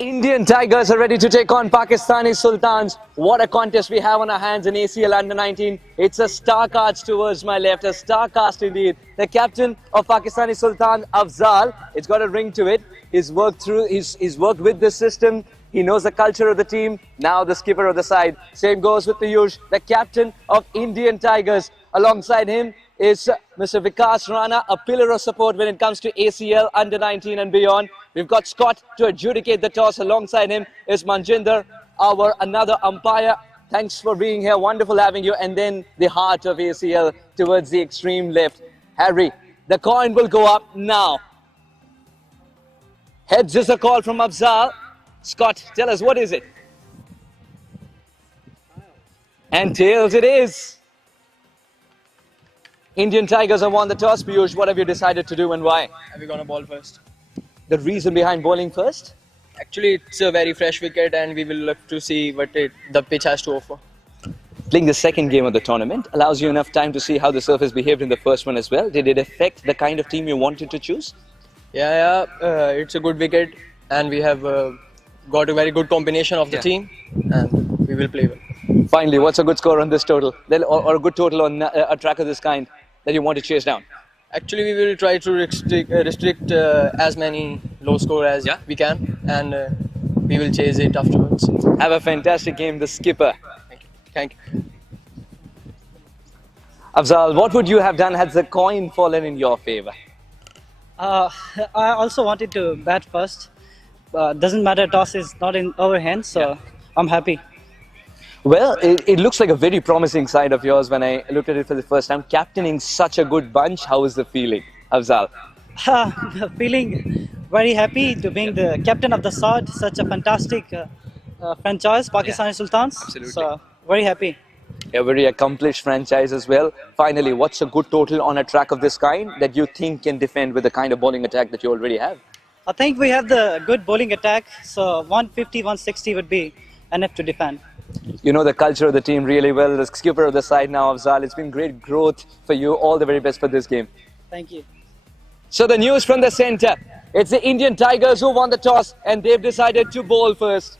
Indian Tigers are ready to take on Pakistani Sultans. What a contest we have on our hands in ACL Under-19. It's a star cast towards my left, a star cast indeed. The captain of Pakistani Sultan, Afzal, it's got a ring to it. He's worked with this system. He knows the culture of the team. Now the skipper of the side. Same goes with Piyush, the captain of Indian Tigers. Alongside him is Mr. Vikas Rana, a pillar of support when it comes to ACL Under-19 and beyond. We've got Scott to adjudicate the toss. Alongside him is Manjinder, another umpire. Thanks for being here. Wonderful having you. And then the heart of ACL towards the extreme left. Harry, the coin will go up now. Heads is a call from Afzal. Scott, tell us, what is it? And tails it is. Indian Tigers have won the toss. Piyush, what have you decided to do and why? We're gonna ball first. The reason behind bowling first? Actually, it's a very fresh wicket and we will look to see what the pitch has to offer. Playing the second game of the tournament allows you enough time to see how the surface behaved in the first one as well. Did it affect the kind of team you wanted to choose? Yeah, it's a good wicket and we have got a very good combination of the team and we will play well. Finally, what's a good score on this total? Or a good total on a track of this kind that you want to chase down? Actually, we will try to restrict as many low score as we can and we will chase it afterwards. Have a fantastic game, the skipper. Thank you. Afzal, what would you have done had the coin fallen in your favour? I also wanted to bat first. Doesn't matter, toss is not in our hands, so I'm happy. Well, it looks like a very promising side of yours when I looked at it for the first time. Captaining such a good bunch, how is the feeling, Afzal? Feeling very happy to being the captain of the side, such a fantastic franchise, Pakistani Sultans. Absolutely. So, very happy. A very accomplished franchise as well. Finally, what's a good total on a track of this kind that you think can defend with the kind of bowling attack that you already have? I think we have the good bowling attack, so 150, 160 would be enough to defend. You know the culture of the team really well. The skipper of the side now, Afzal. It's been great growth for you. All the very best for this game. Thank you. So the news from the centre. It's the Indian Tigers who won the toss and they've decided to bowl first.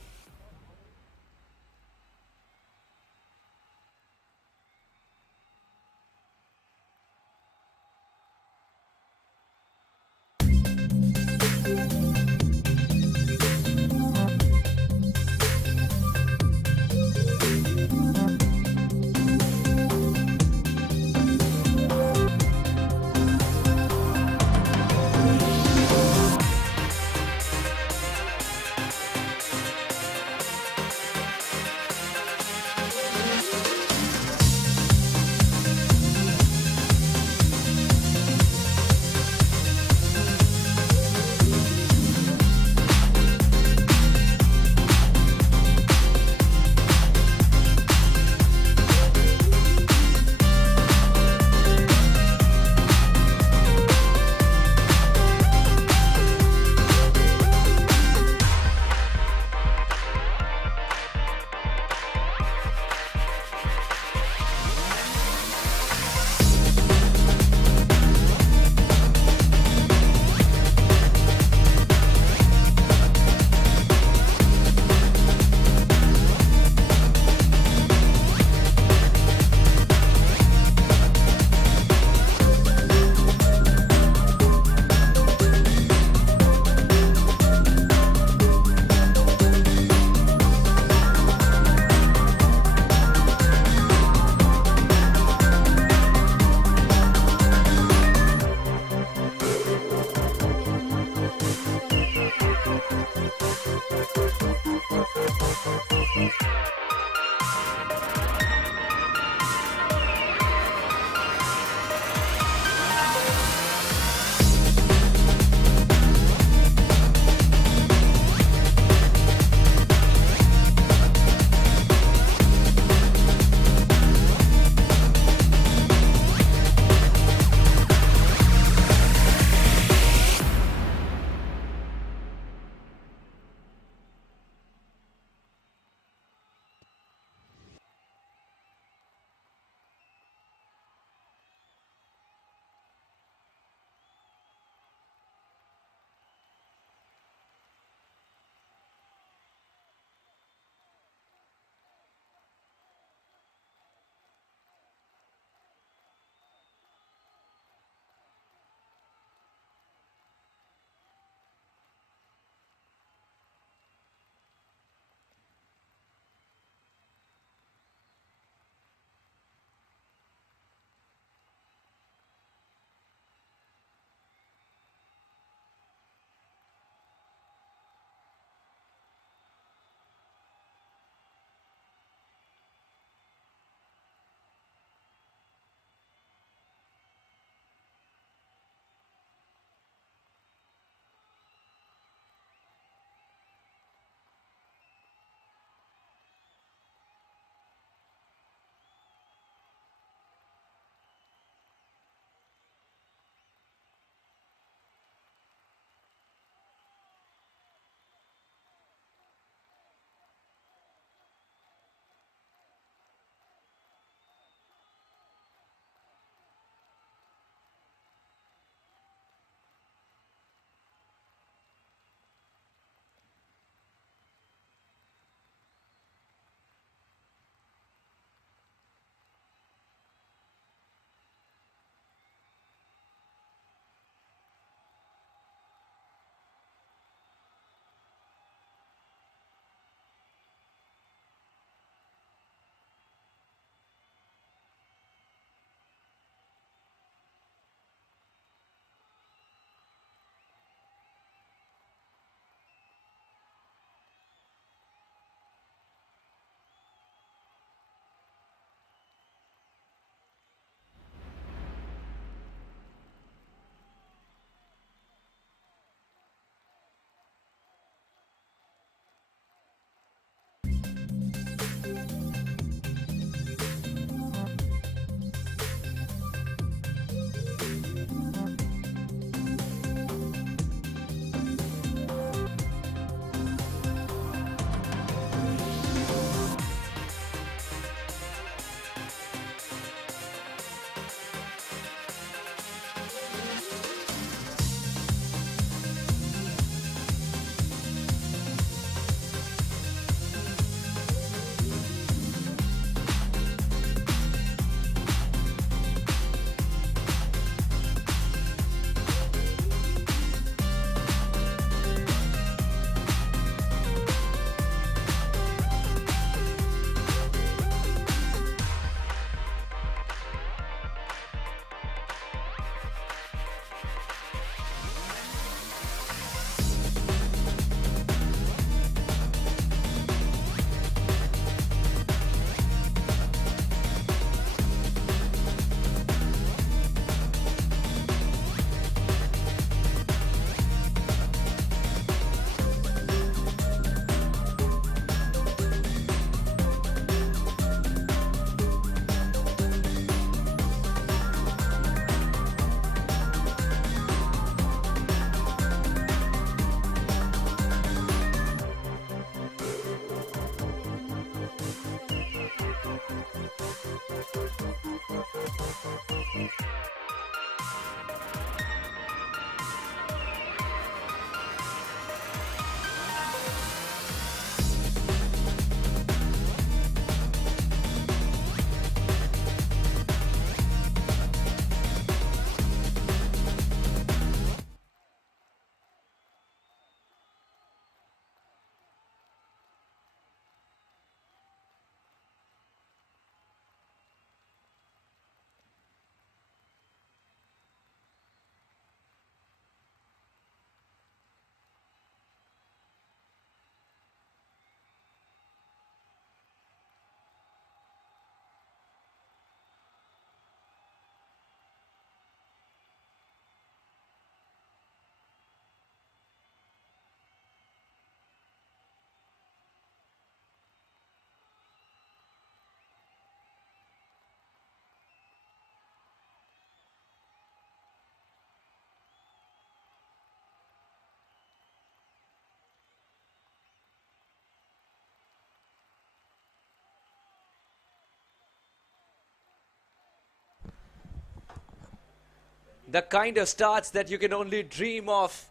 The kind of starts that you can only dream of.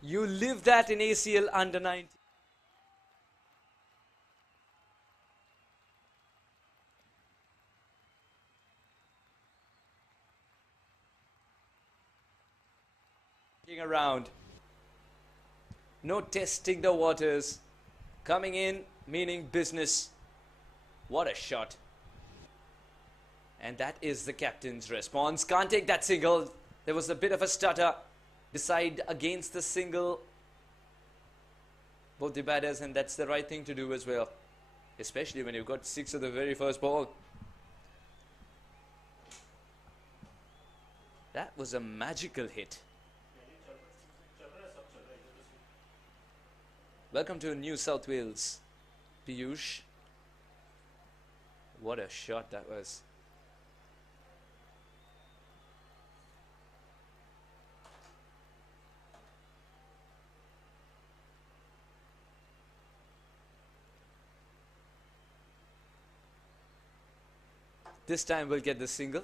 You live that in ACL under 19. Around. No testing the waters. Coming in, meaning business. What a shot. And that is the captain's response. Can't take that single. There was a bit of a stutter. Decide against the single. Both the batters, and that's the right thing to do as well. Especially when you've got 6 of the very first ball. That was a magical hit. Welcome to New South Wales, Piyush. What a shot that was. This time we'll get the single.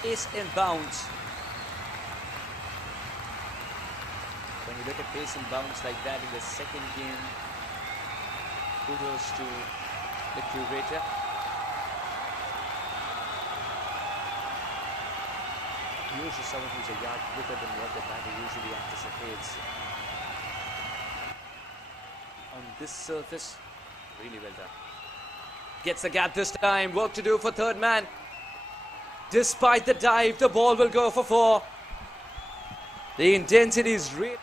Pace and bounce. When you look at pace and bounce like that in the second game, kudos to the curator. Usually someone who's a yard quicker than what the batter usually anticipates. On this surface, really well done. Gets the gap this time, work to do for third man. Despite the dive, the ball will go for 4. The intensity is real.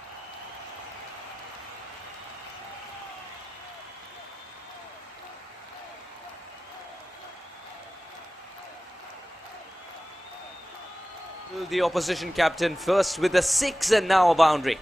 The opposition captain first with a 6 and now a boundary.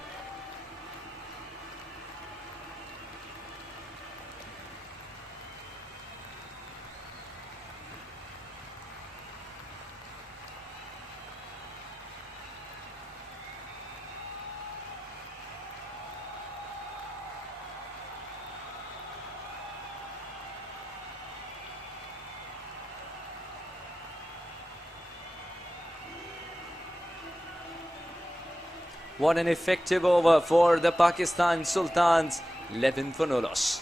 What an effective over for the Pakistan Sultans. 11 for no loss.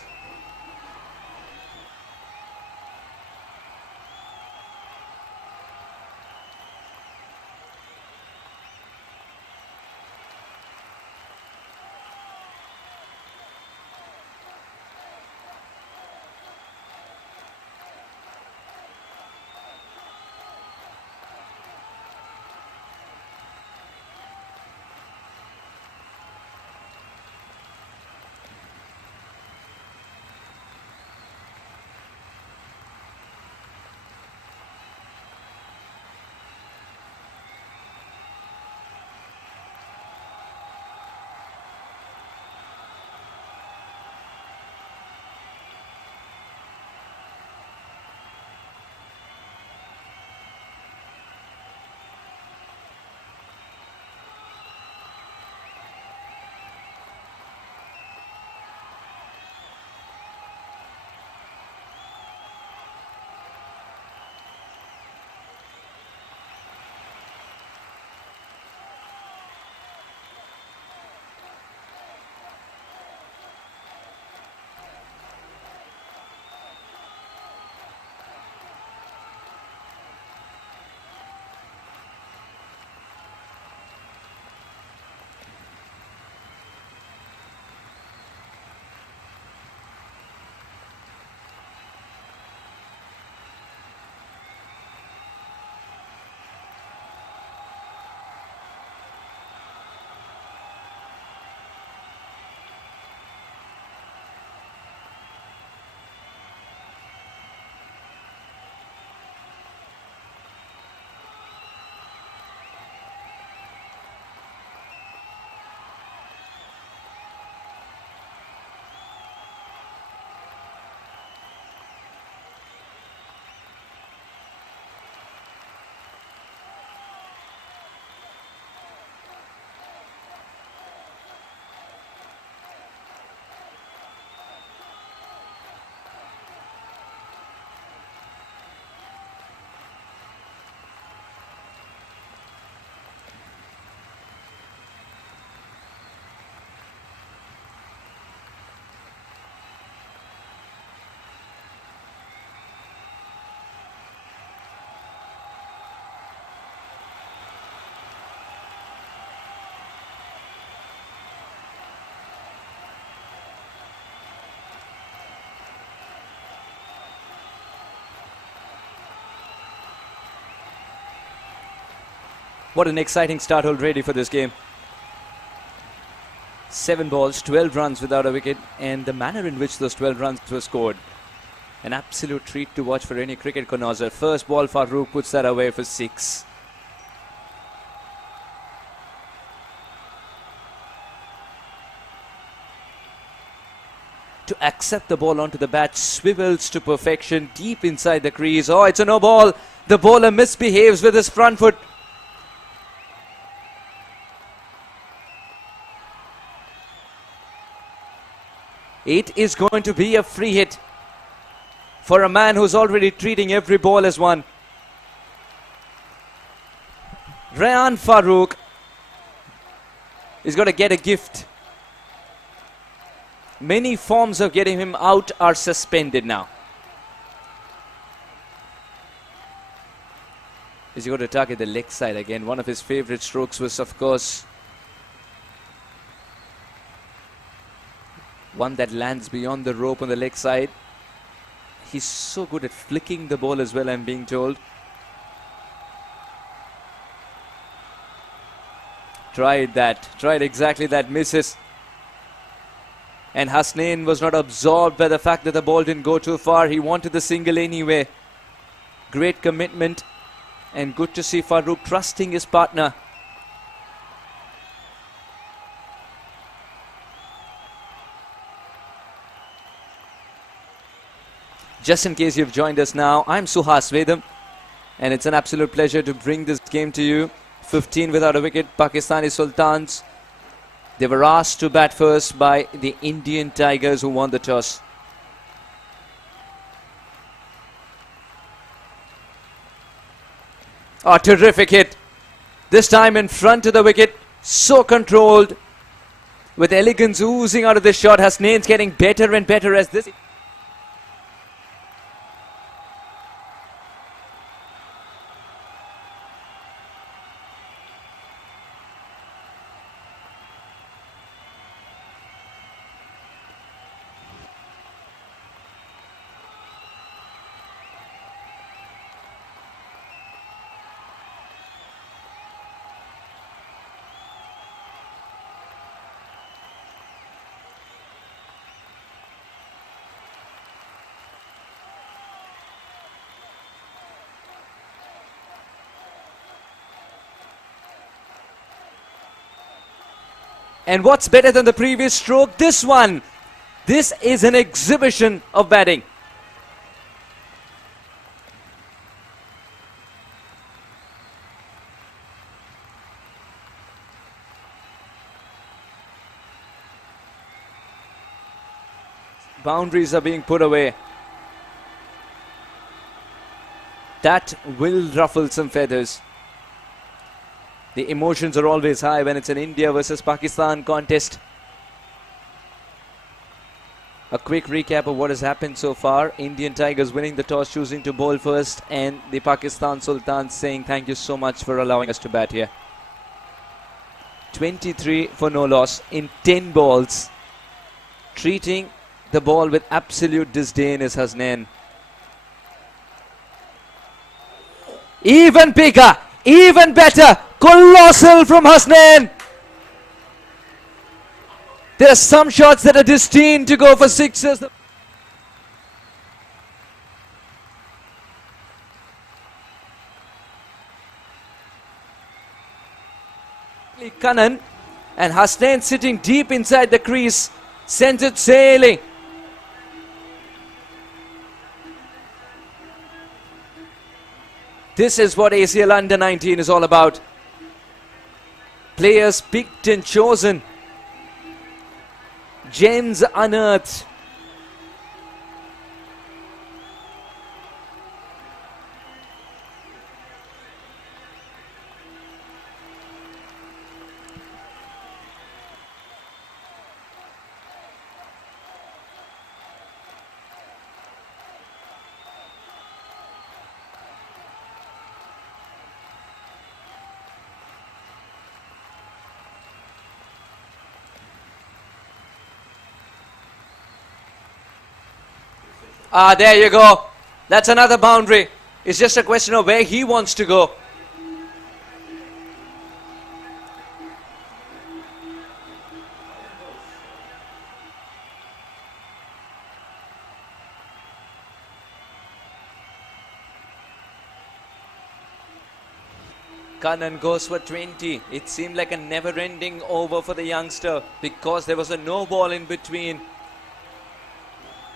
What an exciting start already for this game. 7 balls, 12 runs without a wicket, and the manner in which those 12 runs were scored. An absolute treat to watch for any cricket connoisseur. First ball, Farooq puts that away for 6. To accept the ball onto the bat, swivels to perfection, deep inside the crease. Oh, it's a no ball. The bowler misbehaves with his front foot. It is going to be a free hit for a man who's already treating every ball as one. Rayan Farooq is going to get a gift. Many forms of getting him out are suspended now. Is he going to target the leg side again? One of his favourite strokes was, of course, one that lands beyond the rope on the leg side. He's so good at flicking the ball as well, I'm being told. Tried exactly that, misses. And Hasnain was not absorbed by the fact that the ball didn't go too far. He wanted the single anyway. Great commitment, and good to see Farooq trusting his partner. Just in case you've joined us now, I'm Suhas Vedam, and it's an absolute pleasure to bring this game to you. 15 without a wicket, Pakistani Sultans. They were asked to bat first by the Indian Tigers, who won the toss. A terrific hit. This time in front of the wicket, so controlled, with elegance oozing out of this shot. Hasnain's getting better and better as this. And what's better than the previous stroke? This one. This is an exhibition of batting. Boundaries are being put away. That will ruffle some feathers. The emotions are always high when it's an India versus Pakistan contest. A quick recap of what has happened so far. Indian Tigers winning the toss, choosing to bowl first, and the Pakistan Sultans saying thank you so much for allowing us to bat here. 23 for no loss in 10 balls. Treating the ball with absolute disdain is Hasnain. Even bigger, even better. Colossal from Hasnain. There are some shots that are destined to go for sixes. Kannan, and Hasnain sitting deep inside the crease sends it sailing. This is what ACL Under-19 is all about. Players picked and chosen. Gems unearthed. Ah, there you go. That's another boundary. It's just a question of where he wants to go. Kannan goes for 20. It seemed like a never-ending over for the youngster because there was a no ball in between.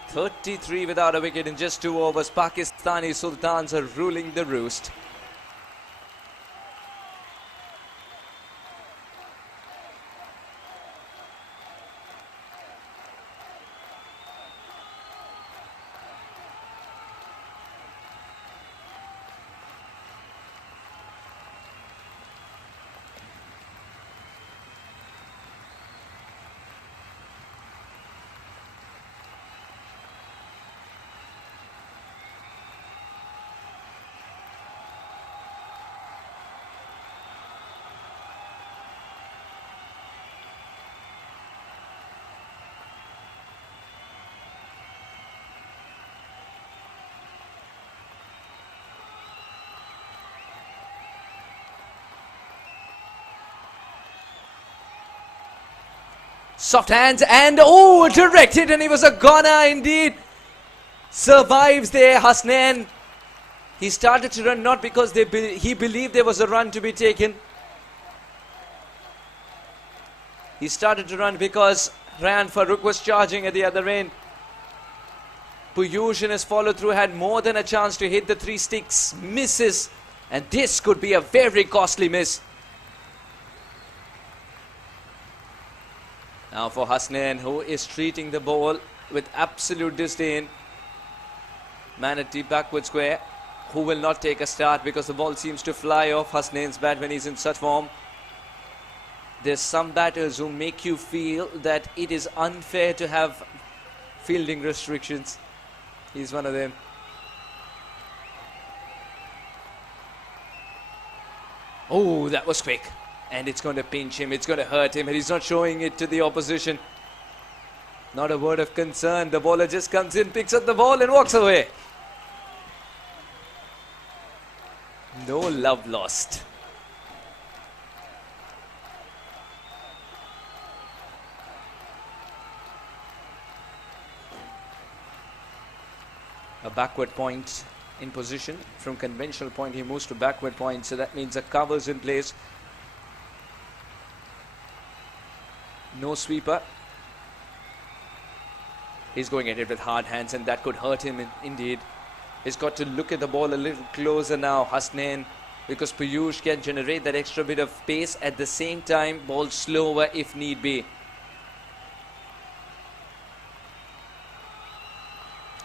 33 without a wicket in just 2 overs. Pakistani Sultans are ruling the roost. Soft hands and oh, directed, and he was a goner indeed. Survives there, Hasnain. He started to run not because he believed there was a run to be taken. He started to run because Ryan Farooq was charging at the other end. Piyush in his follow through had more than a chance to hit the 3 sticks. Misses, and this could be a very costly miss. Now for Hasnain, who is treating the ball with absolute disdain. Man at deep backward square, who will not take a start because the ball seems to fly off Hasnain's bat when he's in such form. There's some batters who make you feel that it is unfair to have fielding restrictions. He's one of them. Oh, that was quick. And it's going to pinch him, it's going to hurt him, and he's not showing it to the opposition. Not a word of concern. The bowler just comes in, picks up the ball and walks away. No love lost. A backward point in position. From conventional point he moves to backward point, so that means a cover's in place. No sweeper. He's going at it with hard hands, and that could hurt him indeed. He's got to look at the ball a little closer now, Hasnain, because Piyush can generate that extra bit of pace at the same time, ball slower if need be.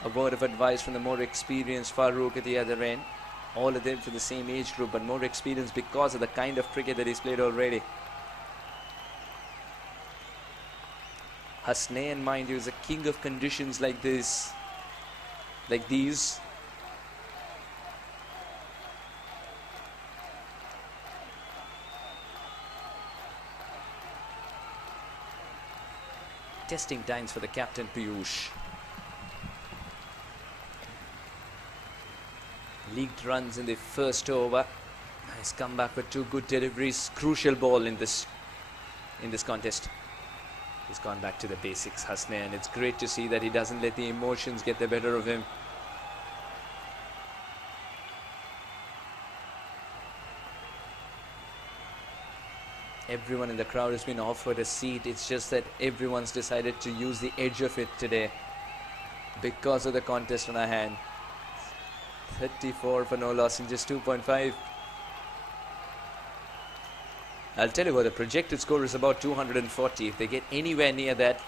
A word of advice from the more experienced Farooq at the other end. All of them for the same age group, but more experienced because of the kind of cricket that he's played already. Hasnain, mind you, is a king of conditions like this, like these. Testing times for the captain, Piyush. Leaked runs in the first over. He's come back with 2 good deliveries. Crucial ball in this contest. He's gone back to the basics, Hasnain. It's great to see that he doesn't let the emotions get the better of him. Everyone in the crowd has been offered a seat. It's just that everyone's decided to use the edge of it today because of the contest on our hand. 34 for no loss in just 2.5. I'll tell you what, the projected score is about 240. If they get anywhere near that,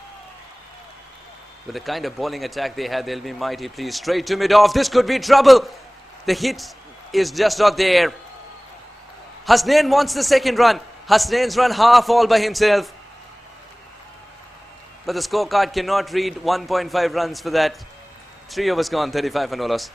with the kind of bowling attack they had, they'll be mighty pleased. Straight to mid-off. This could be trouble. The hit is just not there. Hasnain wants the second run. Hasnain's run half all by himself. But the scorecard cannot read 1.5 runs for that. 3 overs gone, 35 for no loss.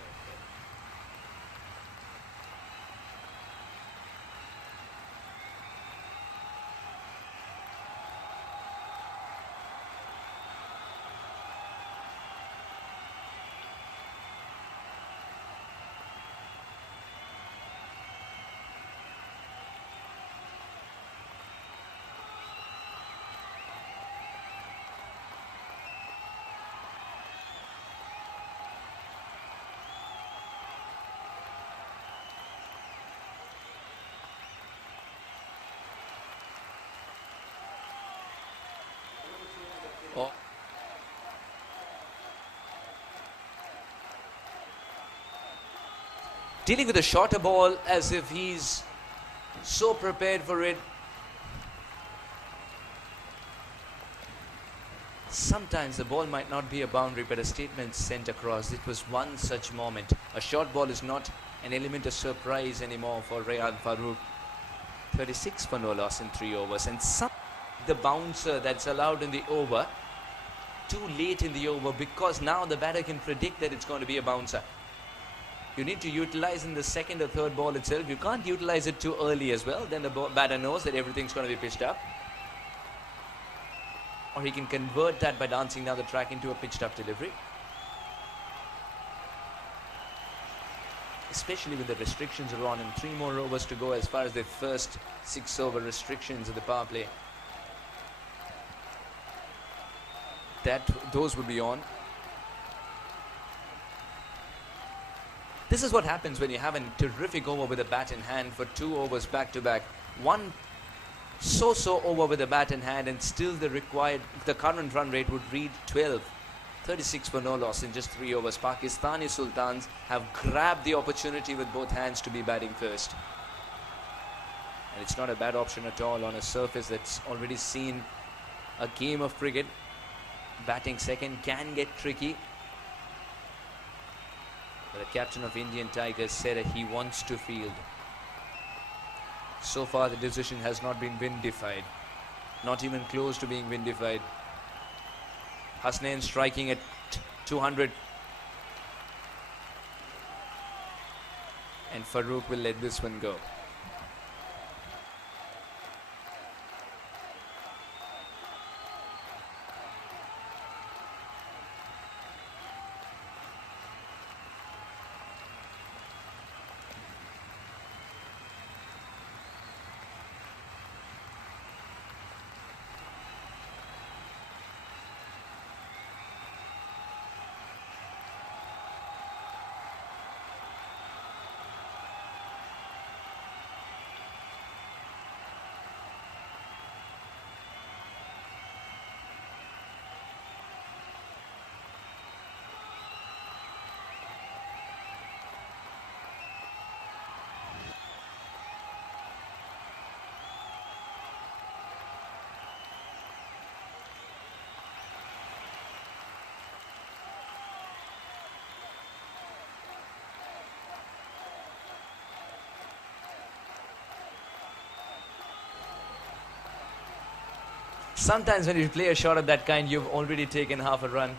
dealing with a shorter ball as if he's so prepared for it. Sometimes the ball might not be a boundary, but a statement sent across. It was one such moment. A short ball is not an element of surprise anymore for Rehan Farouk. 36 for no loss in 3 overs. And the bouncer that's allowed in the over, too late in the over, because now the batter can predict that it's going to be a bouncer. You need to utilize in the second or third ball itself. You can't utilize it too early as well. Then the batter knows that everything's going to be pitched up. Or he can convert that by dancing down the track into a pitched up delivery. Especially when the restrictions are on and 3 more overs to go as far as the first 6 over restrictions of the power play. Those would be on. This is what happens when you have a terrific over with a bat in hand for 2 overs back to back. One so-so over with a bat in hand, and still the current run rate would read 12. 36 for no loss in just 3 overs. Pakistani Sultans have grabbed the opportunity with both hands to be batting first. And it's not a bad option at all on a surface that's already seen a game of cricket. Batting second can get tricky. But the captain of Indian Tigers said that he wants to field. So far the decision has not been vindified. Not even close to being vindified. Hasnain striking at 200. And Farouk will let this one go. Sometimes when you play a shot of that kind, you've already taken half a run.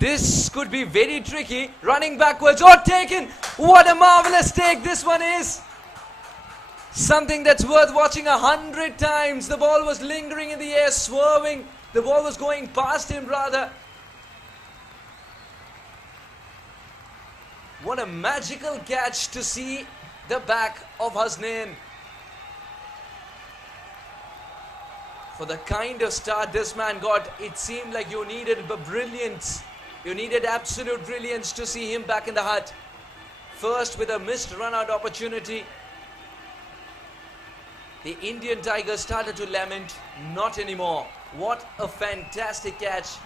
This could be very tricky. Running backwards. Oh, taken! What a marvelous take this one is. Something that's worth watching 100 times. The ball was lingering in the air, swerving. The ball was going past him rather. What a magical catch to see the back of Hasnain. For the kind of start this man got, it seemed like you needed brilliance. You needed absolute brilliance to see him back in the hut. First with a missed run-out opportunity. The Indian Tigers started to lament. Not anymore. What a fantastic catch.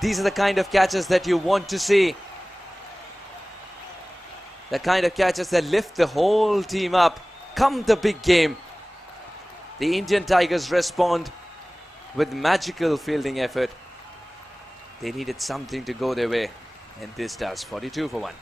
These are the kind of catches that you want to see. The kind of catches that lift the whole team up. Come the big game. The Indian Tigers respond with magical fielding effort. They needed something to go their way, and this does. 42 for 1.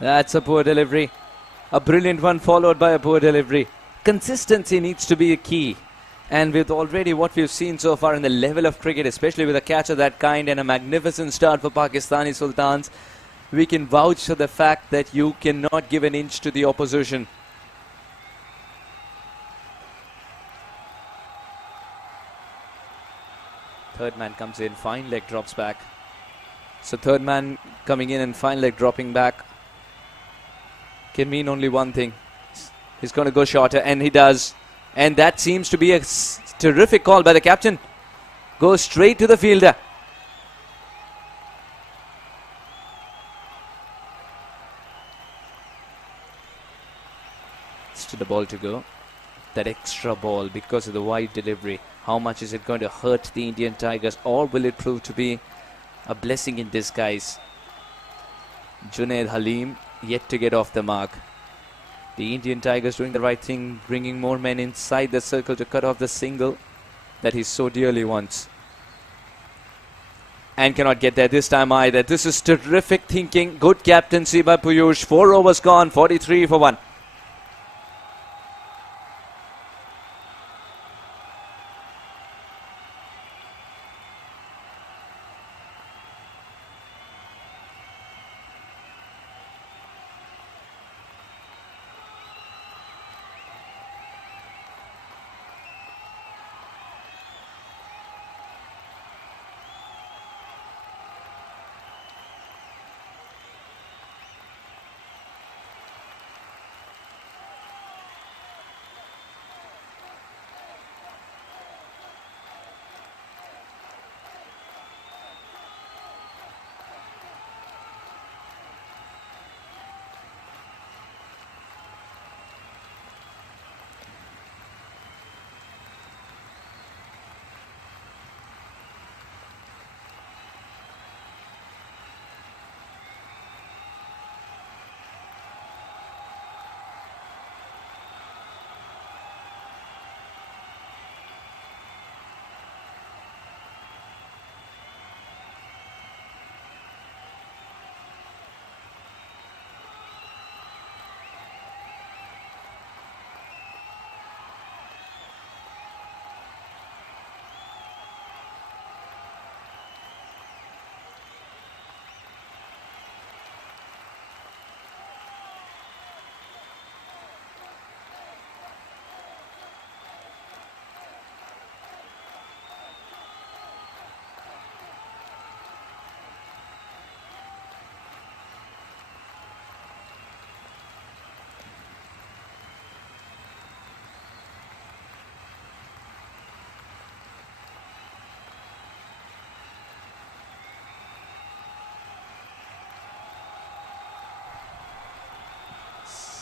That's a poor delivery. A brilliant one followed by a poor delivery. Consistency needs to be a key. And with already what we've seen so far in the level of cricket, especially with a catch of that kind and a magnificent start for Pakistani Sultans, we can vouch for the fact that you cannot give an inch to the opposition. Third man comes in, fine leg drops back. So third man coming in and fine leg dropping back can mean only one thing. He's going to go shorter, and he does. And that seems to be a terrific call by the captain. Goes straight to the fielder. To the ball to go. That extra ball, because of the wide delivery, how much is it going to hurt the Indian Tigers, or will it prove to be a blessing in disguise? Junaid Halim yet to get off the mark. The Indian Tigers doing the right thing, bringing more men inside the circle to cut off the single that he so dearly wants. And cannot get there this time either. This is terrific thinking. Good captaincy by Piyush. 4 overs gone, 43 for 1.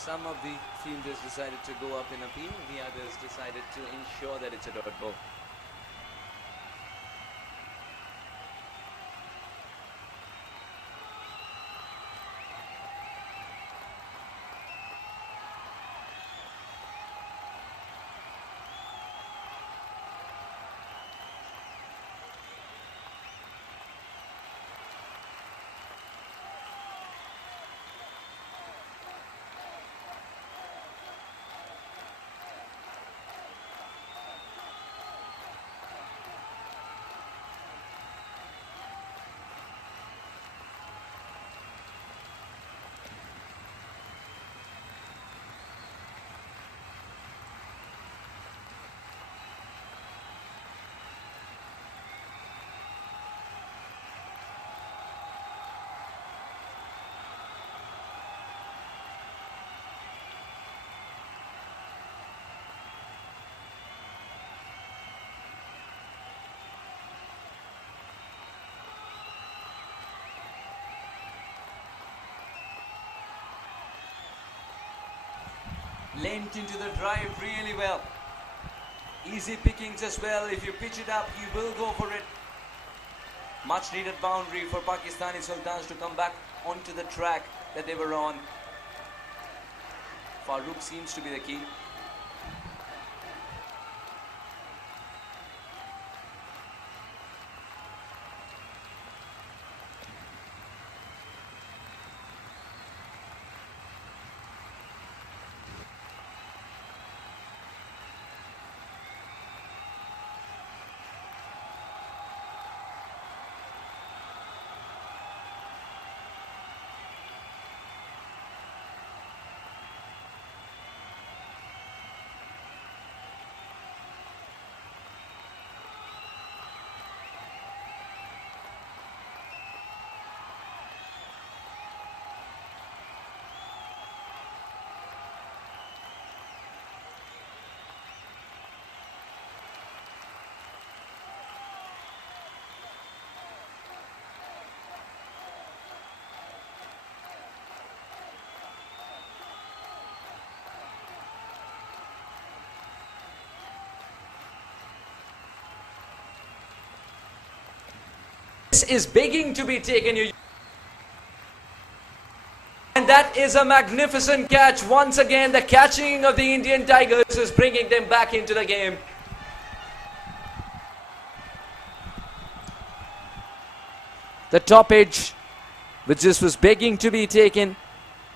Some of the fielders decided to go up in appeal, the others decided to ensure that it's a dot ball. Lent into the drive really well. Easy pickings as well. If you pitch it up, you will go for it. Much needed boundary for Pakistani Sultans to come back onto the track that they were on. Farooq seems to be the key. This is begging to be taken. And that is a magnificent catch. Once again, the catching of the Indian Tigers is bringing them back into the game. The top edge, which just was begging to be taken.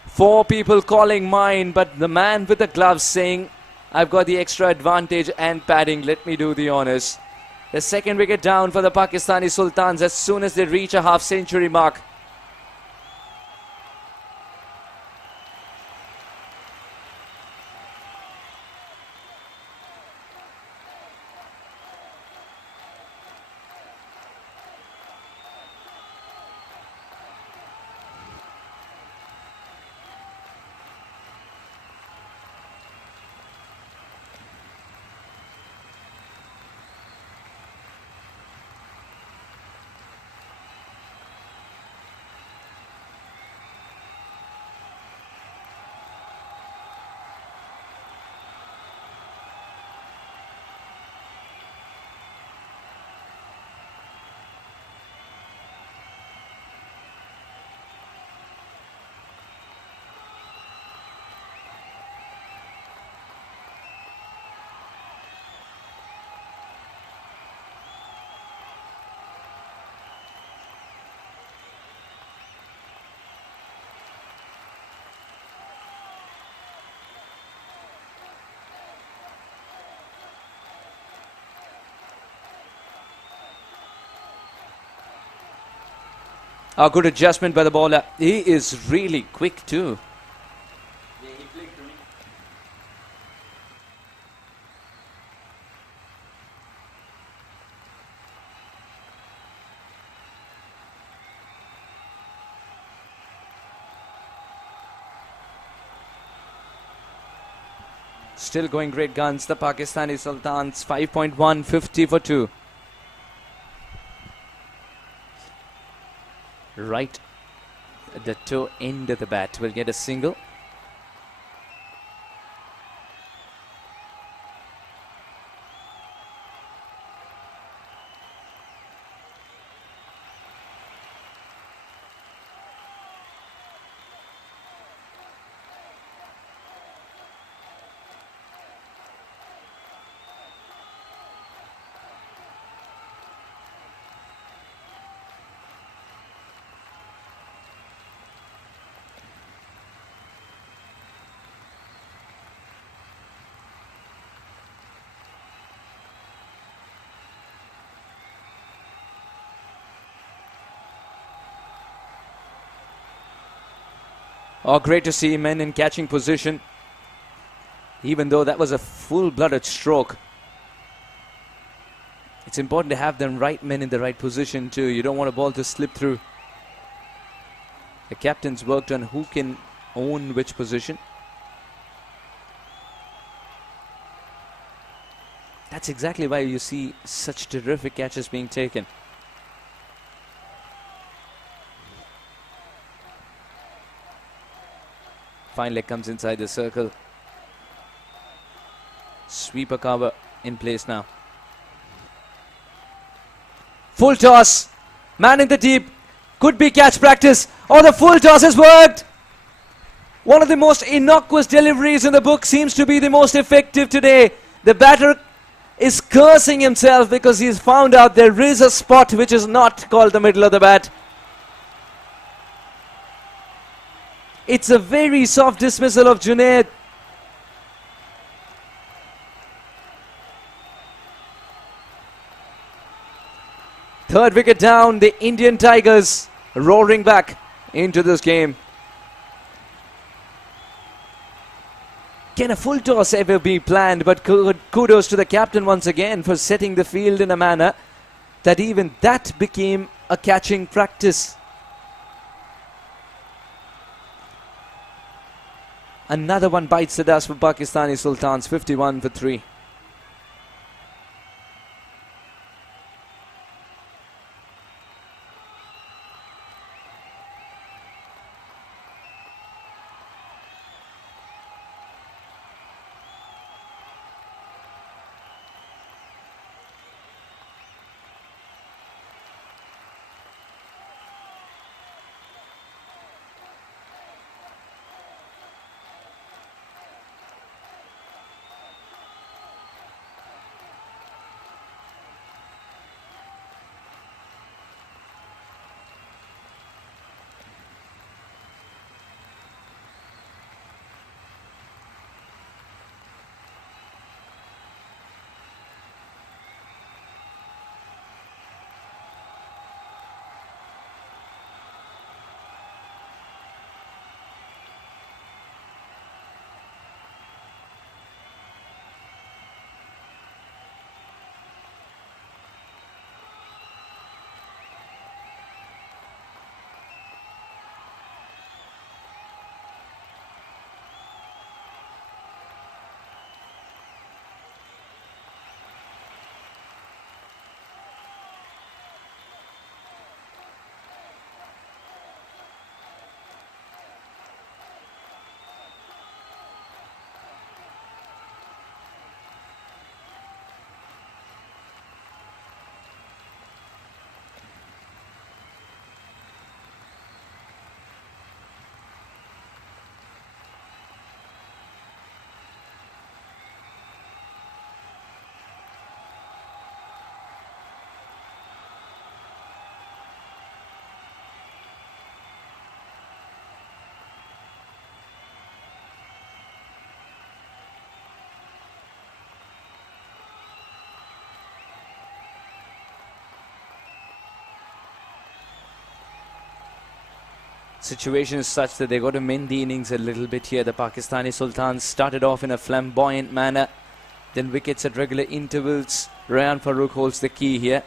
4 people calling mine, but the man with the gloves saying, I've got the extra advantage and padding, let me do the honors. The second wicket down for the Pakistani Sultans as soon as they reach a half-century mark. A good adjustment by the bowler. He is really quick too. Still going great guns. The Pakistani Sultans 5.1, 50 for 2. Right at the toe end of the bat will get a single. Oh, great to see men in catching position, even though that was a full-blooded stroke. It's important to have the right men in the right position too. You don't want a ball to slip through. The captains worked on who can own which position. That's exactly why you see such terrific catches being taken. Fine leg comes inside the circle. Sweeper cover in place now. Full toss. Man in the deep. Could be catch practice. Oh, the full toss has worked. One of the most innocuous deliveries in the book seems to be the most effective today. The batter is cursing himself because he's found out there is a spot which is not called the middle of the bat. It's a very soft dismissal of Junaid. Third wicket down, the Indian Tigers roaring back into this game. Can a full toss ever be planned? But kudos to the captain once again for setting the field in a manner that even that became a catching practice. Another one bites the dust for Pakistani Sultans, 51 for 3. Situation is such that they got to mend the innings a little bit here. The Pakistani Sultans started off in a flamboyant manner, then wickets at regular intervals. Rayan Farooq holds the key here,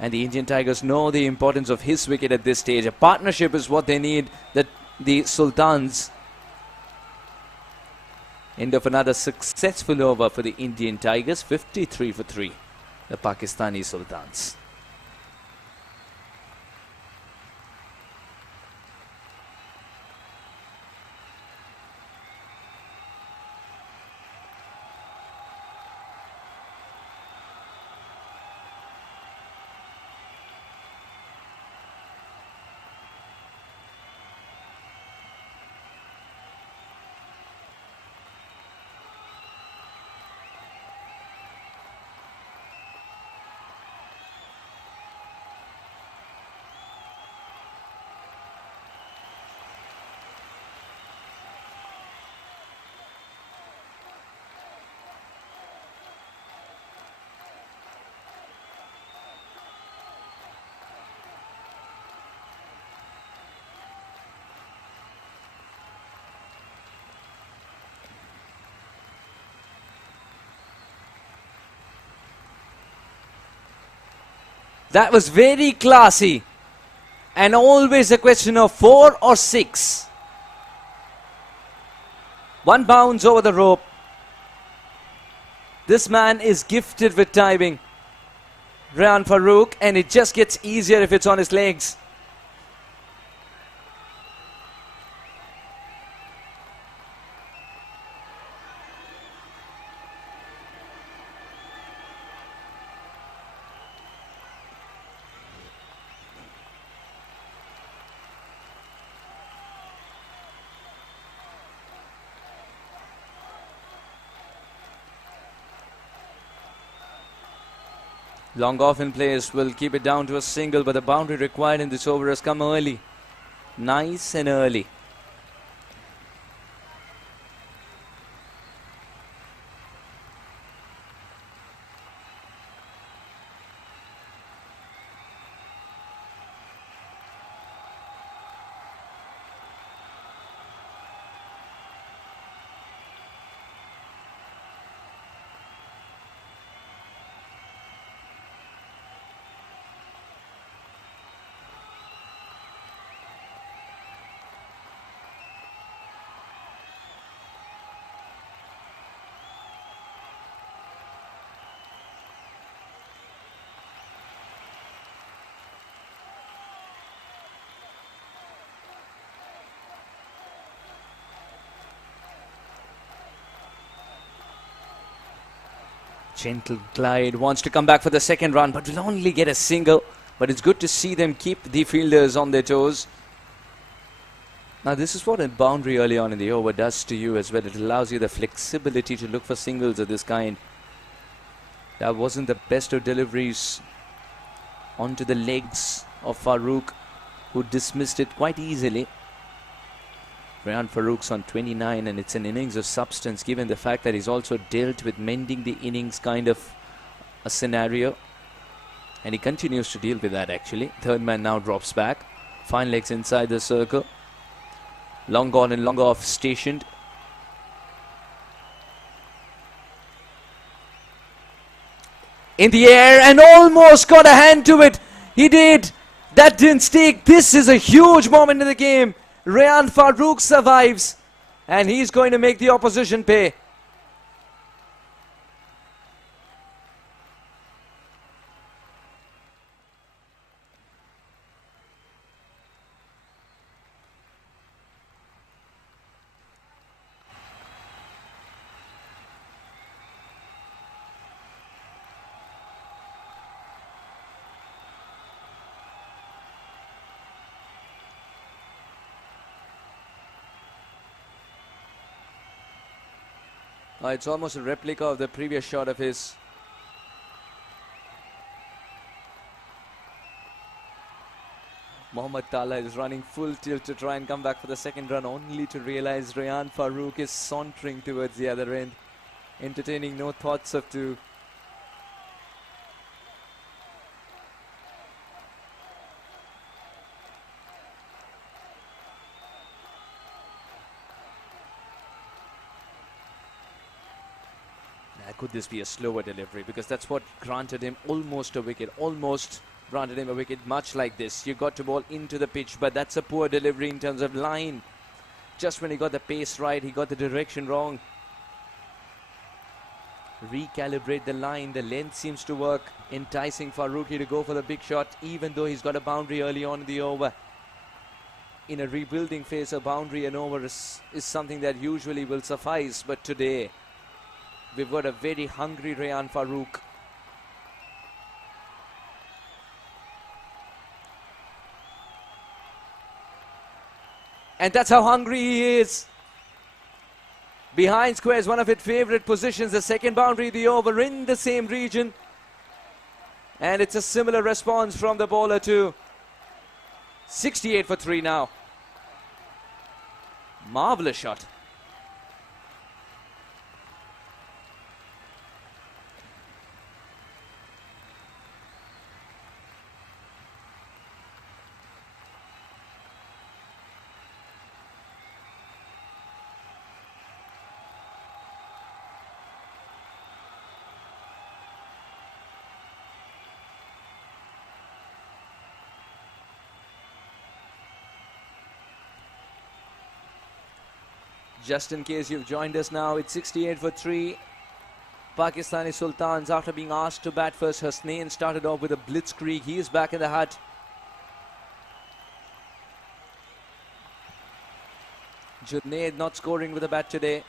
and the Indian Tigers know the importance of his wicket at this stage. A partnership is what they need. The Sultans. End of another successful over for the Indian Tigers. 53 for 3, the Pakistani Sultans. That was very classy, and always a question of 4 or 6. One bounce over the rope. This man is gifted with timing, Rayan Farooq, and it just gets easier if it's on his legs. Long off in place will keep it down to a single, but the boundary required in this over has come early. Nice and early. Gentle glide, wants to come back for the second run, but will only get a single. But it's good to see them keep the fielders on their toes. Now this is what a boundary early on in the over does to you as well. It allows you the flexibility to look for singles of this kind. That wasn't the best of deliveries onto the legs of Farooq, who dismissed it quite easily. Rayan Farooq's on 29, and it's an innings of substance given the fact that he's also dealt with mending the innings kind of a scenario. And he continues to deal with that actually. Third man now drops back. Fine legs inside the circle. Long on and long off stationed. In the air and almost got a hand to it. He did. That didn't stick. This is a huge moment in the game. Rayan Farooq survives, and he's going to make the opposition pay. It's almost a replica of the previous shot of his. Mohammad Tala is running full tilt to try and come back for the second run, only to realize Rayan Farooq is sauntering towards the other end, entertaining no thoughts of two. this be a slower delivery, because that's what granted him almost a wicket, almost granted him a wicket, much like this. You got to ball into the pitch, but that's a poor delivery in terms of line. Just when he got the pace right, he got the direction wrong. Recalibrate the line, the length seems to work, enticing Farooqi to go for the big shot, even though he's got a boundary early on in the over. In a rebuilding phase, a boundary and over is something that usually will suffice, but today we've got a very hungry Rehan Farooq. And that's how hungry he is. Behind square is one of his favourite positions. The second boundary of the over in the same region. And it's a similar response from the bowler too. 68 for 3 now. Marvellous shot. Just in case you've joined us now, it's 68 for 3. Pakistani Sultans, after being asked to bat first, Hasnain started off with a blitzkrieg. He is back in the hut. Junaid not scoring with a bat today.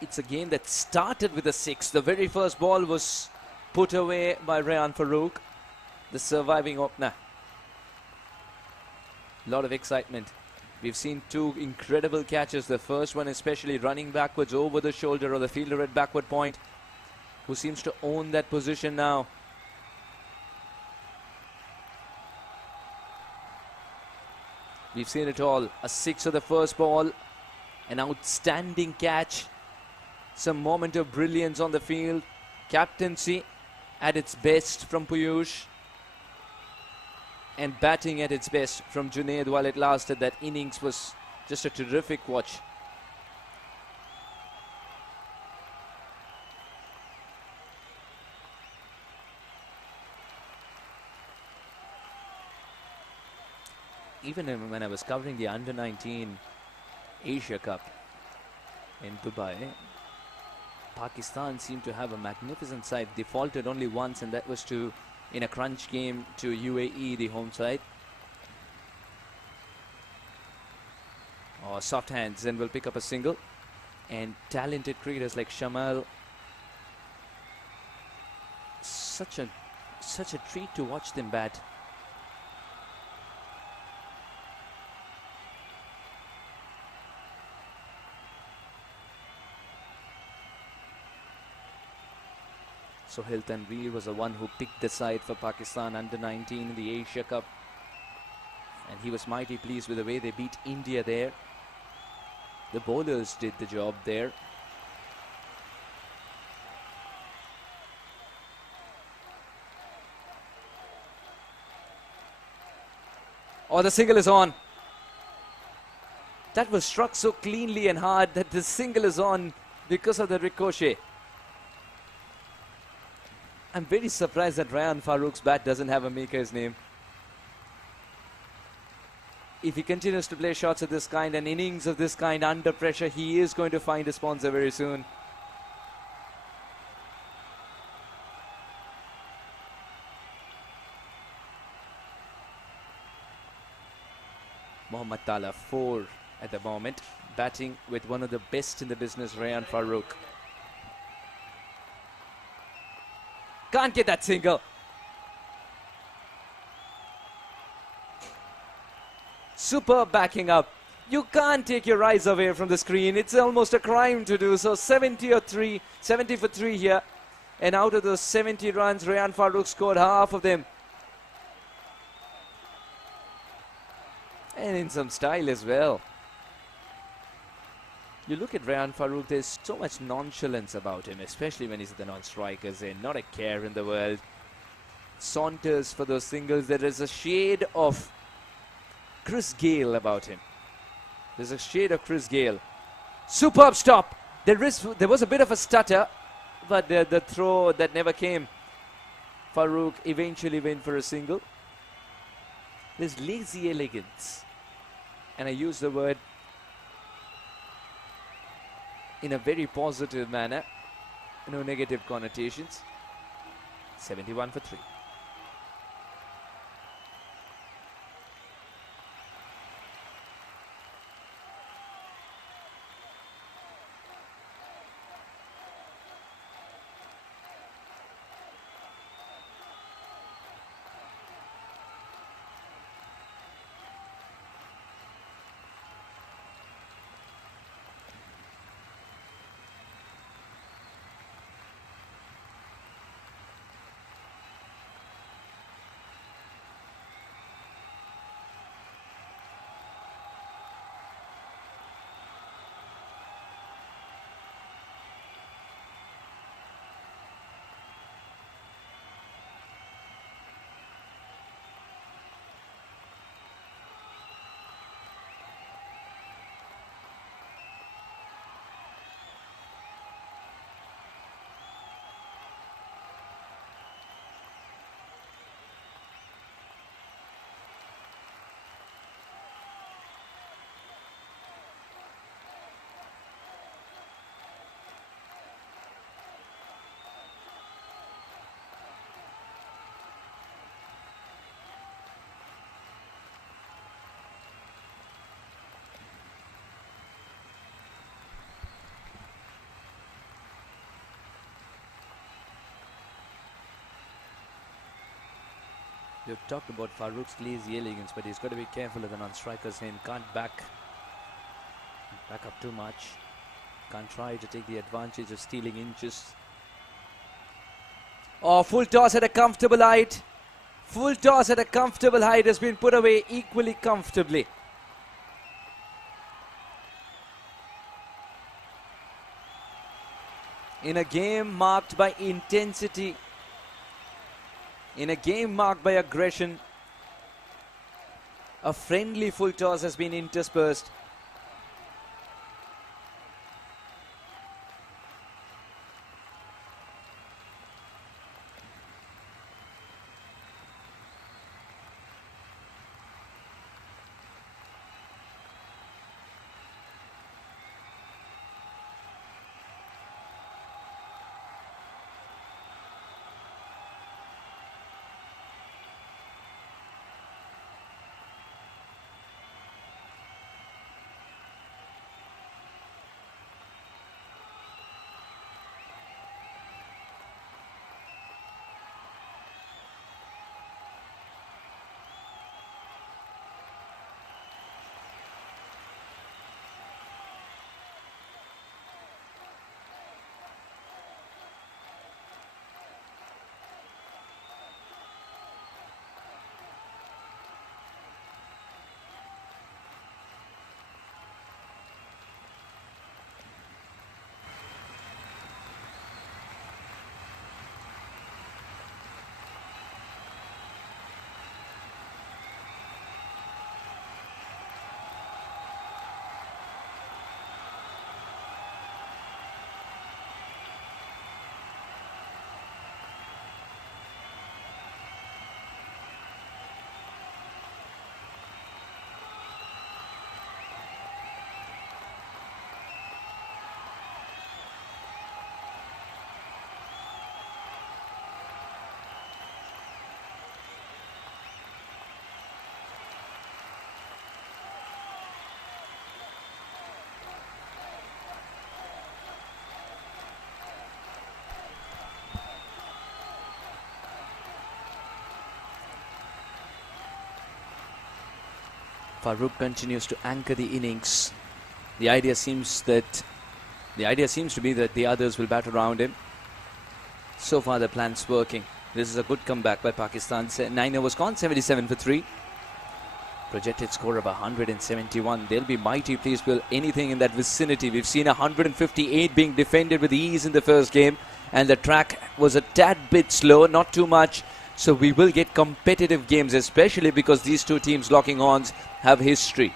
It's a game that started with a 6. The very first ball was put away by Rehan Farooq, the surviving opener. Lot of excitement. We've seen 2 incredible catches. The first one especially running backwards over the shoulder of the fielder at backward point, who seems to own that position now. We've seen it all. A 6 of the first ball, an outstanding catch, some moment of brilliance on the field, captaincy at its best from Piyush, and batting at its best from Junaid while it lasted. That innings was just a terrific watch. Even when I was covering the Under-19 Asia Cup in Dubai, Pakistan seemed to have a magnificent side. They faltered only once, and that was in a crunch game to UAE, the home side. Oh, soft hands, and will pick up a single. And talented cricketers like Shamal. Such a treat to watch them bat. Sohail Tanveer was the one who picked the side for Pakistan Under-19 in the Asia Cup. And he was mighty pleased with the way they beat India there. The bowlers did the job there. Oh, the single is on. That was struck so cleanly and hard that the single is on because of the ricochet. I'm very surprised that Rehan Farooq's bat doesn't have a maker's name. If he continues to play shots of this kind and innings of this kind under pressure, he is going to find a sponsor very soon. Mohammad Tala 4 at the moment, batting with one of the best in the business, Rehan Farooq. Can't get that single. Superb backing up. You can't take your eyes away from the screen. It's almost a crime to do so. 70 for 3 here. And out of those 70 runs, Rehan Farooq scored half of them. And in some style as well. You look at Rehan Farooq, there's so much nonchalance about him, especially when he's at the non-strikers end. Not a care in the world. Saunters for those singles. There is a shade of Chris Gale about him. There's a shade of Chris Gale. Superb stop. There was a bit of a stutter, but the throw that never came. Farooq eventually went for a single. There's lazy elegance, and I use the word in a very positive manner, no negative connotations. 71 for 3. You've talked about Farooq's lazy elegance, but he's got to be careful of the non-striker's end. Can't back up too much. Can't try to take the advantage of stealing inches. Oh, full toss at a comfortable height. Full toss at a comfortable height has been put away equally comfortably. In a game marked by intensity, in a game marked by aggression, a friendly full toss has been interspersed. Farooq continues to anchor the innings. The idea seems to be that the others will bat around him. So far the plan's working. This is a good comeback by Pakistan. 9 overs gone, 77 for 3. Projected score of 171. They'll be mighty pleased with anything in that vicinity. We've seen 158 being defended with ease in the first game, and the track was a tad bit slow, not too much. So we will get competitive games, especially because these two teams locking horns have history.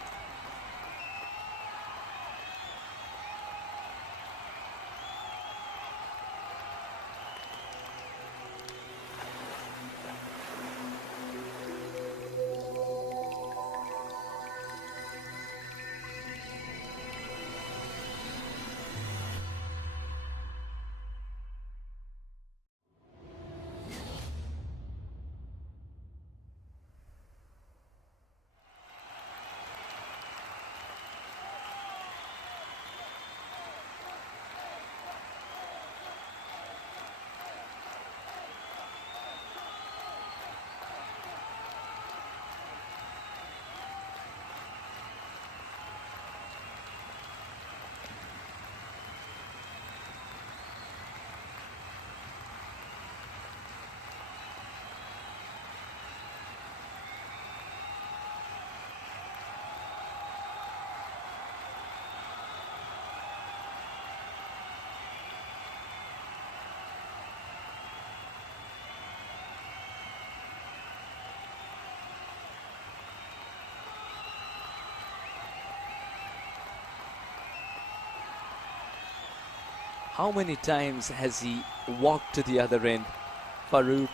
How many times has he walked to the other end? Farooq.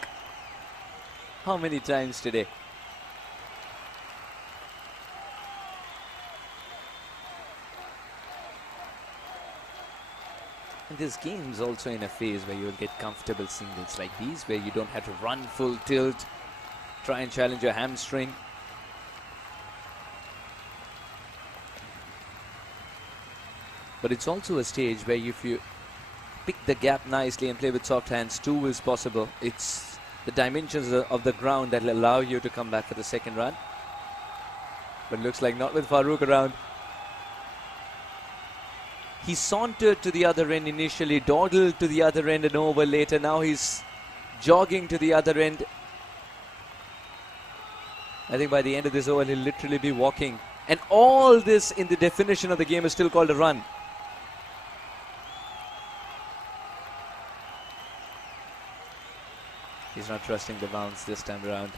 How many times today? And this game's also in a phase where you'll get comfortable singles like these, where you don't have to run full tilt, try and challenge your hamstring. But it's also a stage where if you pick the gap nicely and play with soft hands, two is possible. It's the dimensions of the ground that will allow you to come back for the second run. But looks like not with Farooq around. He sauntered to the other end initially, dawdled to the other end and over later. Now he's jogging to the other end. I think by the end of this over, he'll literally be walking. And all this in the definition of the game is still called a run. He's not trusting the bounce this time around.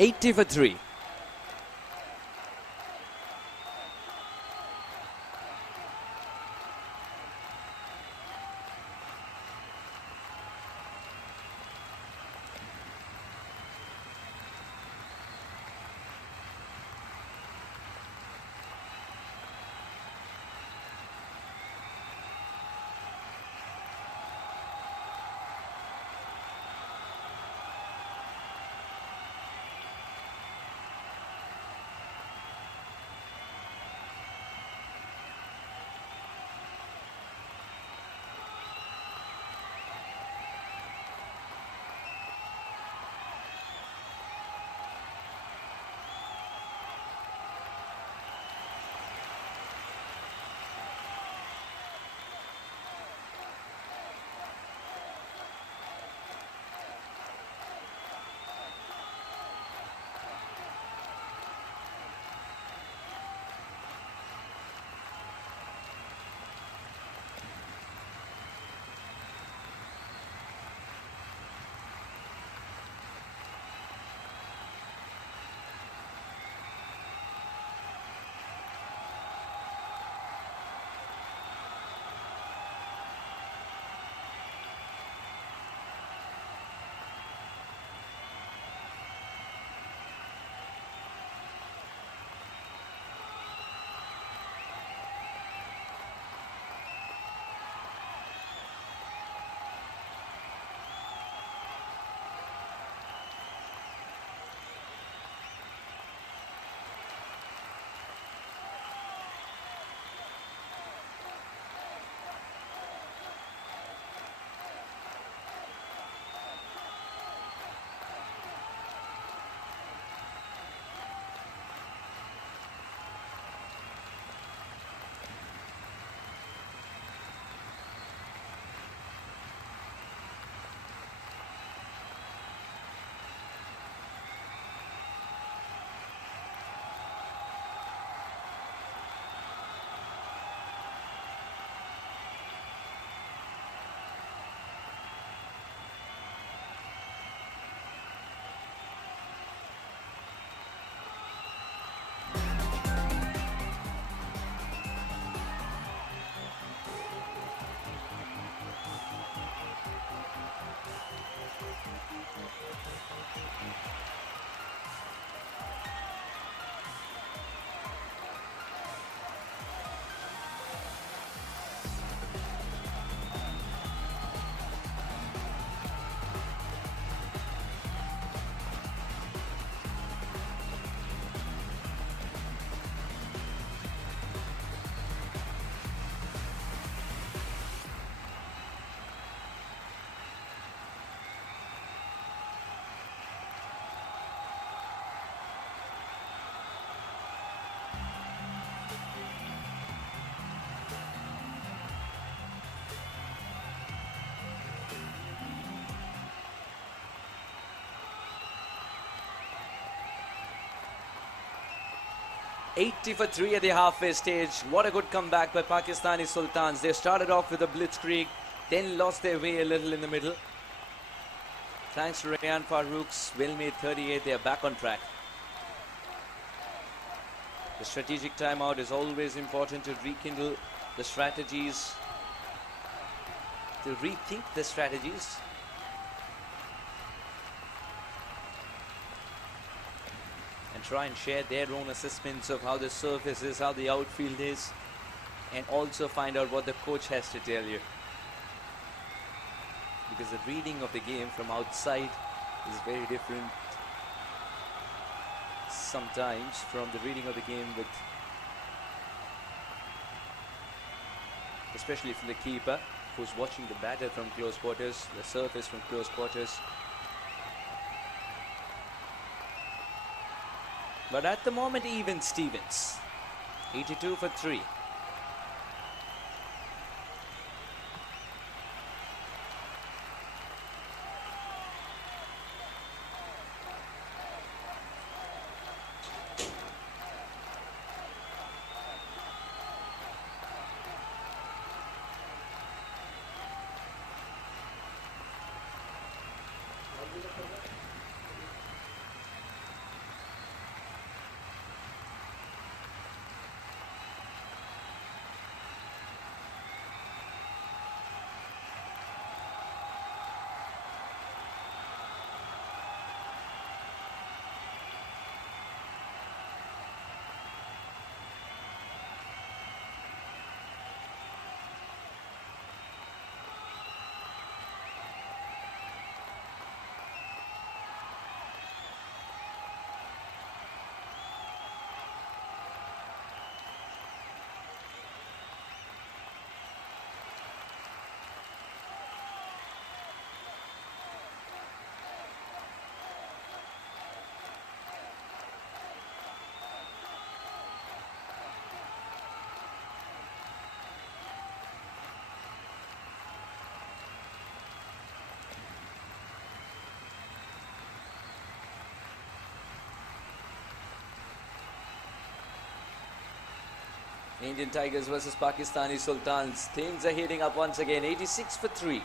$80 for 3. 80 for 3 at the halfway stage. What a good comeback by Pakistani Sultans. They started off with a blitzkrieg, then lost their way a little in the middle. Thanks to Rayan Farouk's well-made 38, they are back on track. The strategic timeout is always important to rekindle the strategies, to rethink the strategies. And try and share their own assessments of how the surface is, how the outfield is, and also find out what the coach has to tell you. Because the reading of the game from outside is very different sometimes from the reading of the game with, especially from the keeper who's watching the batter from close quarters, the surface from close quarters. But at the moment, even Stevens, 82 for 3. Indian Tigers versus Pakistani Sultans. Things are heating up once again. 86 for 3.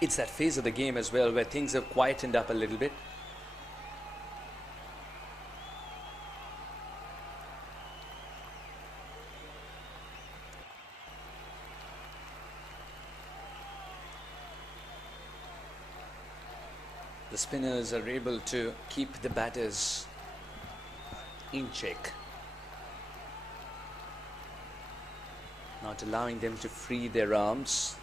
It's that phase of the game as well where things have quietened up a little bit. The spinners are able to keep the batters in check, not allowing them to free their arms.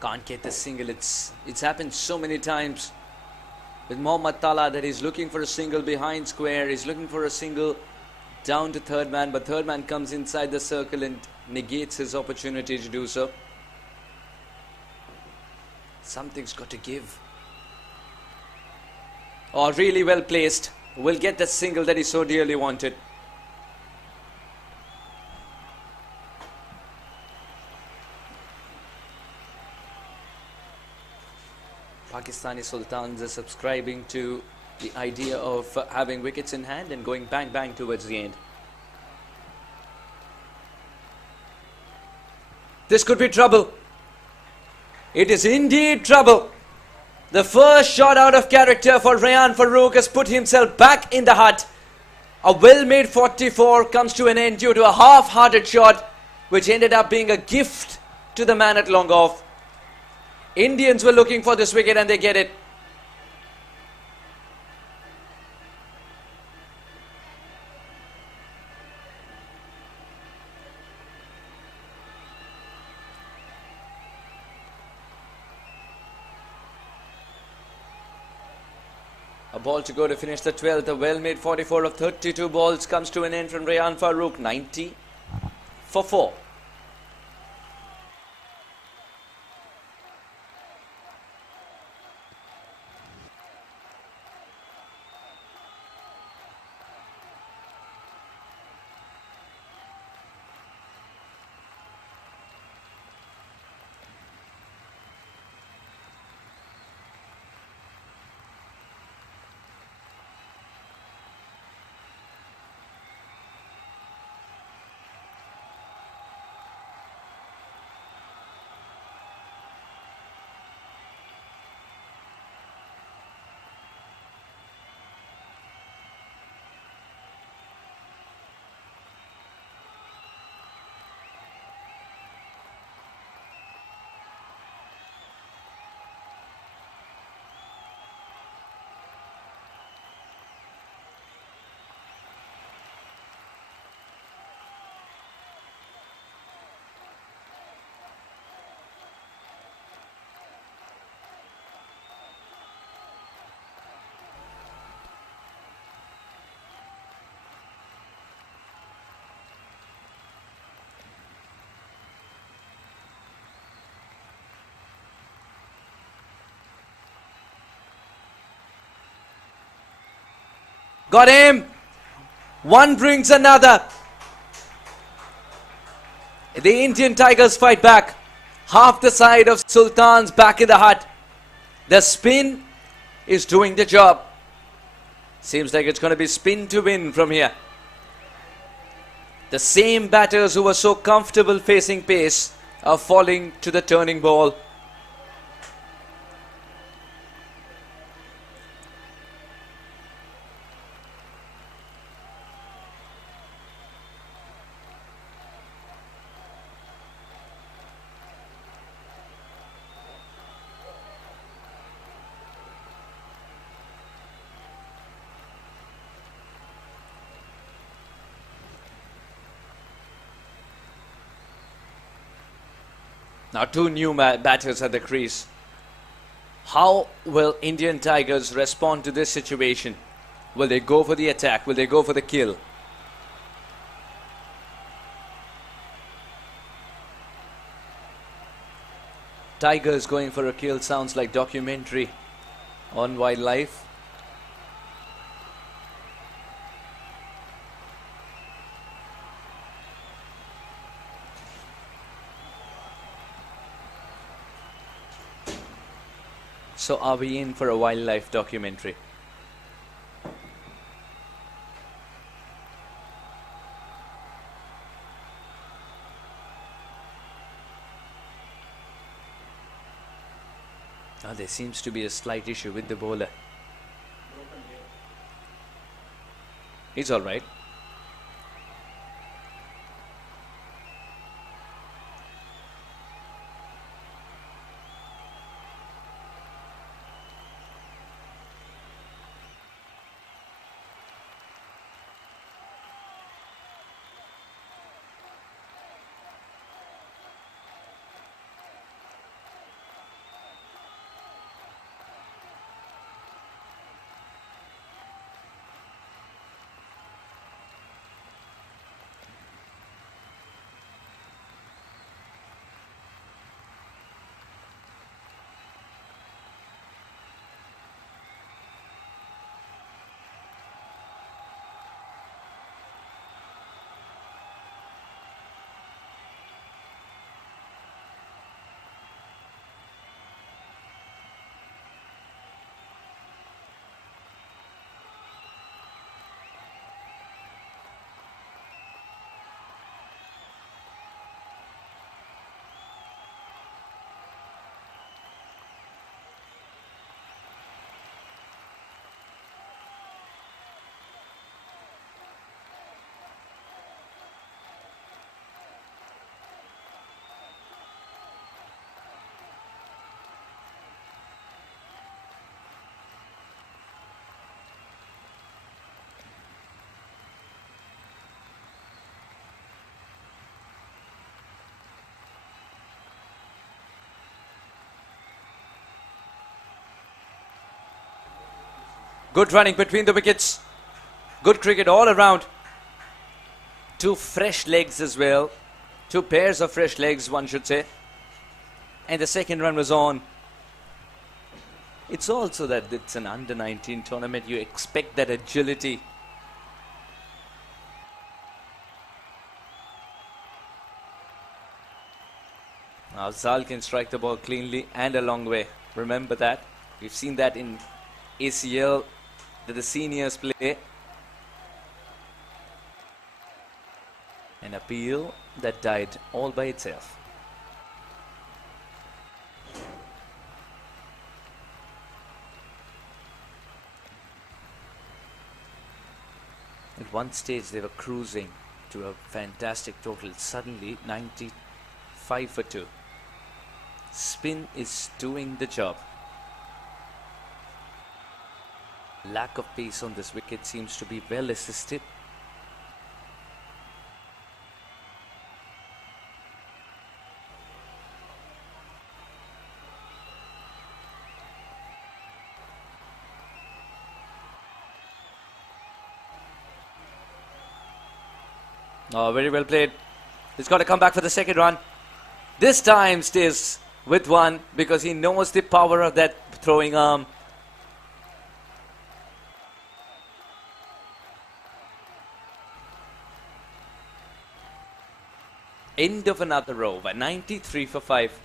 Can't get the single. It's happened so many times with Mohammad Tala that he's looking for a single behind square. He's looking for a single down to third man, but third man comes inside the circle and negates his opportunity to do so. Something's got to give. Oh, really well placed. Will get the single that he so dearly wanted. Pakistani Sultans are subscribing to the idea of having wickets in hand and going bang bang towards the end. This could be trouble. It is indeed trouble. The first shot out of character for Rayan Farooq has put himself back in the hut. A well-made 44 comes to an end due to a half-hearted shot, which ended up being a gift to the man at long off. Indians were looking for this wicket and they get it. A ball to go to finish the 12th. A well-made 44 of 32 balls comes to an end from Rayan Farooq. 90 for 4. Got him. One brings another. The Indian Tigers fight back. Half the side of Sultans back in the hut. The spin is doing the job. Seems like it's going to be spin to win from here. The same batters who were so comfortable facing pace are falling to the turning ball. Now two new batters at the crease. How will Indian Tigers respond to this situation? Will they go for the attack? Will they go for the kill? Tigers going for a kill sounds like documentary on wildlife. So are we in for a wildlife documentary? Now there seems to be a slight issue with the bowler. He's all right. Good running between the wickets. Good cricket all around. Two fresh legs as well. Two pairs of fresh legs, one should say. And the second run was on. It's also that it's an under-19 tournament. You expect that agility. Now Zal can strike the ball cleanly and a long way. Remember that. We've seen that in ACL that the seniors play. An appeal that died all by itself. At one stage they were cruising to a fantastic total. Suddenly 95 for 2. Spin is doing the job. Lack of pace on this wicket seems to be well assisted. Oh, very well played. He's got to come back for the second run. This time stays with one because he knows the power of that throwing arm. End of another over. 93 for 5.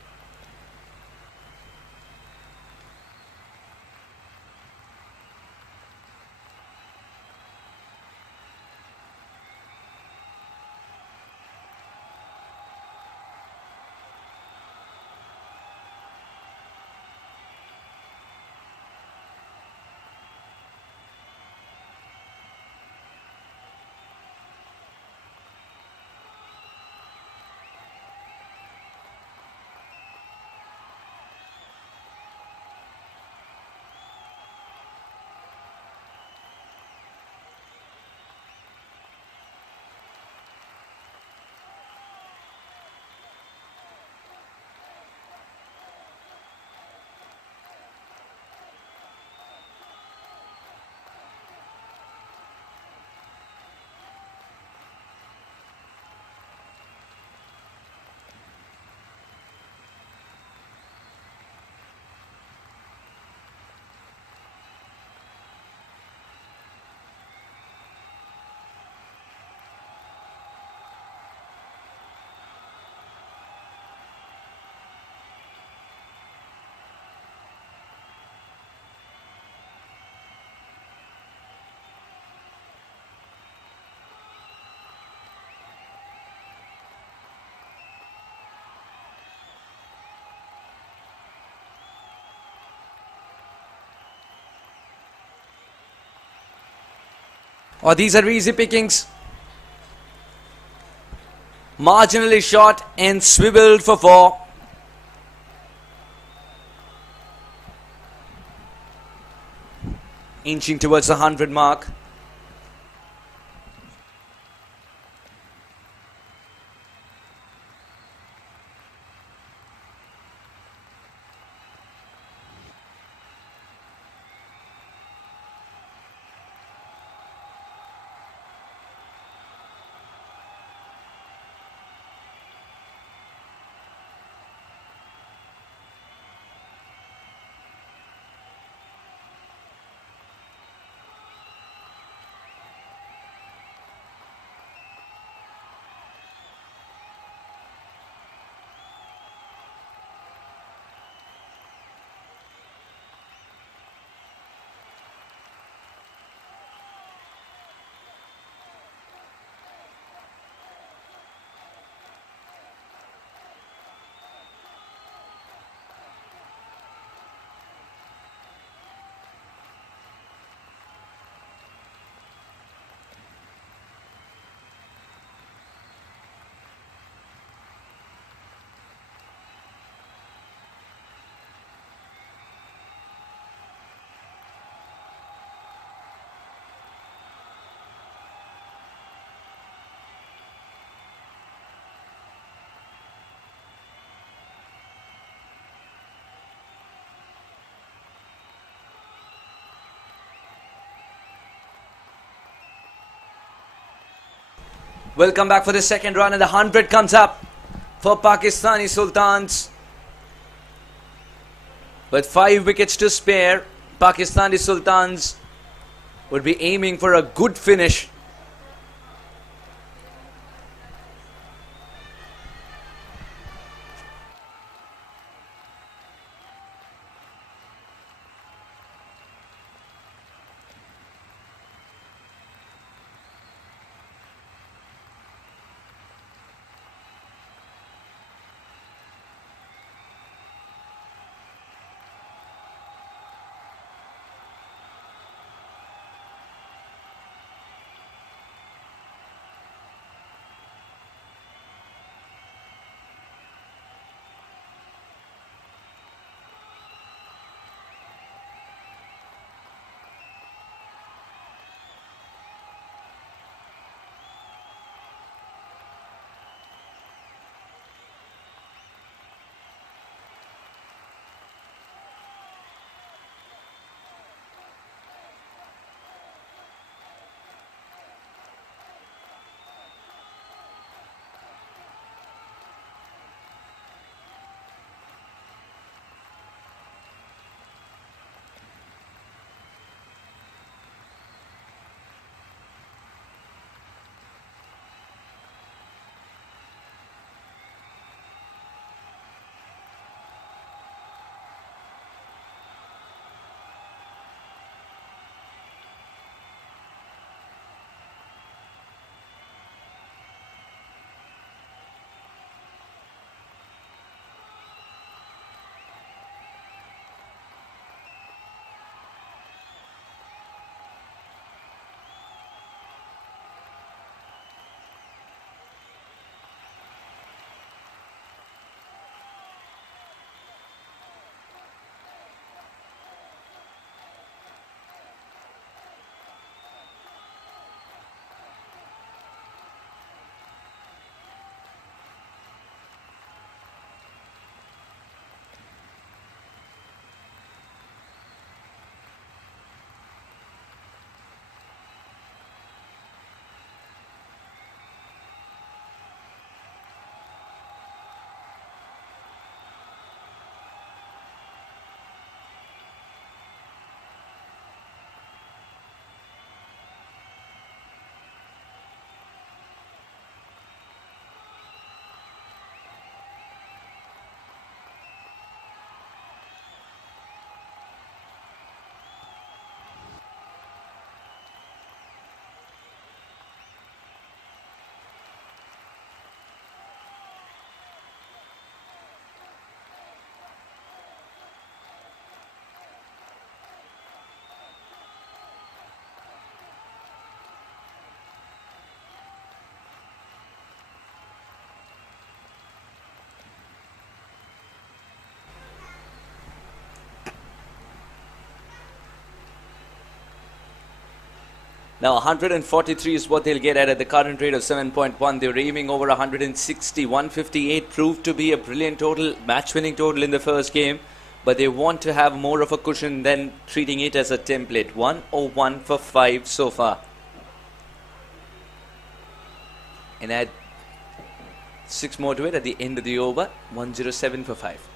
Oh, these are easy pickings. Marginally short and swiveled for 4. Inching towards the 100 mark. will come back for the second run, and the 100 comes up for Pakistani Sultans. With 5 wickets to spare, Pakistani Sultans would be aiming for a good finish. Now 143 is what they'll get at the current rate of 7.1. They were aiming over 160. 158 proved to be a brilliant total, match-winning total in the first game. But they want to have more of a cushion than treating it as a template. 101 for 5 so far. And add 6 more to it at the end of the over. 107 for 5.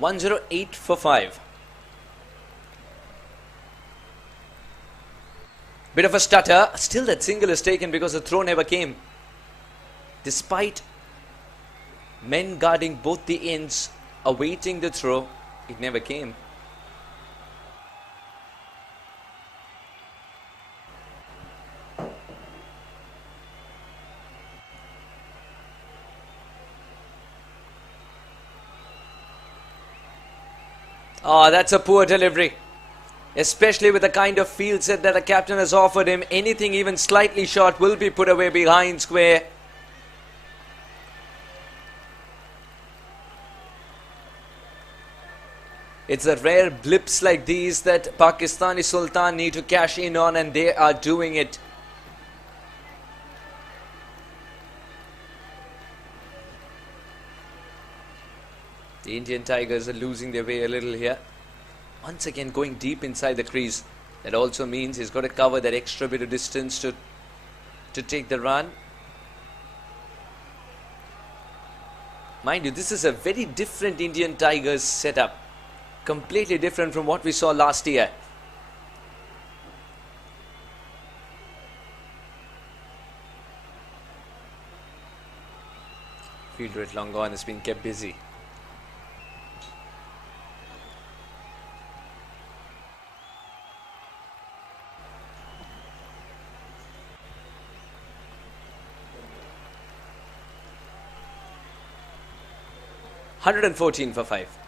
108 for 5. Bit of a stutter. Still that single is taken because the throw never came. Despite men guarding both the ends, awaiting the throw, it never came. Oh, that's a poor delivery. Especially with the kind of field set that the captain has offered him. Anything even slightly short will be put away behind square. It's the rare blips like these that Pakistani Sultan need to cash in on, and they are doing it. The Indian Tigers are losing their way a little here. Once again going deep inside the crease. That also means he's got to cover that extra bit of distance to take the run. Mind you, this is a very different Indian Tigers setup. Completely different from what we saw last year. Fielder at long on has been kept busy. $114 for 5.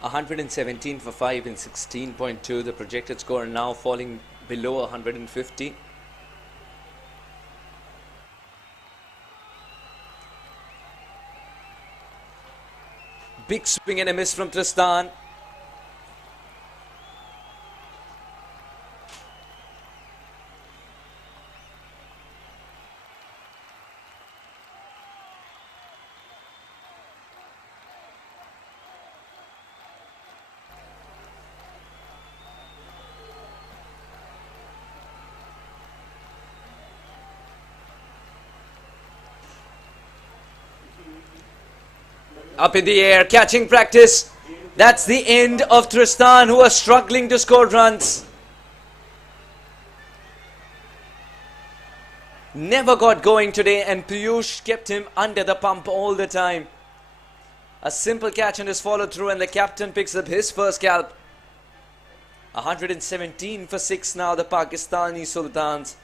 117 for 5 in 16.2. The projected score now falling below 150. Big swing and a miss from Tristan. Up in the air, catching practice. That's the end of Tristan, who was struggling to score runs. Never got going today, and Piyush kept him under the pump all the time. A simple catch and his follow through, and the captain picks up his first scalp. 117 for 6 now, the Pakistani Sultans.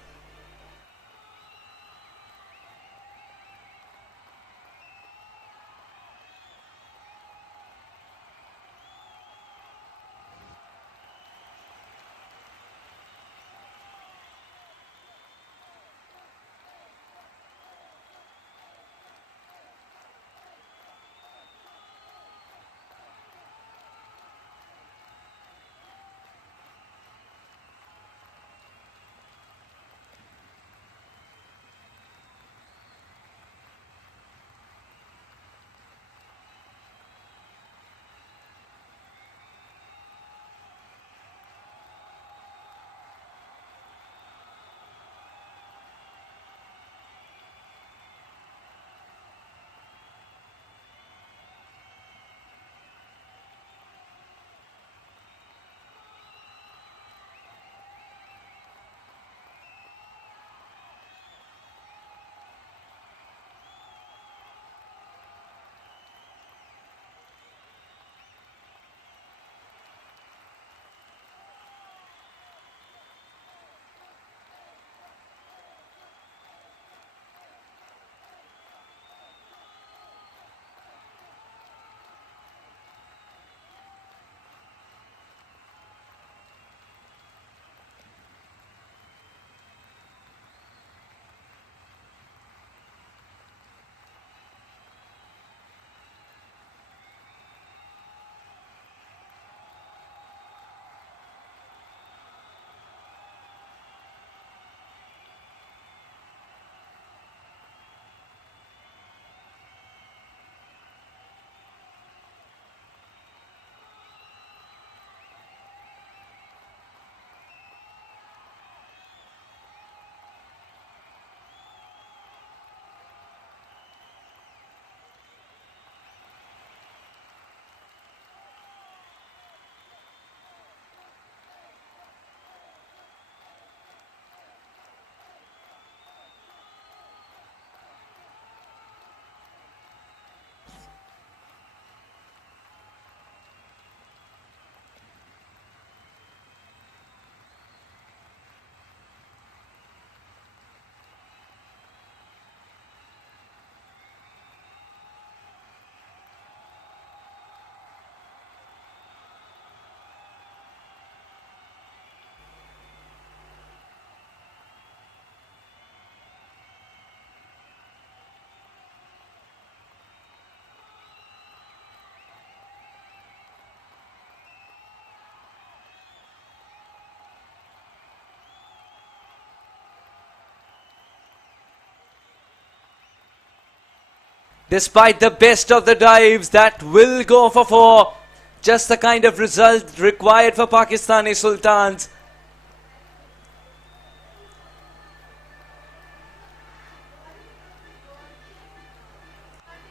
Despite the best of the dives, that will go for 4. Just the kind of result required for Pakistani Sultans.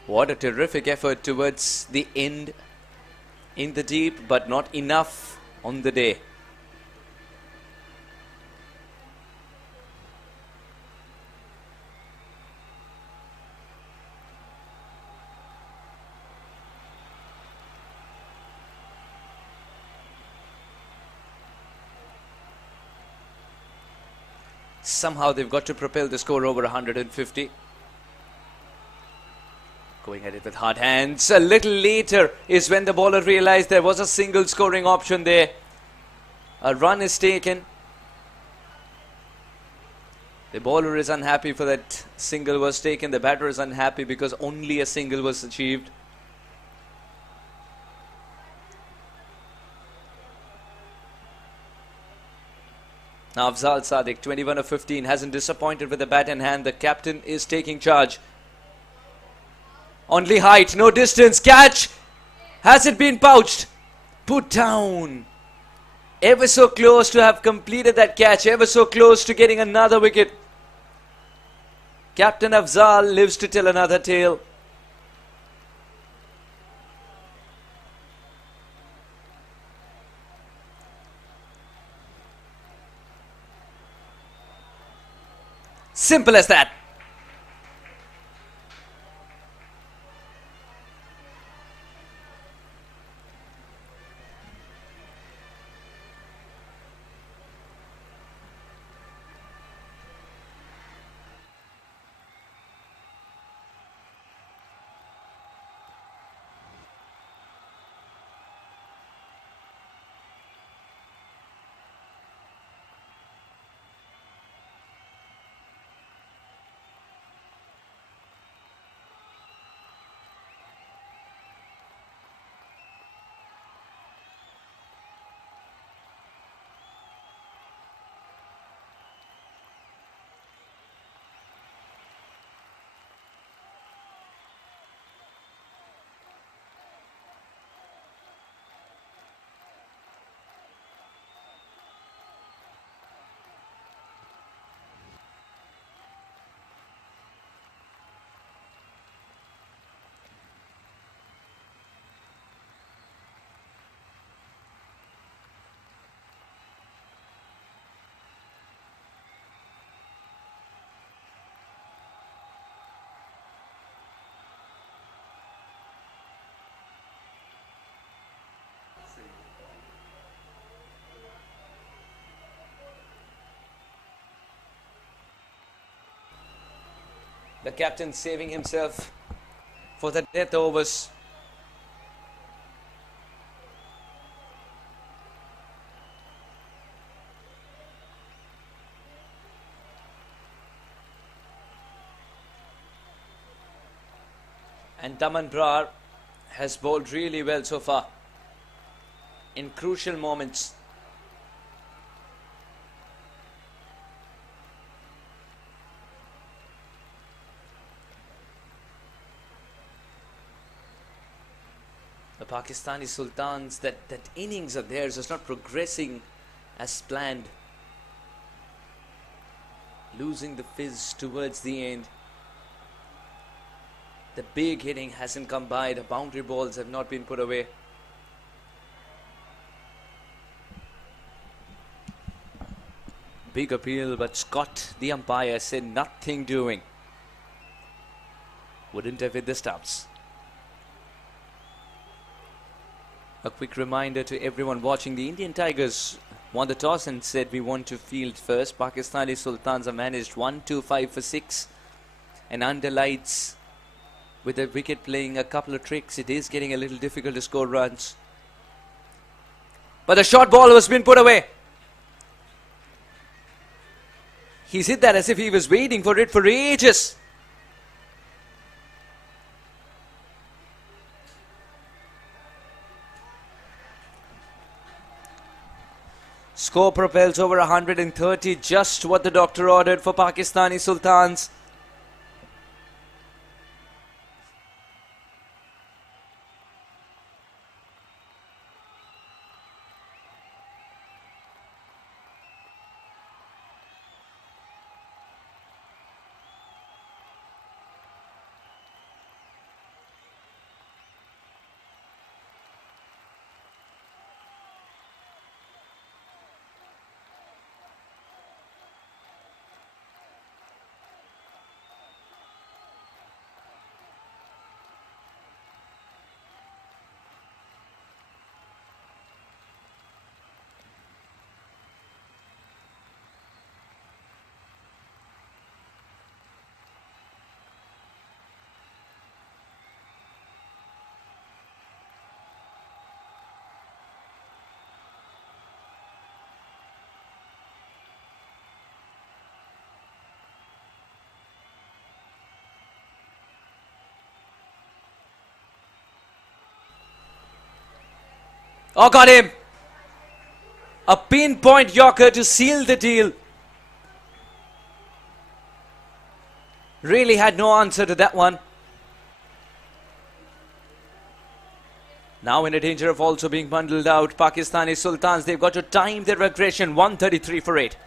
What a terrific effort towards the end in the deep, but not enough on the day. Somehow they've got to propel the score over 150. Going at it with hard hands. A little later is when the bowler realized there was a single scoring option there. A run is taken. The bowler is unhappy for that single was taken. The batter is unhappy because only a single was achieved. Now Afzal Sadiq, 21 of 15, hasn't disappointed with the bat in hand. The captain is taking charge. Only height, no distance. Catch! Has it been pouched? Put down. Ever so close to have completed that catch. Ever so close to getting another wicket. Captain Afzal lives to tell another tale. Simple as that. The captain saving himself for the death overs. And Daman Brar has bowled really well so far in crucial moments. The Pakistani Sultans, that innings of theirs is not progressing as planned. Losing the fizz towards the end. The big hitting hasn't come by. The boundary balls have not been put away. Big appeal, but Scott, the umpire, said nothing doing. Wouldn't have hit the stumps. A quick reminder to everyone watching, the Indian Tigers won the toss and said we want to field first. Pakistani Sultans have managed 1-2-5 for 6. And under lights, with the wicket playing a couple of tricks, it is getting a little difficult to score runs. But the short ball was been put away. He's hit that as if he was waiting for it for ages. Score propels over 130, just what the doctor ordered for Pakistani Sultans. Oh, got him. A pinpoint yorker to seal the deal. Really had no answer to that one. Now in a danger of also being bundled out, Pakistani Sultans, they've got to time their aggression. 133 for 8.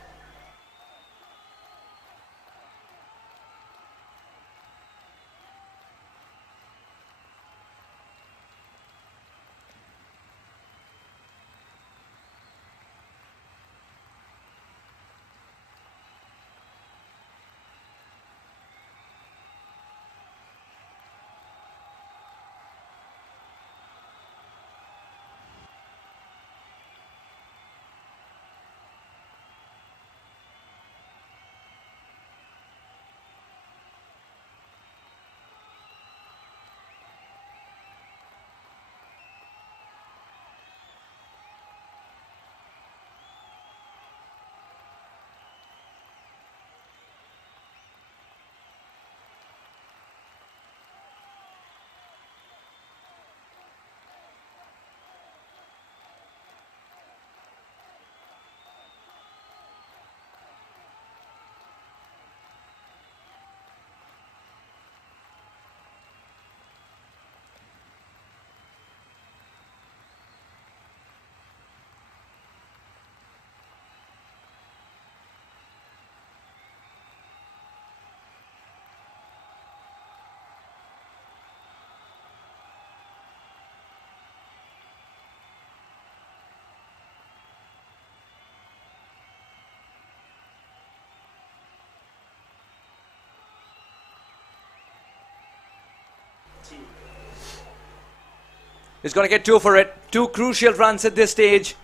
He's going to get 2 for it. 2 crucial runs at this stage.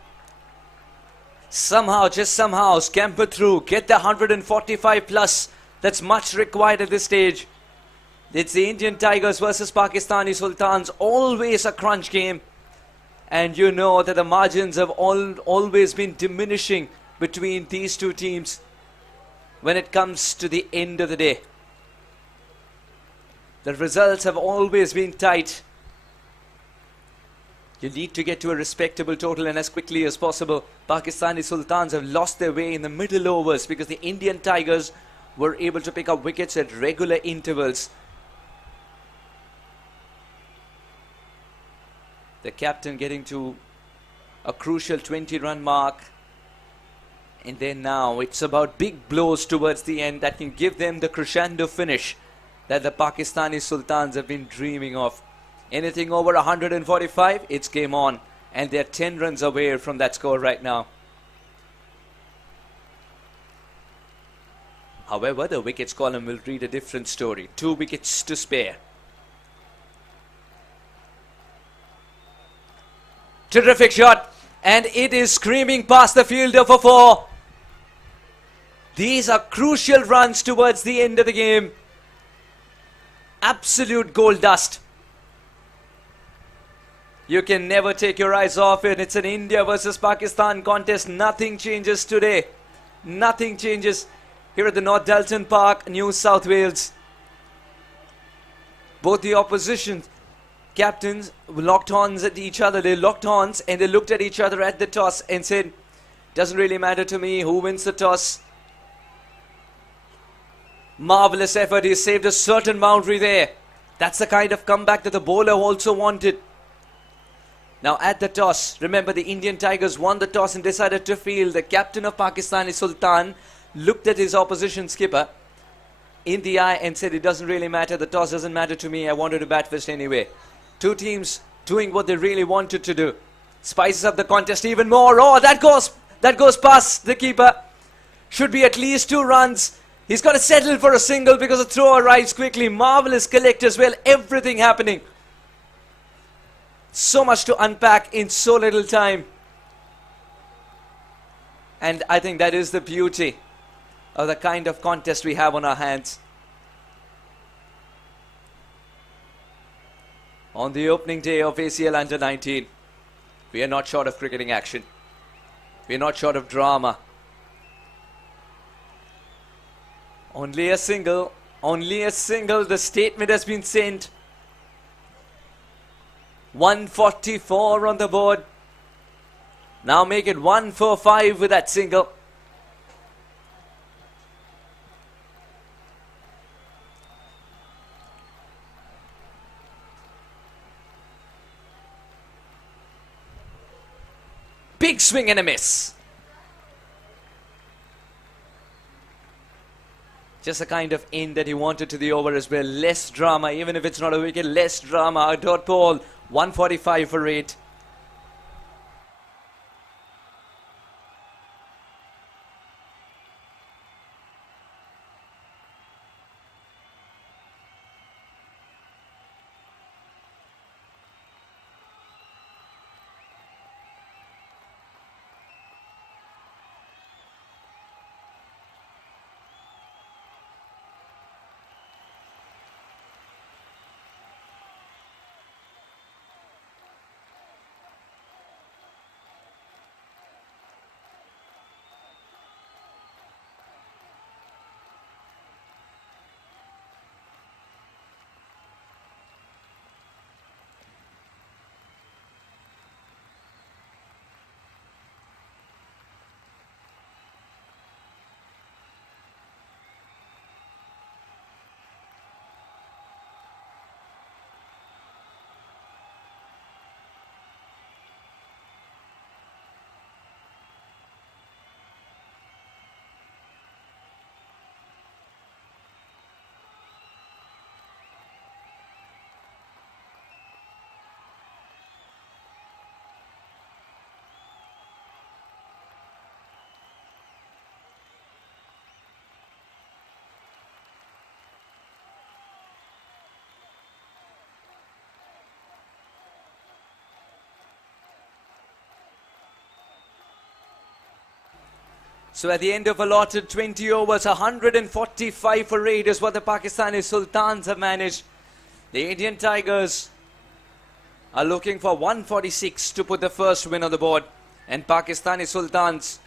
Somehow, just somehow, scamper through. Get the 145 plus. That's much required at this stage. It's the Indian Tigers versus Pakistani Sultans. Always a crunch game. And you know that the margins have always been diminishing between these two teams when it comes to the end of the day. The results have always been tight. You need to get to a respectable total and as quickly as possible. Pakistani Sultans have lost their way in the middle overs because the Indian Tigers were able to pick up wickets at regular intervals. The captain getting to a crucial 20-run mark. And then now it's about big blows towards the end that can give them the crescendo finish that the Pakistani Sultans have been dreaming of. Anything over 145, it's game on. And they're 10 runs away from that score right now. However, the wickets column will read a different story. 2 wickets to spare. Terrific shot. And it is screaming past the fielder for 4. These are crucial runs towards the end of the game. Absolute gold dust. You can never take your eyes off it. It's an India versus Pakistan contest. Nothing changes today. Nothing changes here at the North Dalton Park, New South Wales. Both the opposition captains locked horns at each other. They locked horns and they looked at each other at the toss and said, doesn't really matter to me who wins the toss. Marvellous effort. He saved a certain boundary there. That's the kind of comeback that the bowler also wanted. Now at the toss, remember the Indian Tigers won the toss and decided to field. The captain of Pakistani Sultan looked at his opposition skipper in the eye and said, it doesn't really matter, the toss doesn't matter to me, I wanted to bat first anyway. Two teams doing what they really wanted to do. Spices up the contest even more. Oh, that goes past the keeper. Should be at least 2 runs. He's got to settle for a single because the throw arrives quickly. Marvellous collect as well, everything happening. So much to unpack in so little time. And I think that is the beauty of the kind of contest we have on our hands. On the opening day of ACL Under-19, we are not short of cricketing action. We are not short of drama. Only a single, the statement has been sent. 144 on the board. Now make it 1 for 5 with that single. Big swing and a miss. Just a kind of end that he wanted to the over as well. Less drama, even if it's not a wicket, less drama. A dot ball, 145 for 8. So at the end of allotted 20 overs, 145 for 8 is what the Pakistani Sultans have managed. The Indian Tigers are looking for 146 to put the first win on the board. And Pakistani Sultans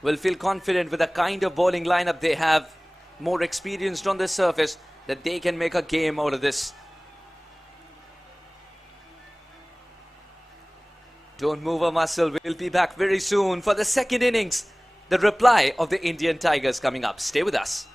will feel confident with the kind of bowling lineup they have, more experienced on the surface, that they can make a game out of this. Don't move a muscle. We'll be back very soon for the second innings. The reply of the Indian Tigers coming up. Stay with us.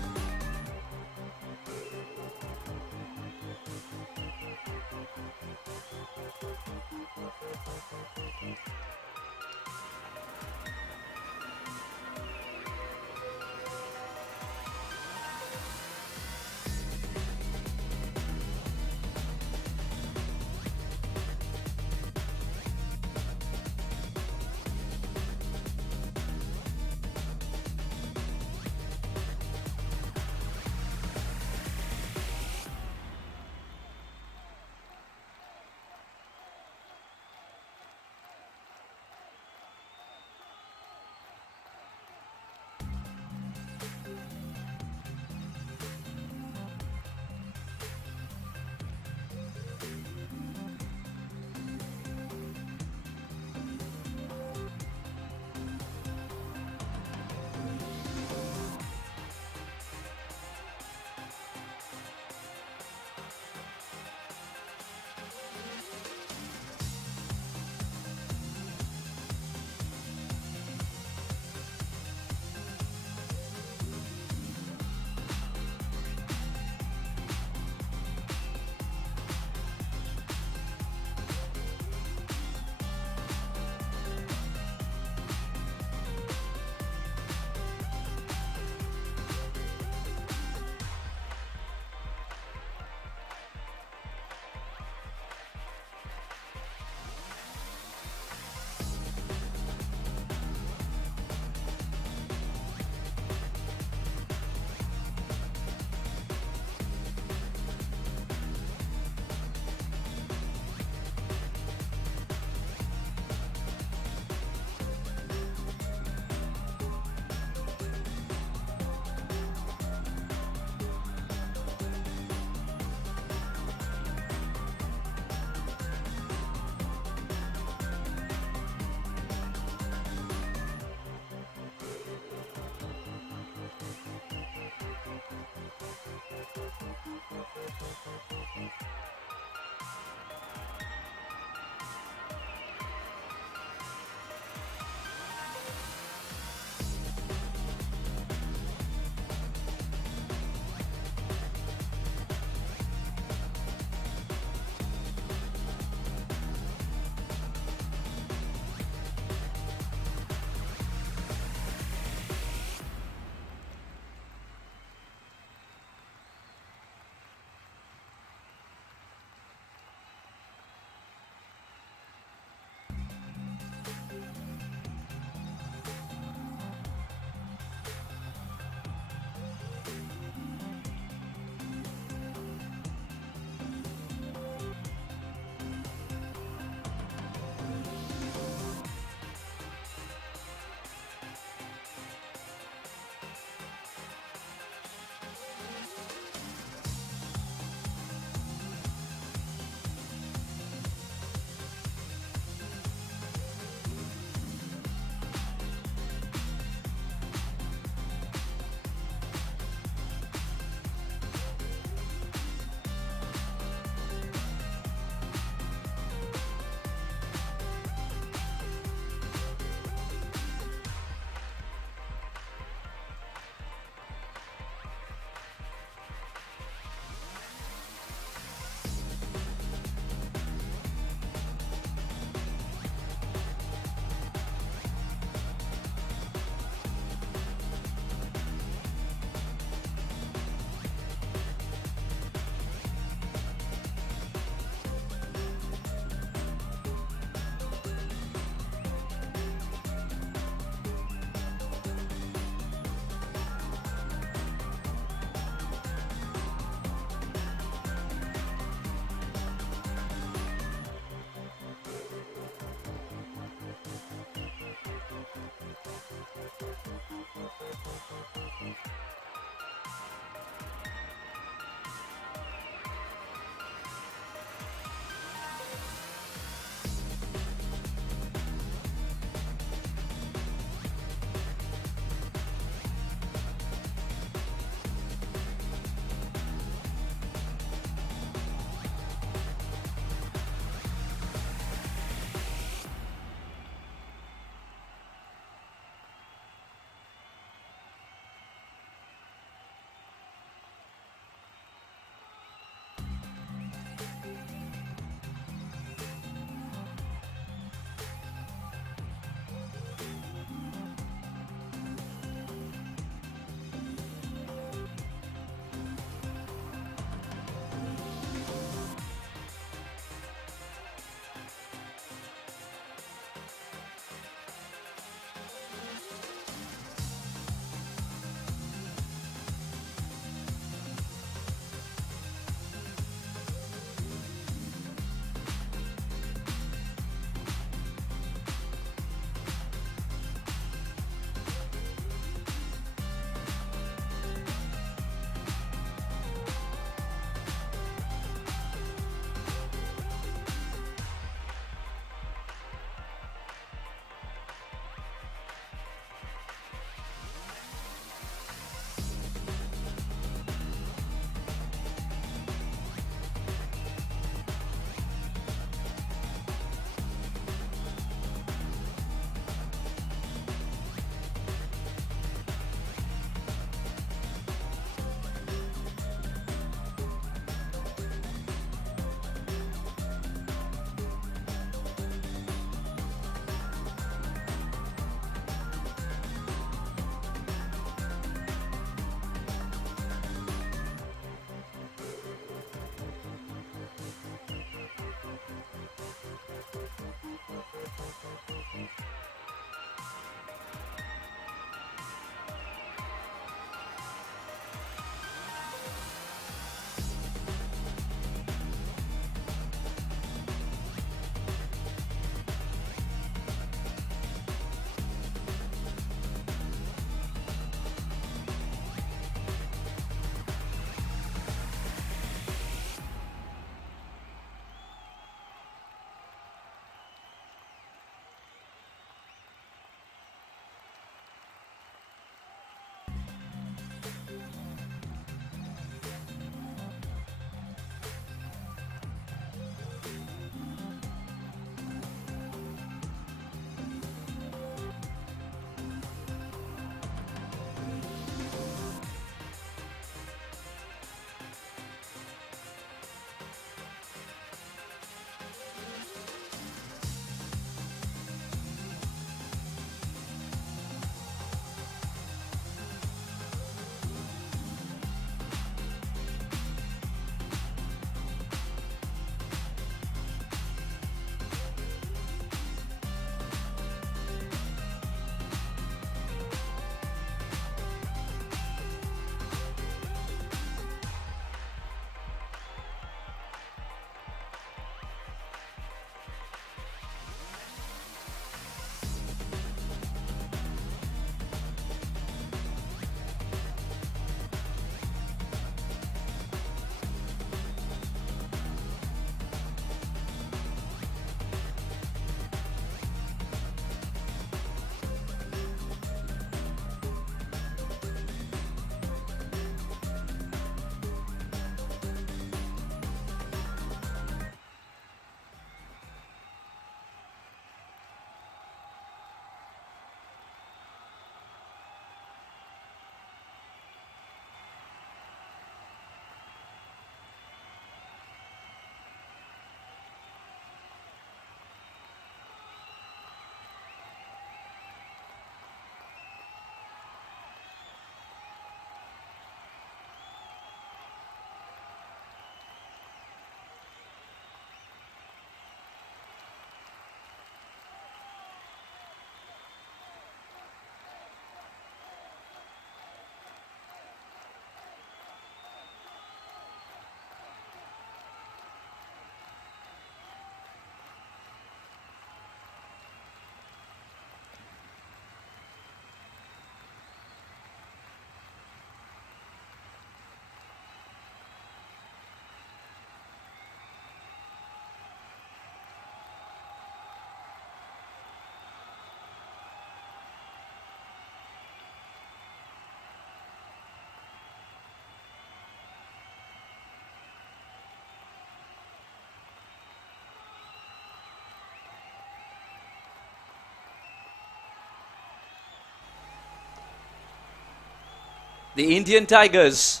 The Indian Tigers,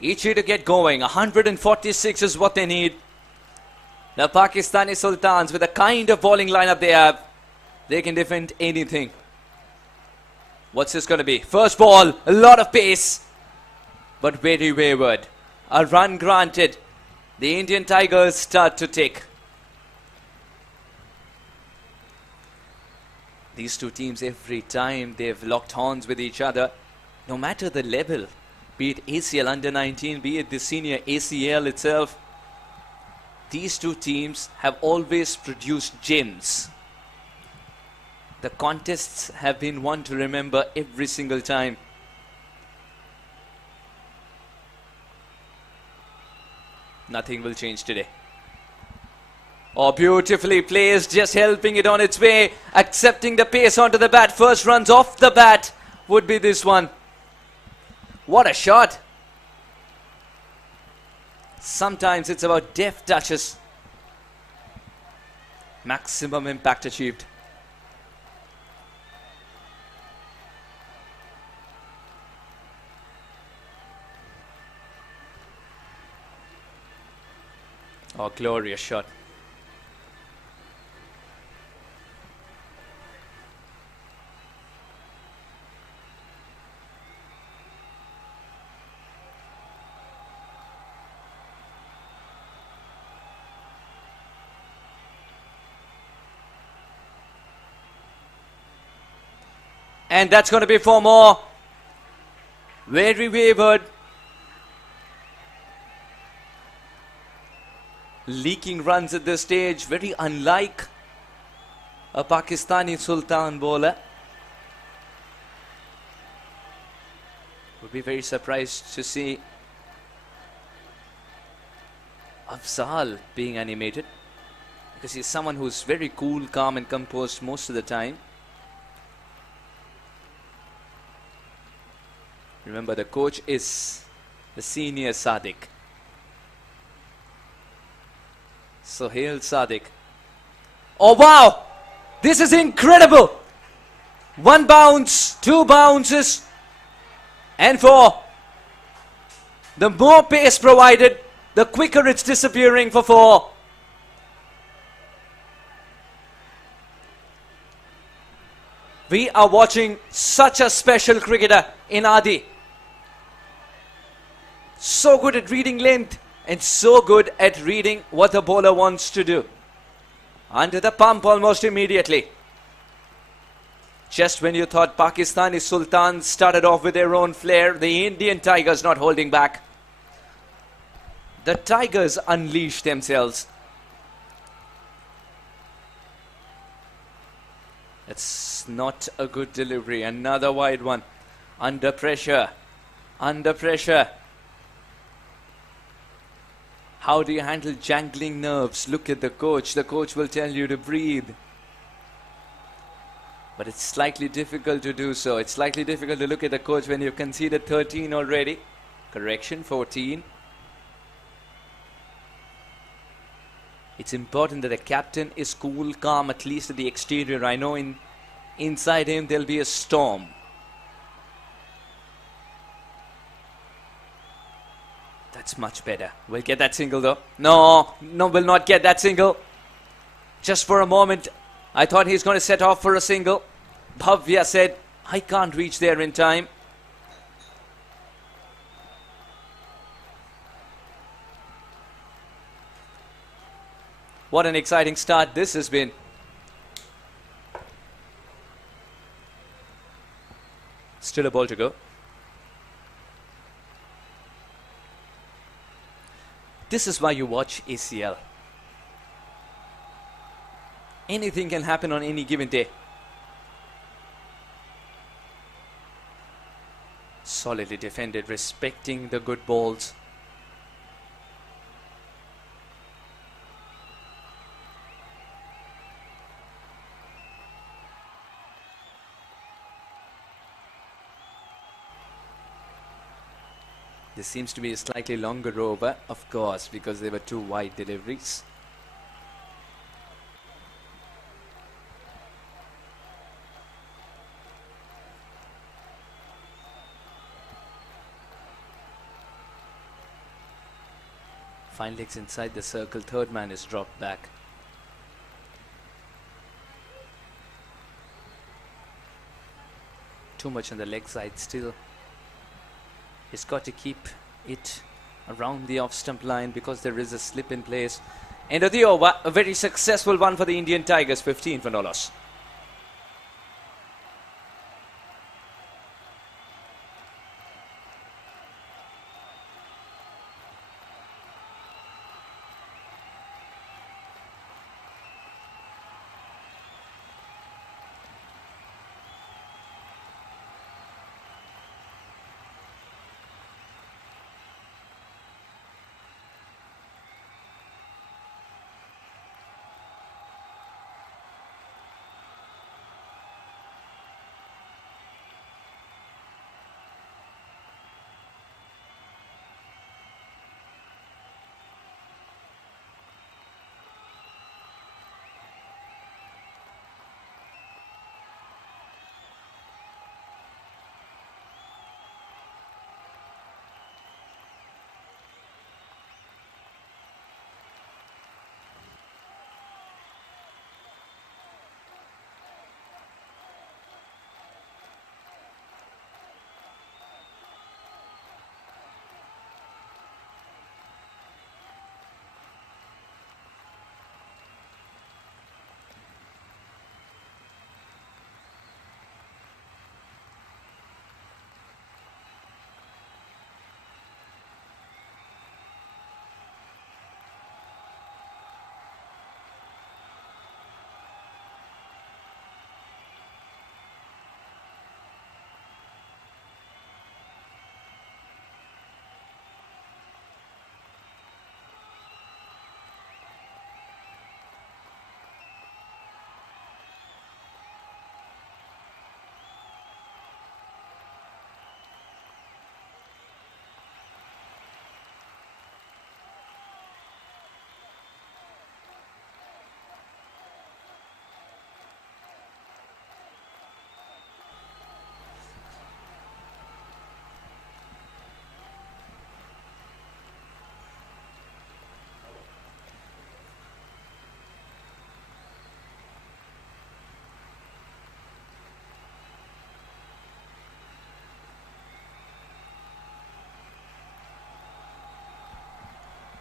itchy to get going. 146 is what they need. The Pakistani Sultans, with the kind of bowling lineup they have, they can defend anything. What's this going to be? First ball, a lot of pace, but very wayward. A run granted. The Indian Tigers start to tick. These two teams, every time they've locked horns with each other, no matter the level, be it ACL under 19, be it the senior ACL itself, these two teams have always produced gems. The contests have been one to remember every single time. Nothing will change today. Oh, beautifully placed, just helping it on its way, accepting the pace onto the bat. First runs off the bat would be this one. What a shot. Sometimes it's about deft touches. Maximum impact achieved. Oh, glorious shot. And that's going to be 4 more. Very wavered. Leaking runs at this stage. Very unlike a Pakistani Sultan bowler. Would be very surprised to see Afzal being animated, because he's someone who's very cool, calm and composed most of the time. Remember, the coach is the senior Sadiq. Sohail Sadiq. Oh wow! This is incredible! 1 bounce, 2 bounces, and 4. The more pace provided, the quicker it's disappearing for 4. We are watching such a special cricketer in Adi. So good at reading length and so good at reading what the bowler wants to do. Under the pump almost immediately. Just when you thought Pakistani Sultans started off with their own flair, the Indian Tigers not holding back. The Tigers unleashed themselves. It's not a good delivery. Another wide one. Under pressure. Under pressure. How do you handle jangling nerves? Look at the coach. The coach will tell you to breathe. But it's slightly difficult to do so. It's slightly difficult to look at the coach when you've conceded 13 already. Correction, 14. It's important that the captain is cool, calm, at least at the exterior. I know inside him there'll be a storm. That's much better. We'll get that single though. No, we'll not get that single. Just for a moment, I thought he's going to set off for a single. Bhavya said, I can't reach there in time. What an exciting start this has been. Still a ball to go. This is why you watch ACL. Anything can happen on any given day. Solidly defended, respecting the good balls. This seems to be a slightly longer over, of course, because there were 2 wide deliveries. Fine legs inside the circle. Third man is dropped back. Too much on the leg side still. He's got to keep it around the off stump line because there is a slip in place. End of the over. A very successful one for the Indian Tigers. 15 for no loss.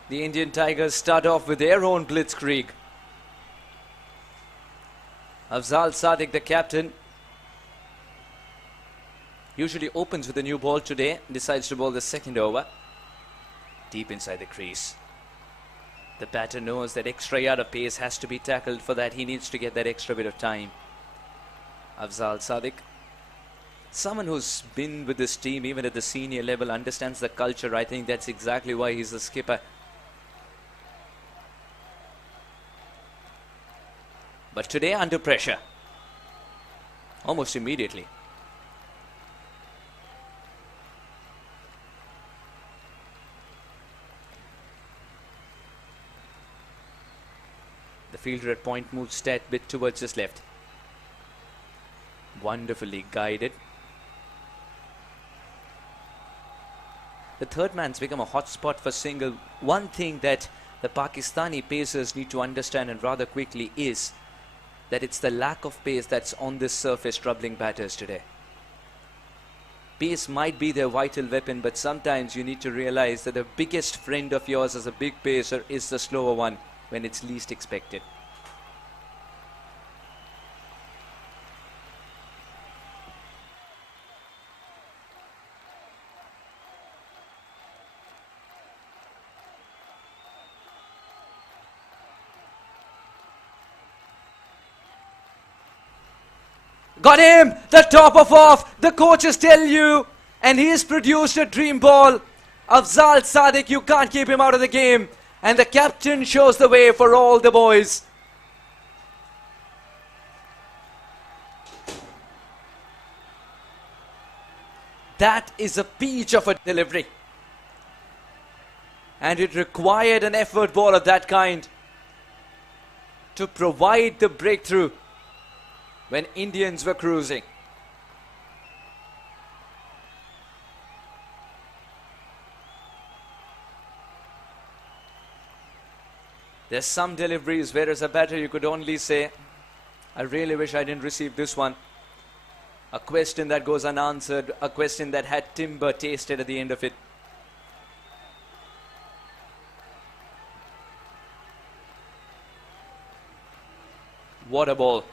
The Indian Tigers start off with their own blitzkrieg. Afzal Sadiq, the captain, usually opens with a new ball today, decides to bowl the second over. Deep inside the crease. The batter knows that extra yard of pace has to be tackled. For that, he needs to get that extra bit of time. Afzal Sadiq, someone who's been with this team even at the senior level, understands the culture. I think that's exactly why he's the skipper. But today under pressure, almost immediately. The fielder at point moves that bit towards his left. Wonderfully guided. The third man's become a hot spot for single. One thing that the Pakistani pacers need to understand, and rather quickly, is that it's the lack of pace that's on this surface troubling batters today. Pace might be their vital weapon, but sometimes you need to realize that the biggest friend of yours as a big pacer is the slower one when it's least expected. Got him! The top of off! The coaches tell you! And he has produced a dream ball. Afzal Sadiq, you can't keep him out of the game. And the captain shows the way for all the boys. That is a peach of a delivery. And it required an effort ball of that kind to provide the breakthrough when Indians were cruising. There's some deliveries where as a batter you could only say, I really wish I didn't receive this one. A question that goes unanswered, a question that had timber tasted at the end of it. What a ball.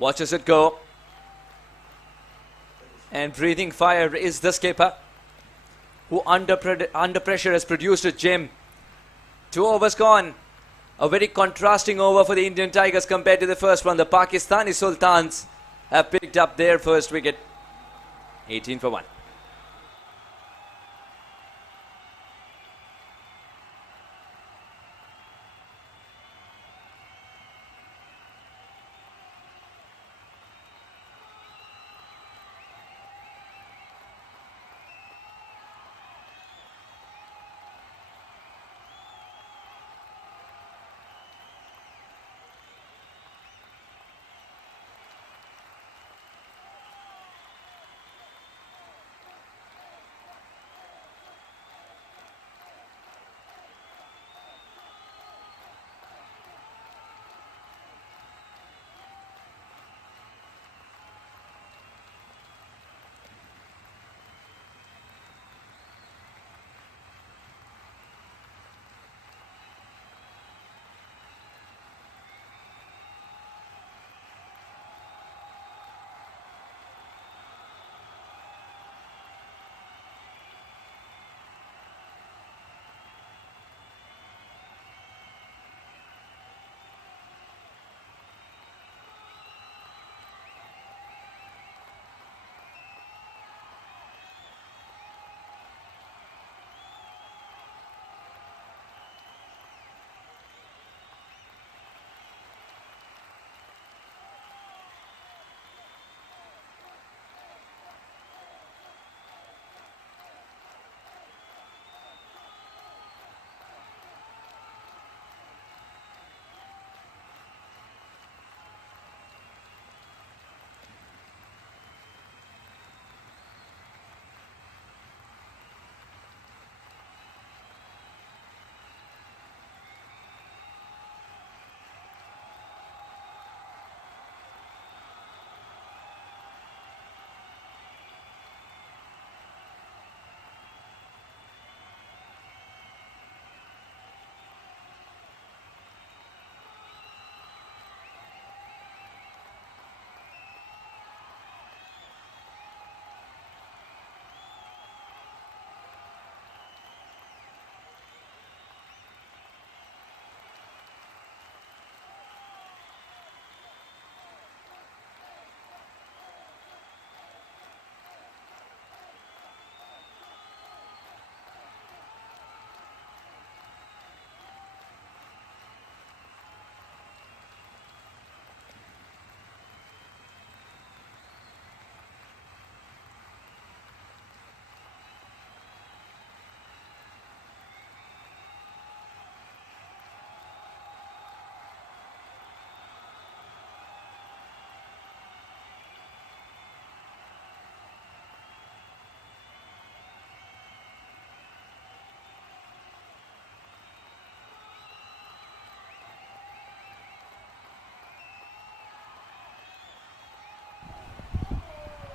Watches it go. And breathing fire is the skipper, who under pressure has produced a gem. 2 overs gone. A very contrasting over for the Indian Tigers compared to the first one. The Pakistani Sultans have picked up their first wicket. 18 for 1.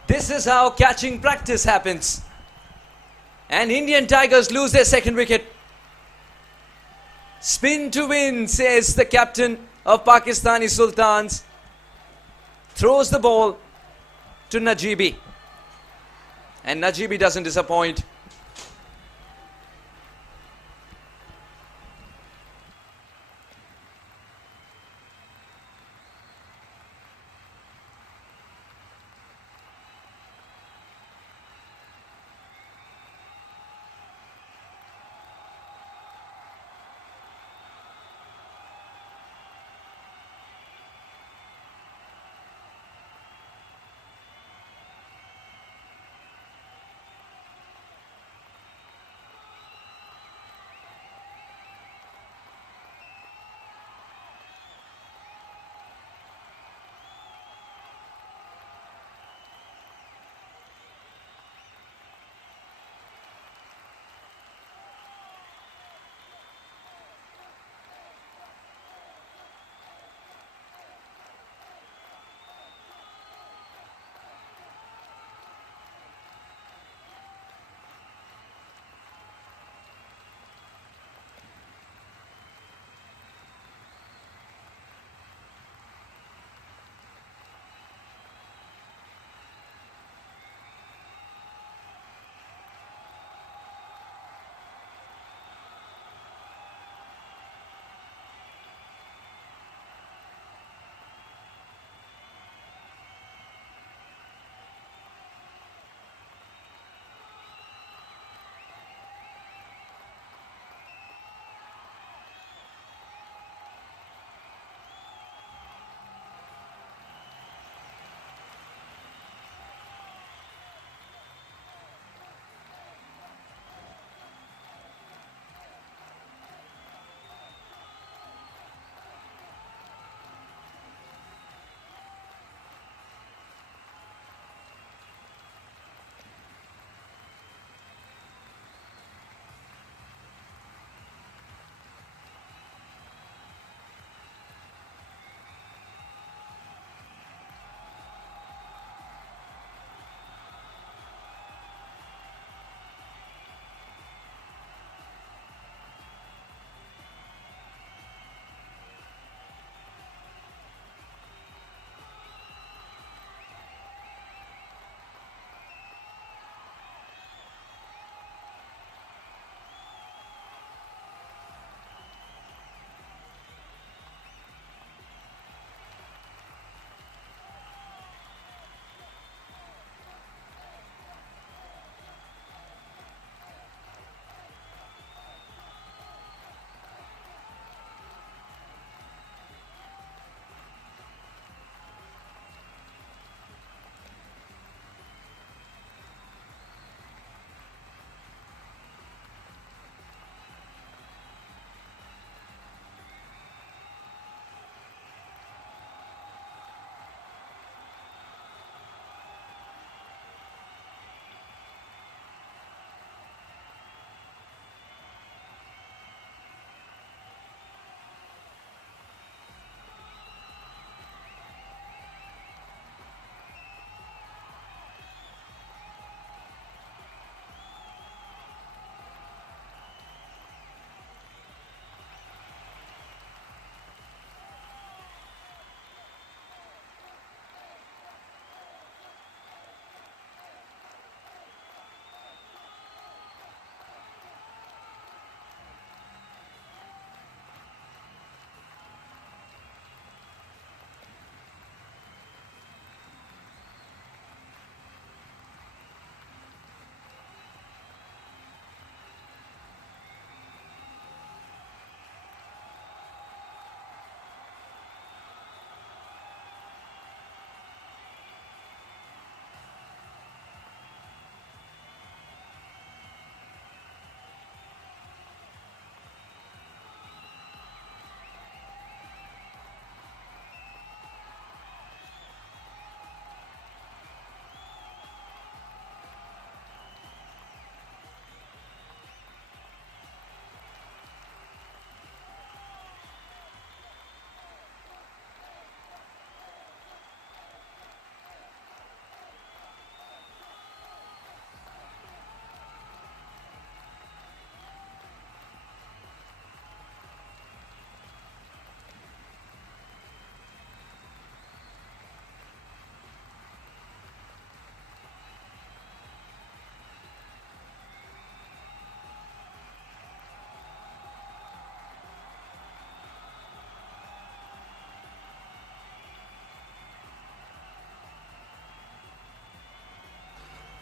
This is how catching practice happens. And Indian Tigers lose their second wicket. Spin to win, says the captain of Pakistani Sultans. Throws the ball to Najibi. And Najibi doesn't disappoint.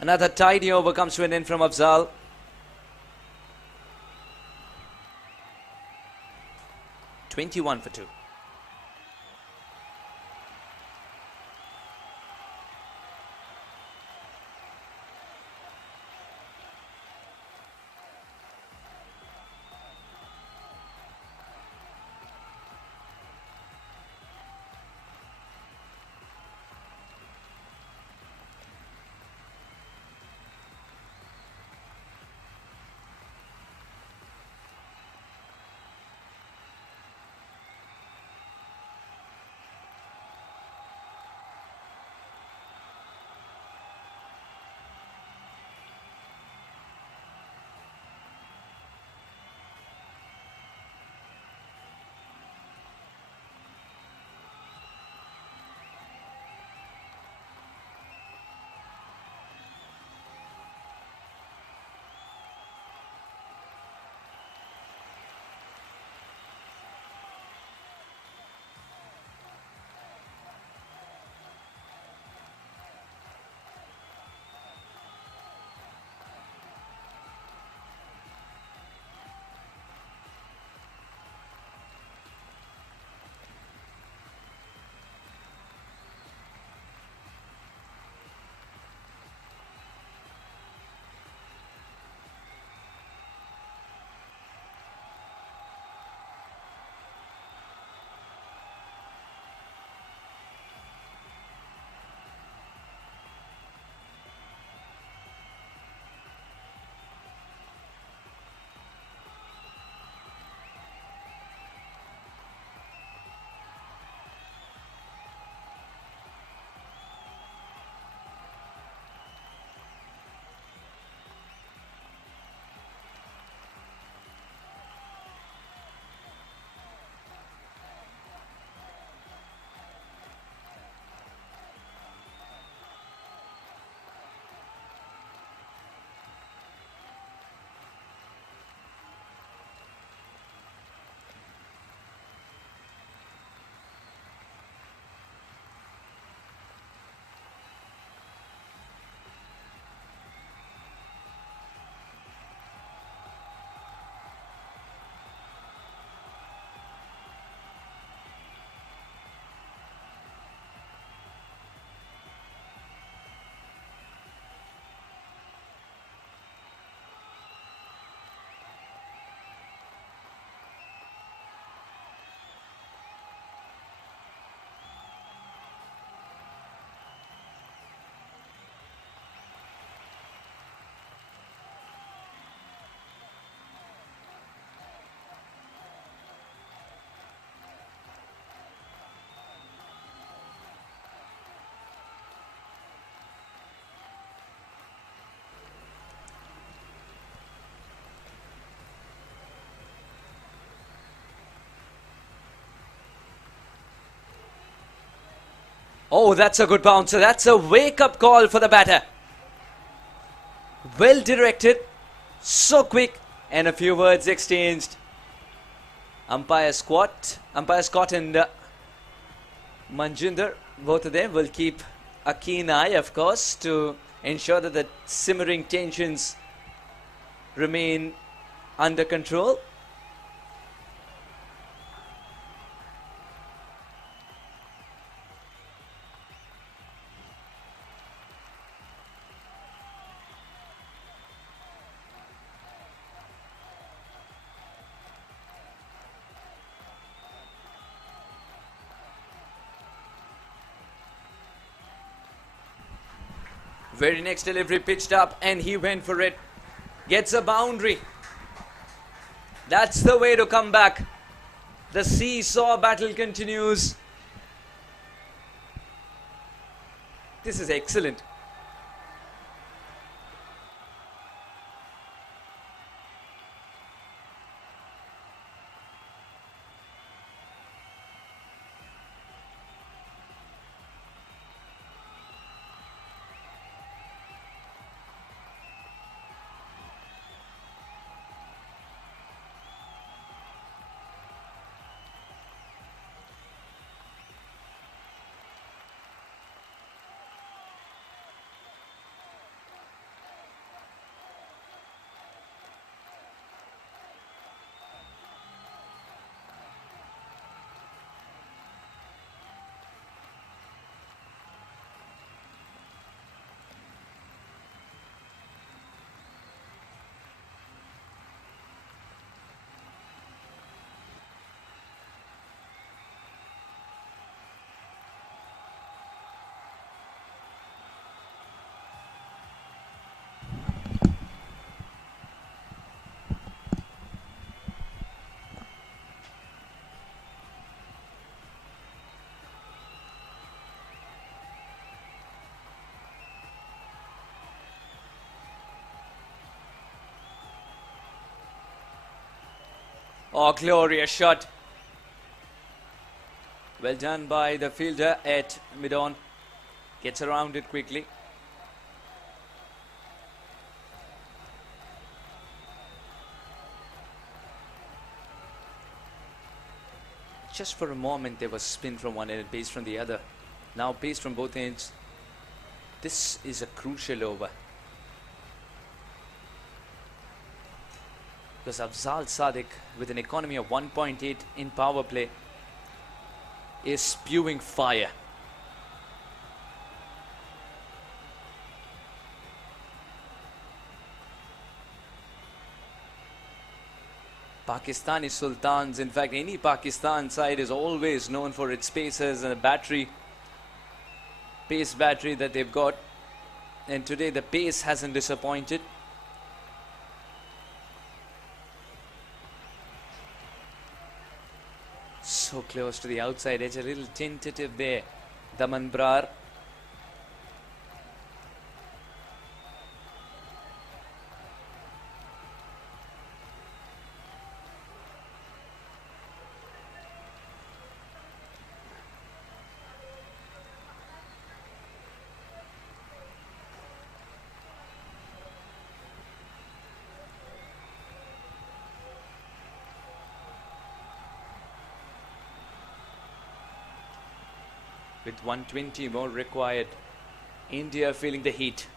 Another tidy over comes to an end from Afzal. "21 for 2. Oh, that's a good bouncer. That's a wake-up call for the batter. Well directed, so quick, and a few words exchanged. Umpire Scott and Manjinder, both of them will keep a keen eye, of course, to ensure that the simmering tensions remain under control. Very next delivery pitched up and he went for it. Gets a boundary. That's the way to come back. The seesaw battle continues. This is excellent. Oh, glorious shot. Well done by the fielder at mid-on. Gets around it quickly. Just for a moment there was spin from one end and pace from the other. Now pace from both ends. This is a crucial over. Because Afzal Sadiq, with an economy of 1.8 in power play, is spewing fire. Pakistani Sultans, in fact any Pakistan side is always known for its paces and a pace battery that they've got, and today the pace hasn't disappointed. So close to the outside edge, a little tentative there, Daman Brar. With 120 more required, India feeling the heat.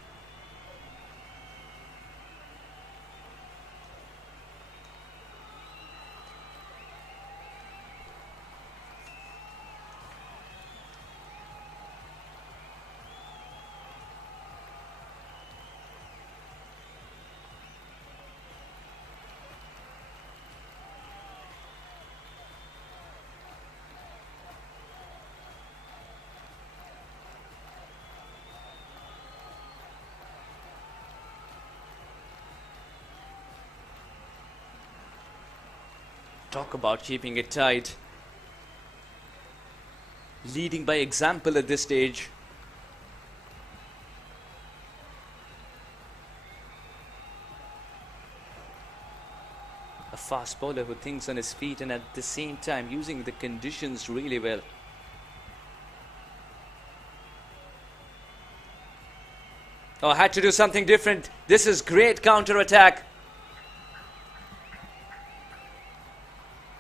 Talk about keeping it tight. Leading by example at this stage. A fast bowler who thinks on his feet and at the same time using the conditions really well. Oh, had to do something different. This is great counter-attack.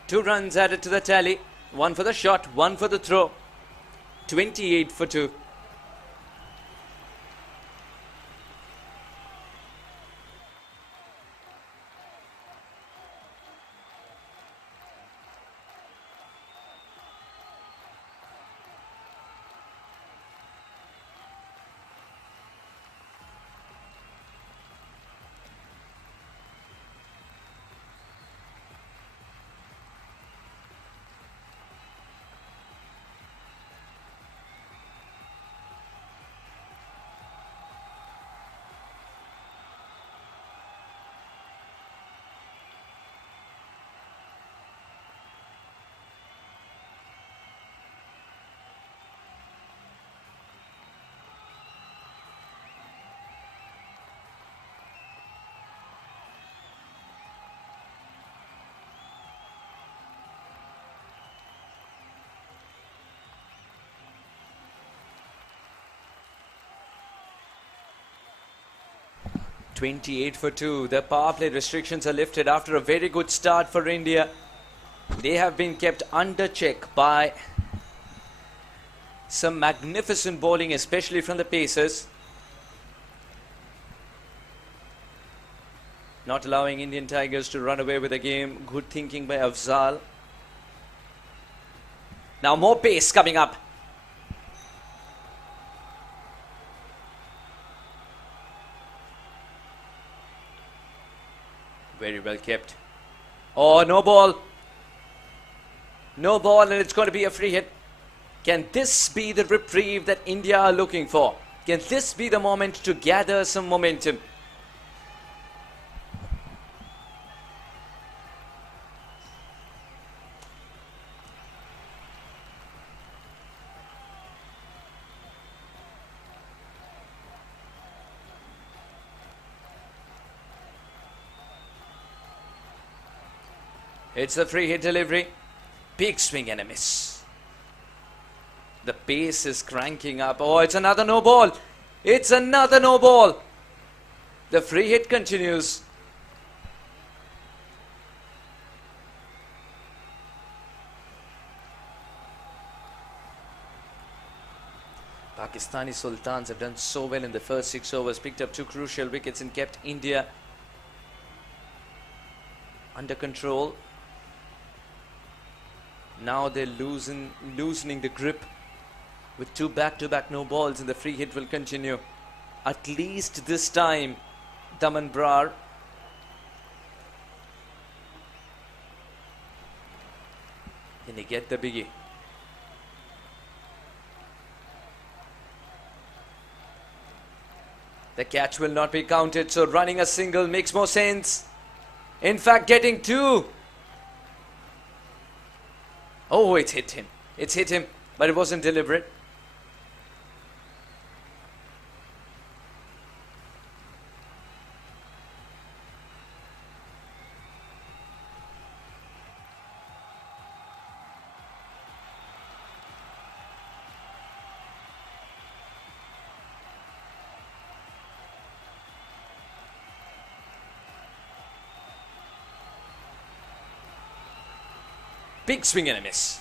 2 runs added to the tally. 1 for the shot, 1 for the throw. 28 for 2. .28 for 2. The power play restrictions are lifted after a very good start for India. They have been kept under check by some magnificent bowling, especially from the pacers. Not allowing Indian Tigers to run away with the game. Good thinking by Afzal. Now more pace coming up. Very well kept. Oh, no ball. No ball, and it's going to be a free hit. Can this be the reprieve that India are looking for? Can this be the moment to gather some momentum? It's a free hit delivery. Big swing and a miss. The pace is cranking up. Oh, it's another no ball. It's another no ball. The free hit continues. Pakistani Sultans have done so well in the first 6 overs, picked up 2 crucial wickets and kept India under control. Now they're loosening the grip with 2 back-to-back no balls, and the free hit will continue. At least this time, Daman Brar. Can he get the biggie? The catch will not be counted, so running a single makes more sense. In fact, getting 2. Oh, it's hit him. It's hit him, but it wasn't deliberate. Big swing and a miss.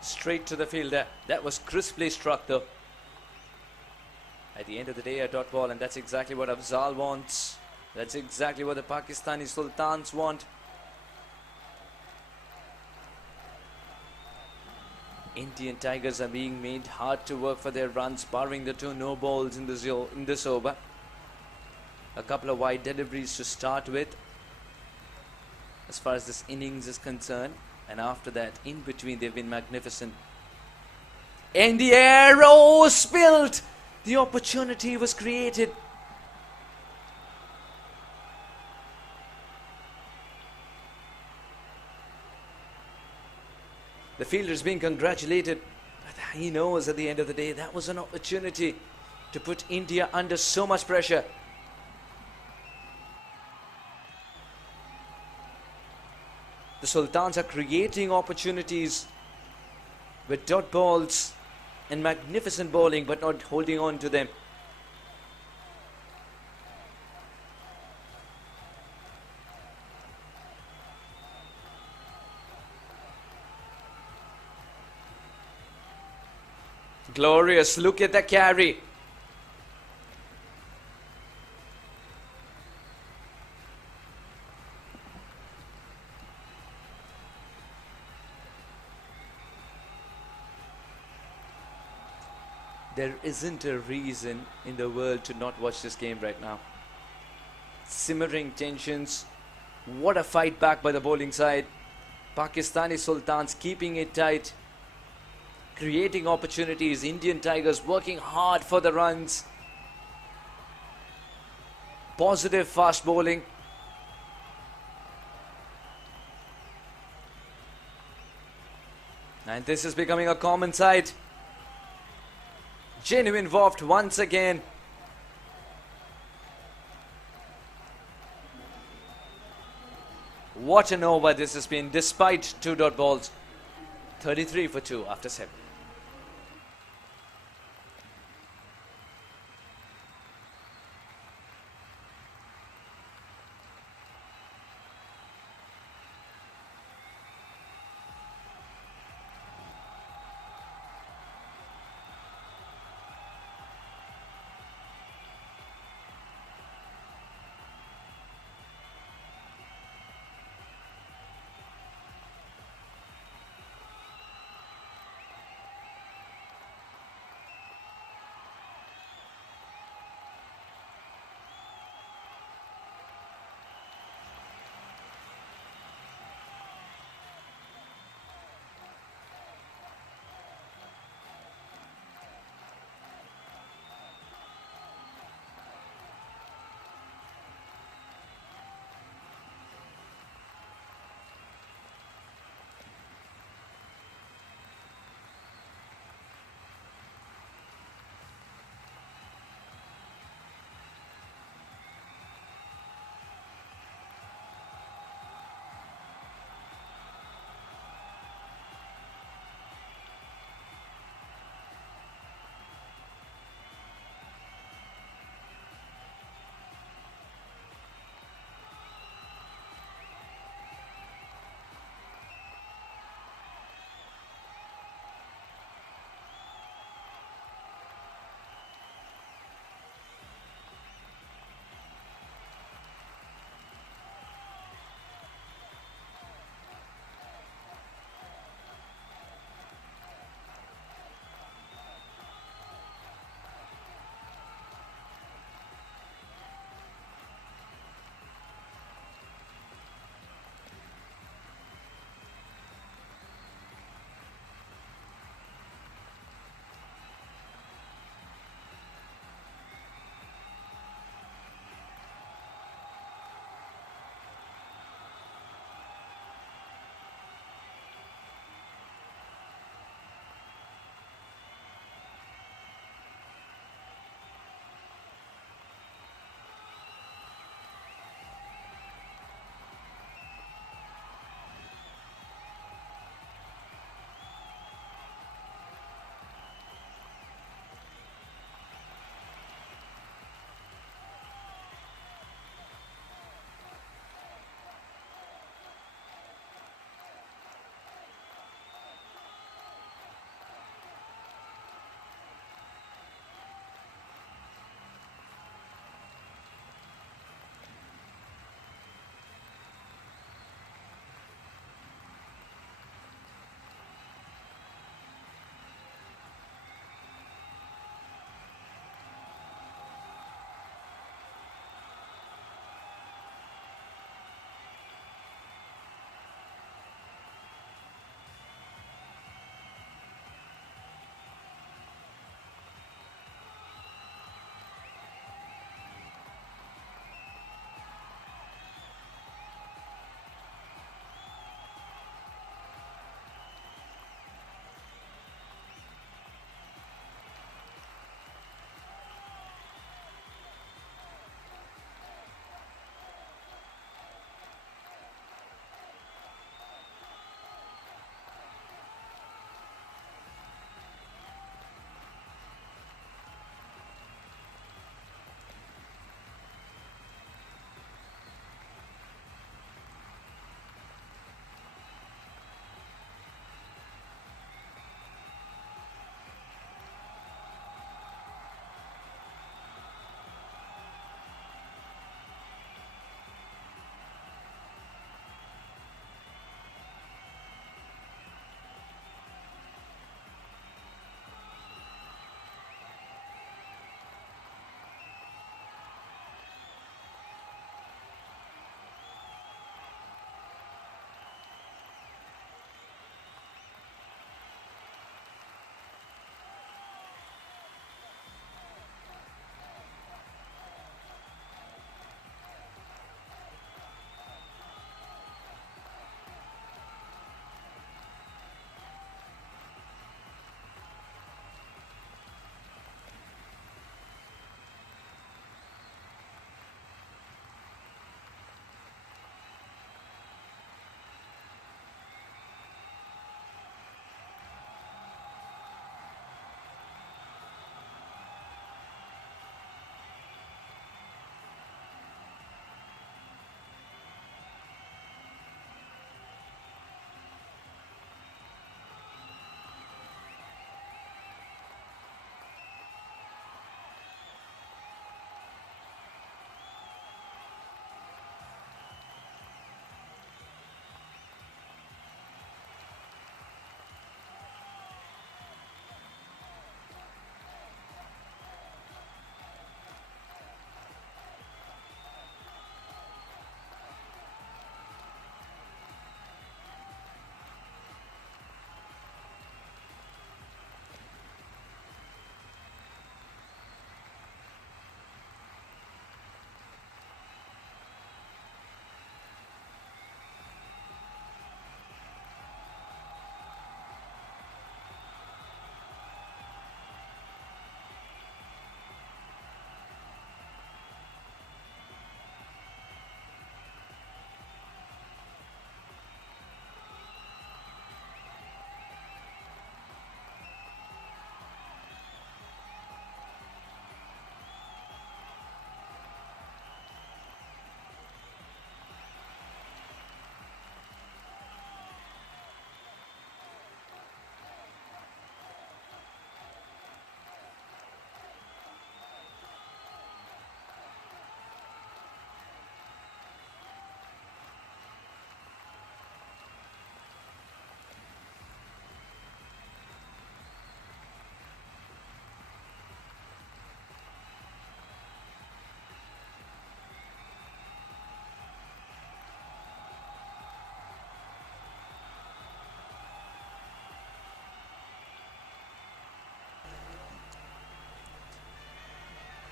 Straight to the fielder. That was crisply struck though. At the end of the day, a dot ball, and that's exactly what Afzal wants. That's exactly what the Pakistani Sultans want. Indian Tigers are being made hard to work for their runs, barring the 2 no balls in this over. A couple of wide deliveries to start with, as far as this innings is concerned. And after that, in between, they've been magnificent. And the arrow spilled. The opportunity was created. The fielder is being congratulated. But he knows at the end of the day, that was an opportunity to put India under so much pressure. The Sultans are creating opportunities with dot balls and magnificent bowling, but not holding on to them. Glorious. Look at the carry. There isn't a reason in the world to not watch this game right now. Simmering tensions. What a fight back by the bowling side. Pakistani Sultans keeping it tight. Creating opportunities. Indian Tigers working hard for the runs. Positive fast bowling. And this is becoming a common sight. Genuine involved once again. What an over this has been, despite 2 dot balls. 33 for 2 after 7.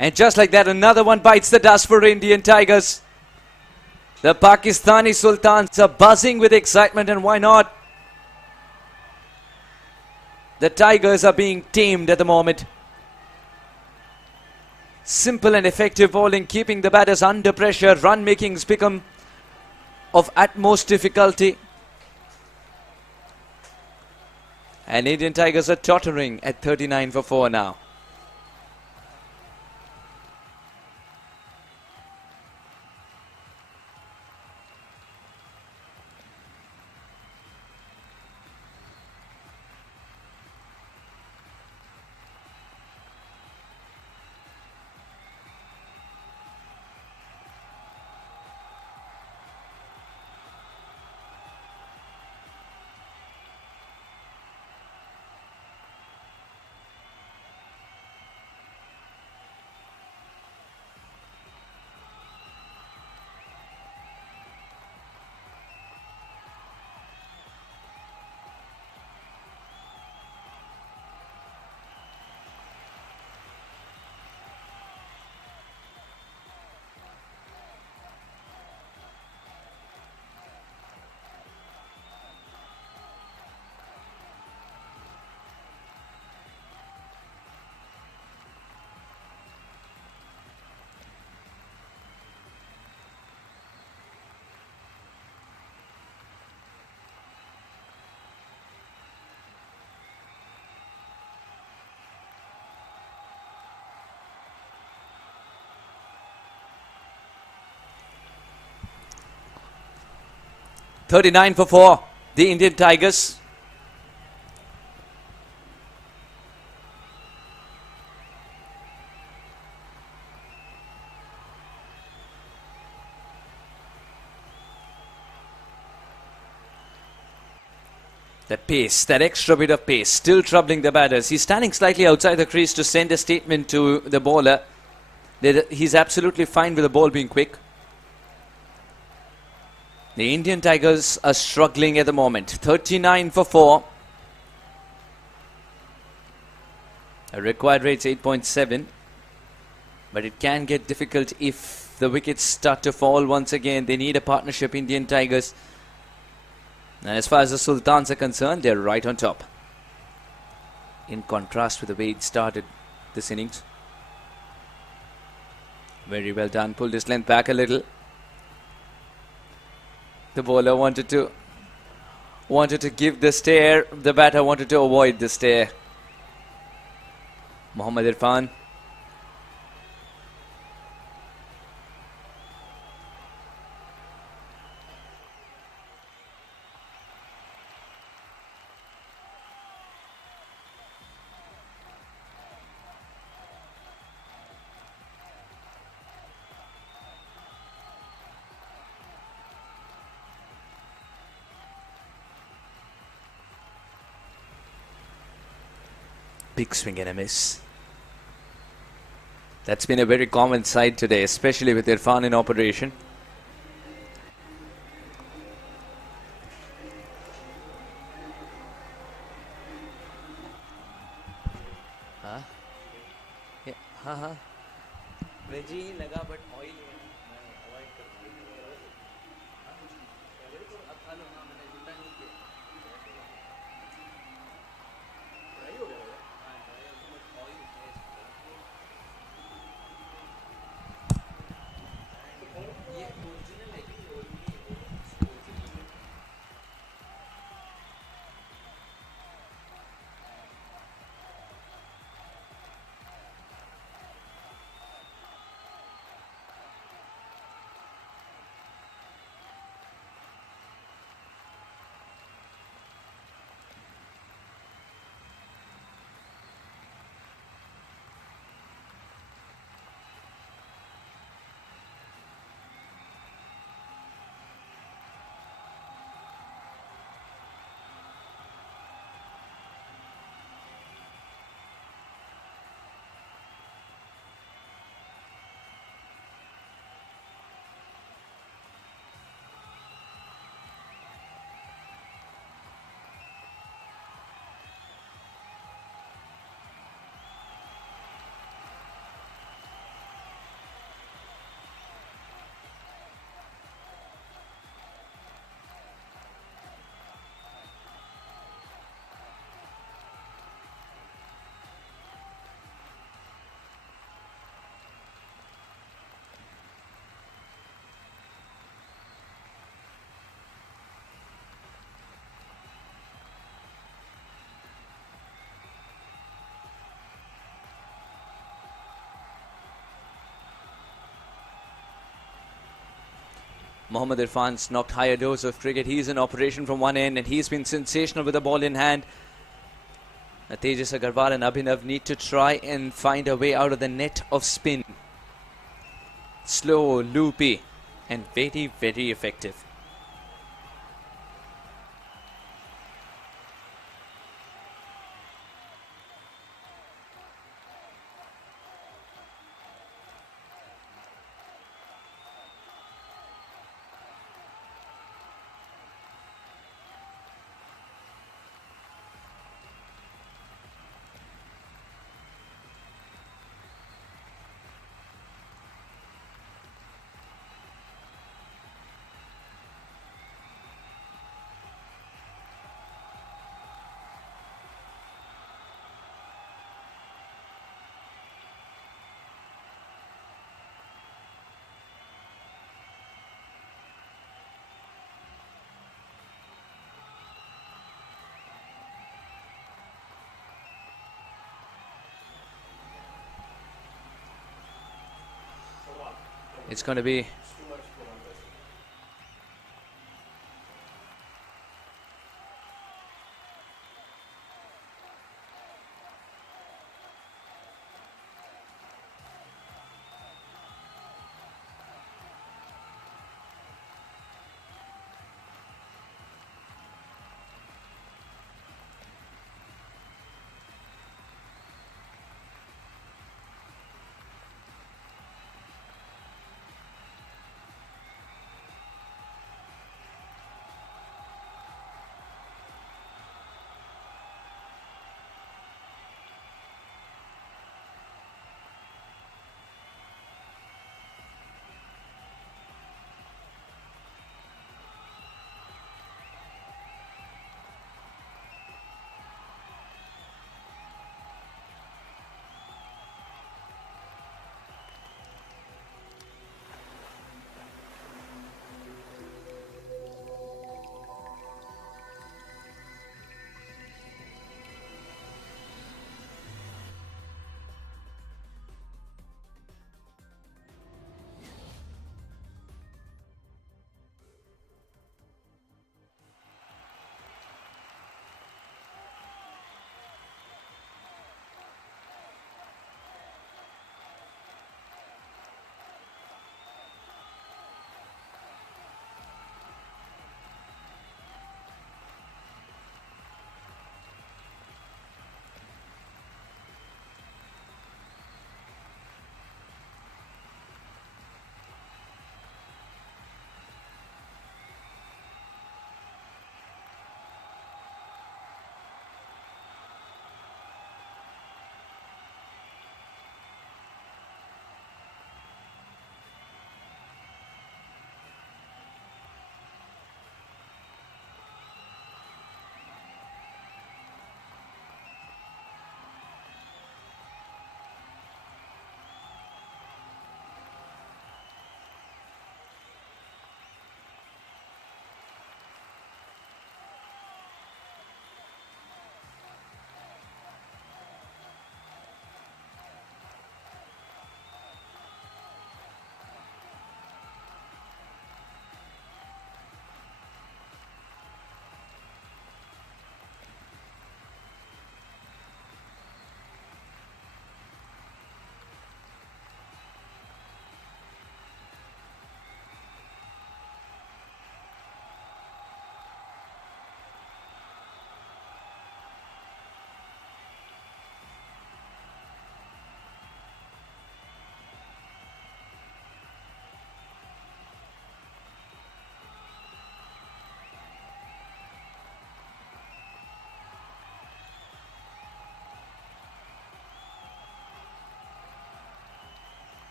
And just like that, another one bites the dust for Indian Tigers. The Pakistani Sultans are buzzing with excitement, and why not? The Tigers are being tamed at the moment. Simple and effective bowling, keeping the batters under pressure. Run makings become of utmost difficulty. And Indian Tigers are tottering at 39 for 4 now. "39 for 4, the Indian Tigers." That pace, that extra bit of pace, still troubling the batters. He's standing slightly outside the crease to send a statement to the bowler that he's absolutely fine with the ball being quick. The Indian Tigers are struggling at the moment. 39 for 4. A required rate's 8.7. But it can get difficult if the wickets start to fall once again. They need a partnership, Indian Tigers. And as far as the Sultans are concerned, they're right on top. In contrast with the way it started this innings. Very well done. Pulled his length back a little. The bowler wanted to give the stare. The batter wanted to avoid the stare. Mohammad Irfan. Big swing and a miss. That's been a very common sight today, especially with Irfan in operation. Huh? Yeah. Huh? Veggie laga but oil. Mohammad Irfan's knocked higher dose of cricket. He's in operation from one end and he's been sensational with the ball in hand. Tejas Agarwal and Abhinav need to try and find a way out of the net of spin. Slow, loopy and very, very effective. It's going to be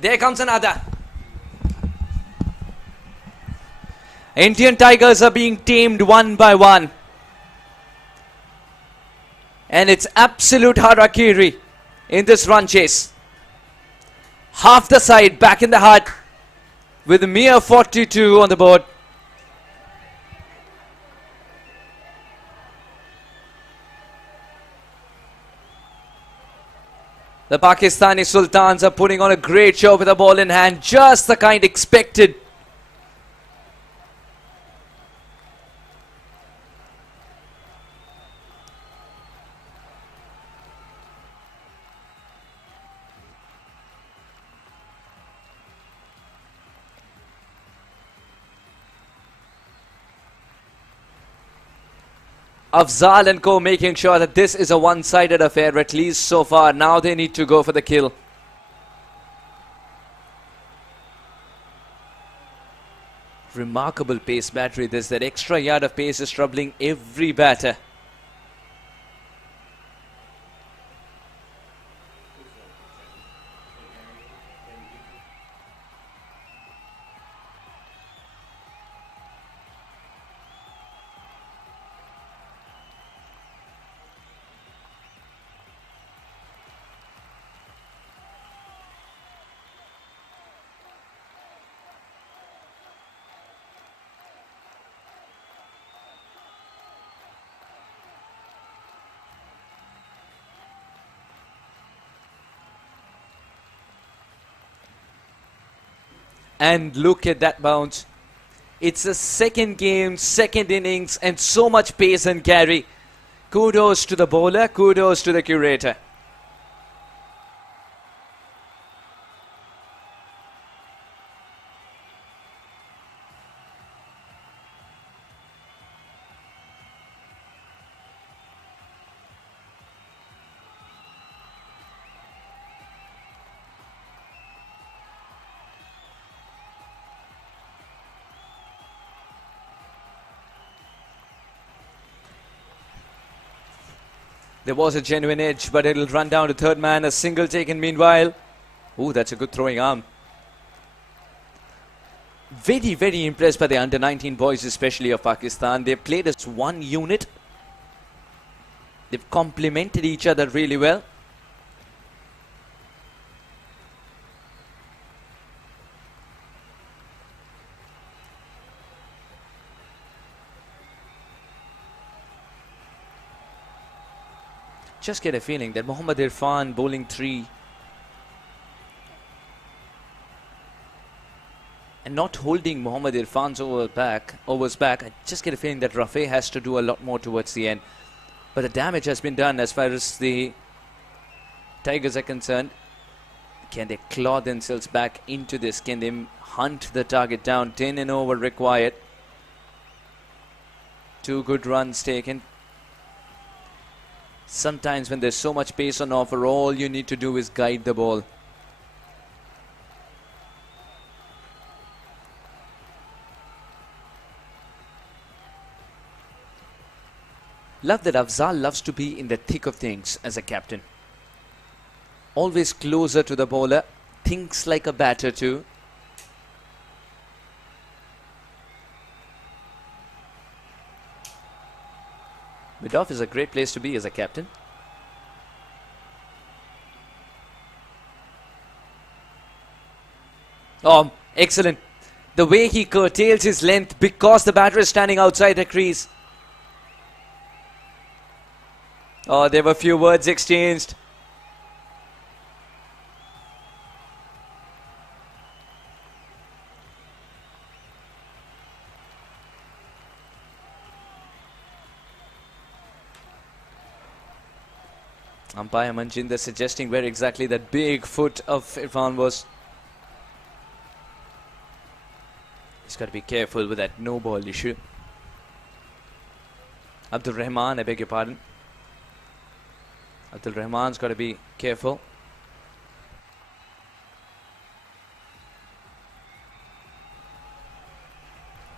There comes another. Indian Tigers are being tamed one by one. And it's absolute harakiri in this run chase. Half the side back in the hut with a mere 42 on the board. The Pakistani Sultans are putting on a great show with the ball in hand, just the kind expected. Afzal and co making sure that this is a one-sided affair, at least so far. Now they need to go for the kill. Remarkable pace battery. This, that extra yard of pace is troubling every batter. And look at that bounce. It's a second game, second innings, and so much pace and carry. Kudos to the bowler, kudos to the curator. There was a genuine edge, but it'll run down to third man. A single taken meanwhile. Ooh, that's a good throwing arm. Very, very impressed by the under-19 boys, especially of Pakistan. They've played as one unit. They've complemented each other really well. Just get a feeling that Mohammad Irfan bowling 3 and not holding Mohammad Irfan's overs back, I just get a feeling that Rafe has to do a lot more towards the end. But the damage has been done as far as the Tigers are concerned. Can they claw themselves back into this? Can they hunt the target down? 10 and over required. 2 good runs taken. Sometimes when there's so much pace on offer, all you need to do is guide the ball. Love that Afzal loves to be in the thick of things as a captain. Always closer to the bowler, thinks like a batter too. Mid-off is a great place to be as a captain. Oh, excellent. The way he curtails his length because the batter is standing outside the crease. Oh, there were a few words exchanged. Umpire Manjinder suggesting where exactly that big foot of Irfan was. He's got to be careful with that no ball issue. Abdul Rahman, I beg your pardon. Abdul Rahman's got to be careful.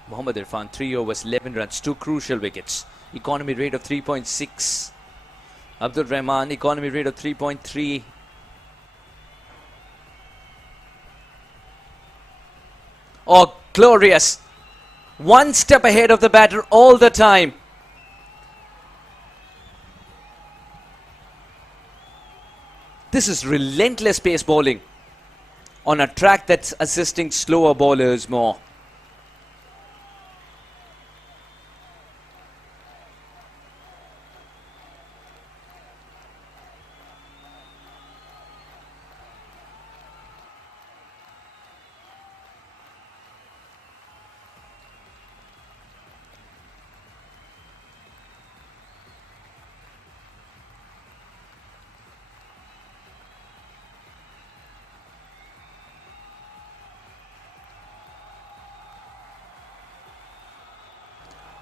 Mohammad Irfan, 3 overs, 11 runs, 2 crucial wickets. Economy rate of 3.6. Abdul Rahman, economy rate of 3.3. Oh, glorious. One step ahead of the batter all the time. This is relentless pace bowling on a track that's assisting slower bowlers more.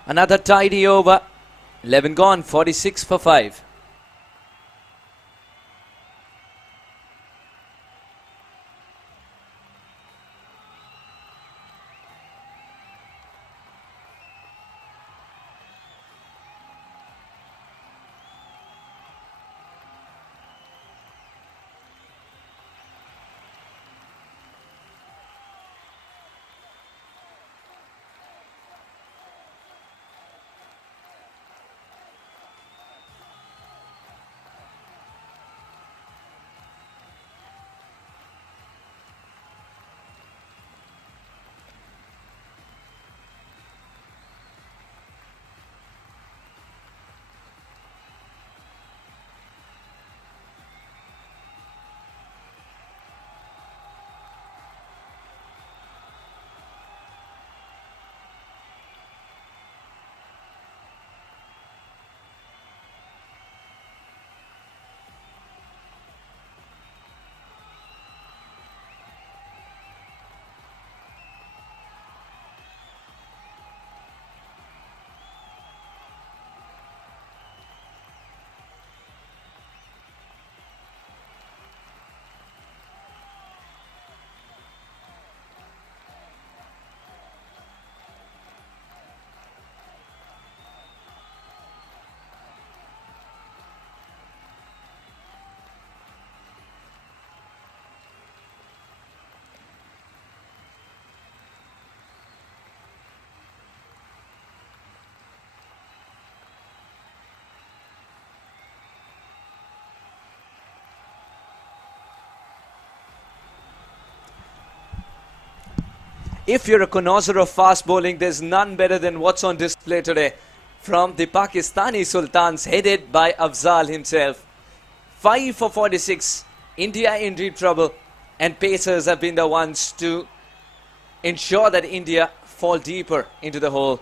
Another tidy over. 11 gone, 46 for 5. If you're a connoisseur of fast bowling, there's none better than what's on display today from the Pakistani Sultans, headed by Afzal himself. 5 for 46, India in deep trouble, and pacers have been the ones to ensure that India fall deeper into the hole.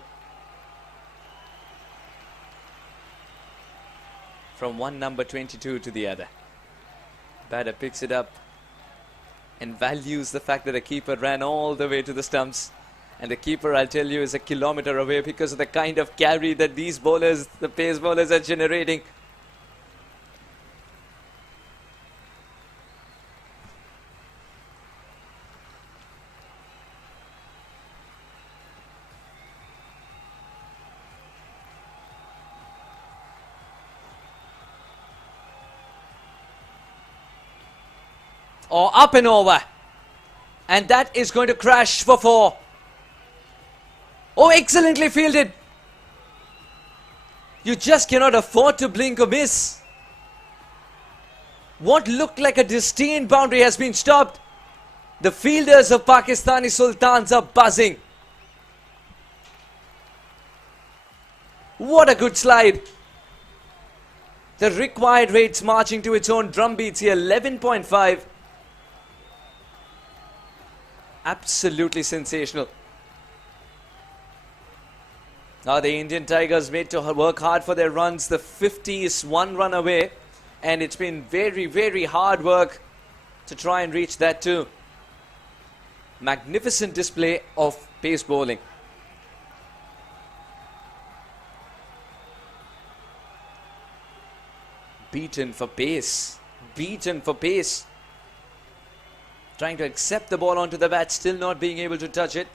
From one number 22 to the other. Batter picks it up and values the fact that the keeper ran all the way to the stumps. And the keeper, I'll tell you, is a kilometre away because of the kind of carry that these bowlers, the pace bowlers, are generating. Or up and over. And that is going to crash for 4. Oh, excellently fielded. You just cannot afford to blink or miss. What looked like a disdained boundary has been stopped. The fielders of Pakistani Sultans are buzzing. What a good slide. The required rates marching to its own drum beats here. 11.5. Absolutely sensational. Now the Indian Tigers made to work hard for their runs. The 50 is 1 run away, and it's been very, very hard work to try and reach that too. Magnificent display of pace bowling. Beaten for pace. Beaten for pace. Trying to accept the ball onto the bat, still not being able to touch it.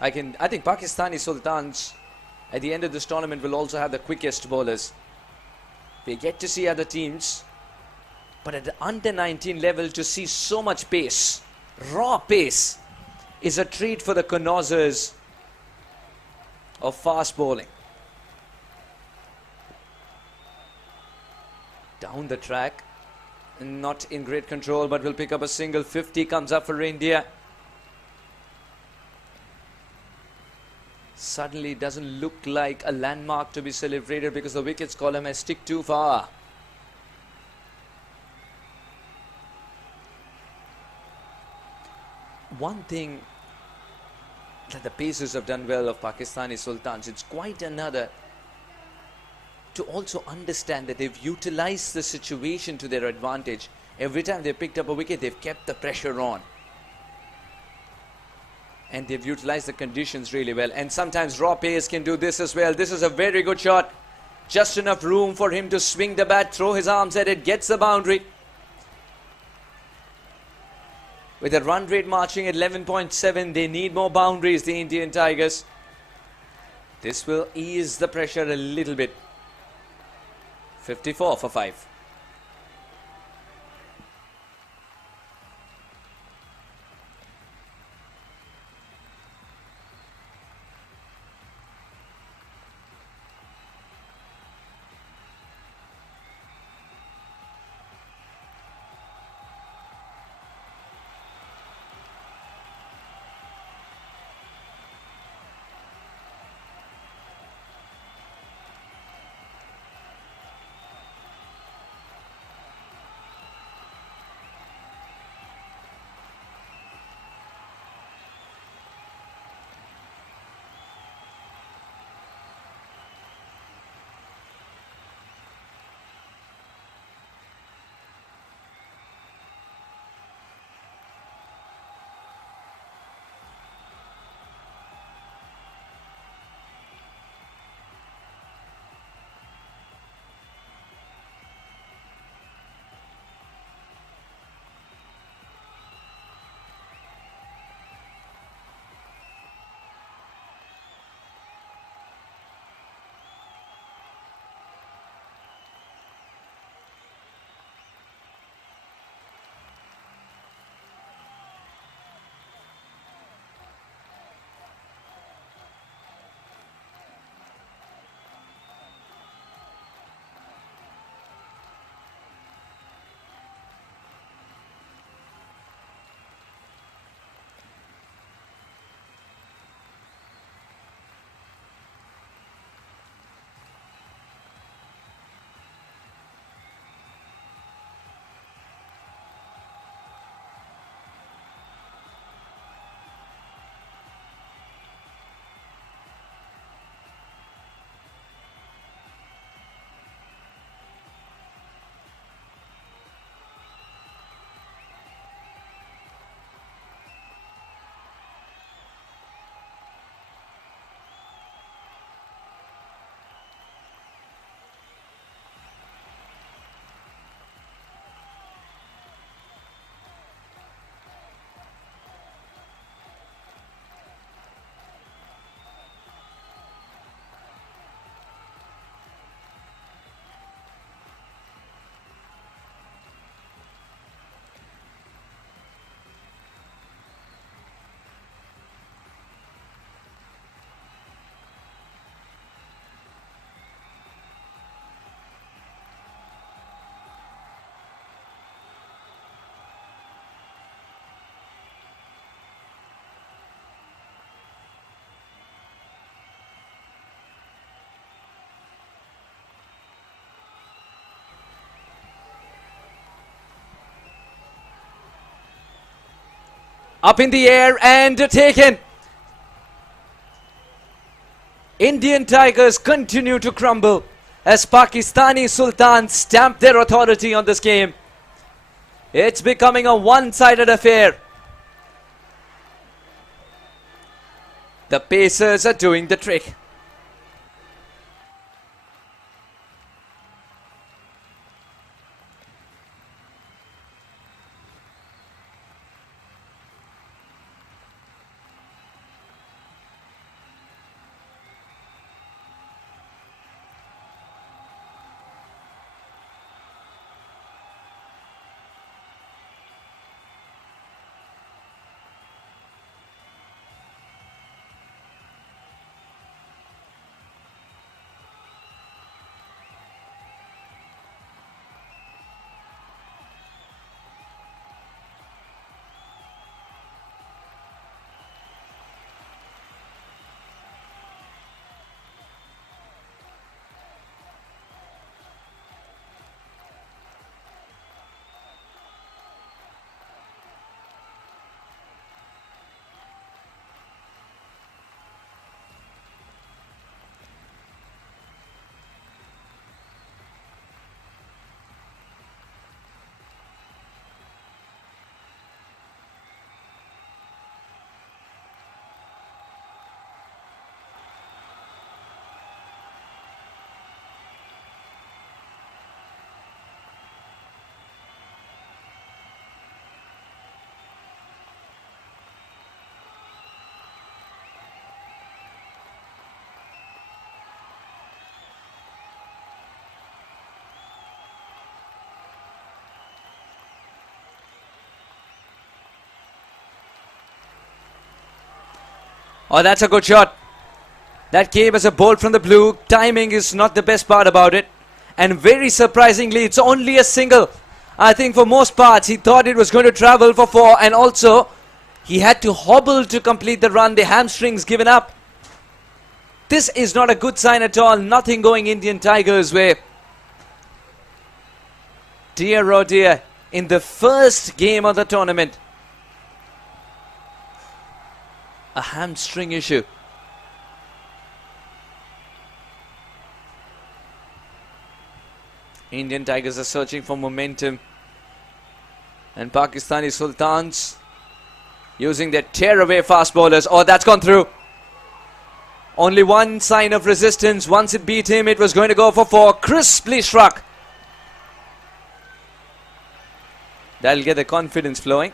I think Pakistani Sultans at the end of this tournament will also have the quickest bowlers. We get to see other teams, but at the under 19 level, to see so much pace Raw pace is a treat for the connoisseurs of fast bowling. Down the track, not in great control, but will pick up a single. 50 comes up for India. Suddenly it doesn't look like a landmark to be celebrated because the wickets column has stick too far. One thing that the Pacers have done well of Pakistani Sultans, it's quite another to also understand that they've utilized the situation to their advantage. Every time they picked up a wicket, they've kept the pressure on. And they've utilized the conditions really well. And sometimes raw pace can do this as well. This is a very good shot. Just enough room for him to swing the bat, throw his arms at it, gets the boundary. With a run rate marching at 11.7, they need more boundaries, the Indian Tigers. This will ease the pressure a little bit. 54 for 5. Up in the air and taken. Indian Tigers continue to crumble as Pakistani Sultans stamp their authority on this game. It's becoming a one-sided affair. The Pacers are doing the trick. Oh, that's a good shot. That came as a bolt from the blue. Timing is not the best part about it. And very surprisingly, it's only a single. I think for most parts, he thought it was going to travel for 4. And also, he had to hobble to complete the run. The hamstrings given up. This is not a good sign at all. Nothing going Indian Tigers' way. Dear oh dear. In the first game of the tournament, a hamstring issue. Indian Tigers are searching for momentum. And Pakistani Sultans using their tear-away fast bowlers. Oh, that's gone through. Only one sign of resistance. Once it beat him, it was going to go for 4. Crisply struck. That'll get the confidence flowing.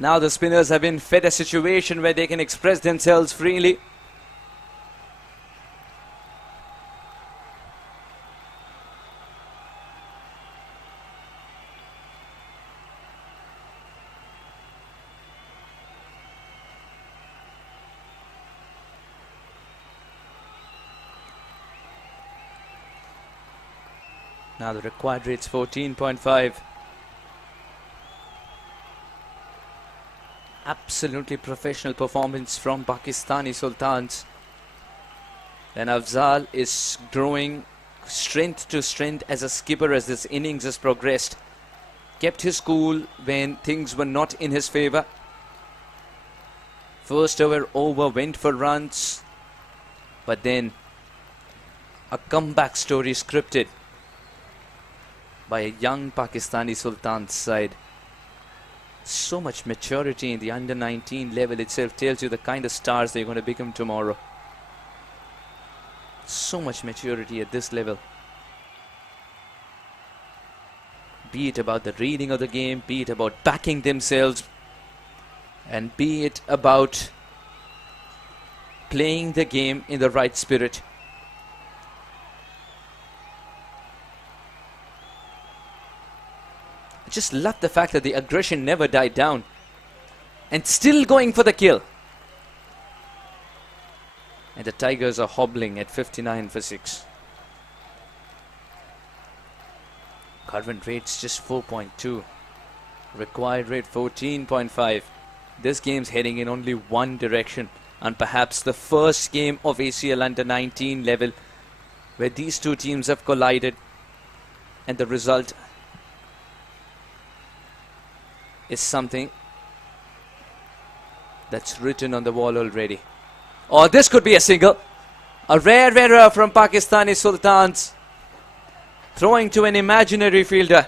Now the spinners have been fed a situation where they can express themselves freely. Now the required rate's 14.5. Absolutely professional performance from Pakistani Sultans. And Afzal is growing strength to strength as a skipper as this innings has progressed. Kept his cool when things were not in his favour. First over went for runs. But then a comeback story scripted by a young Pakistani Sultans side. So much maturity in the under-19 level itself tells you the kind of stars they're going to become tomorrow. So much maturity at this level. Be it about the reading of the game, be it about backing themselves, and be it about playing the game in the right spirit. Just love the fact that the aggression never died down and still going for the kill. And the Tigers are hobbling at 59 for 6. Current rate's just 4.2. Required rate 14.5. This game's heading in only one direction, and perhaps the first game of ACL under 19 level where these two teams have collided, and the result is something that's written on the wall already. Or this could be a single. A rare error from Pakistani Sultans, throwing to an imaginary fielder.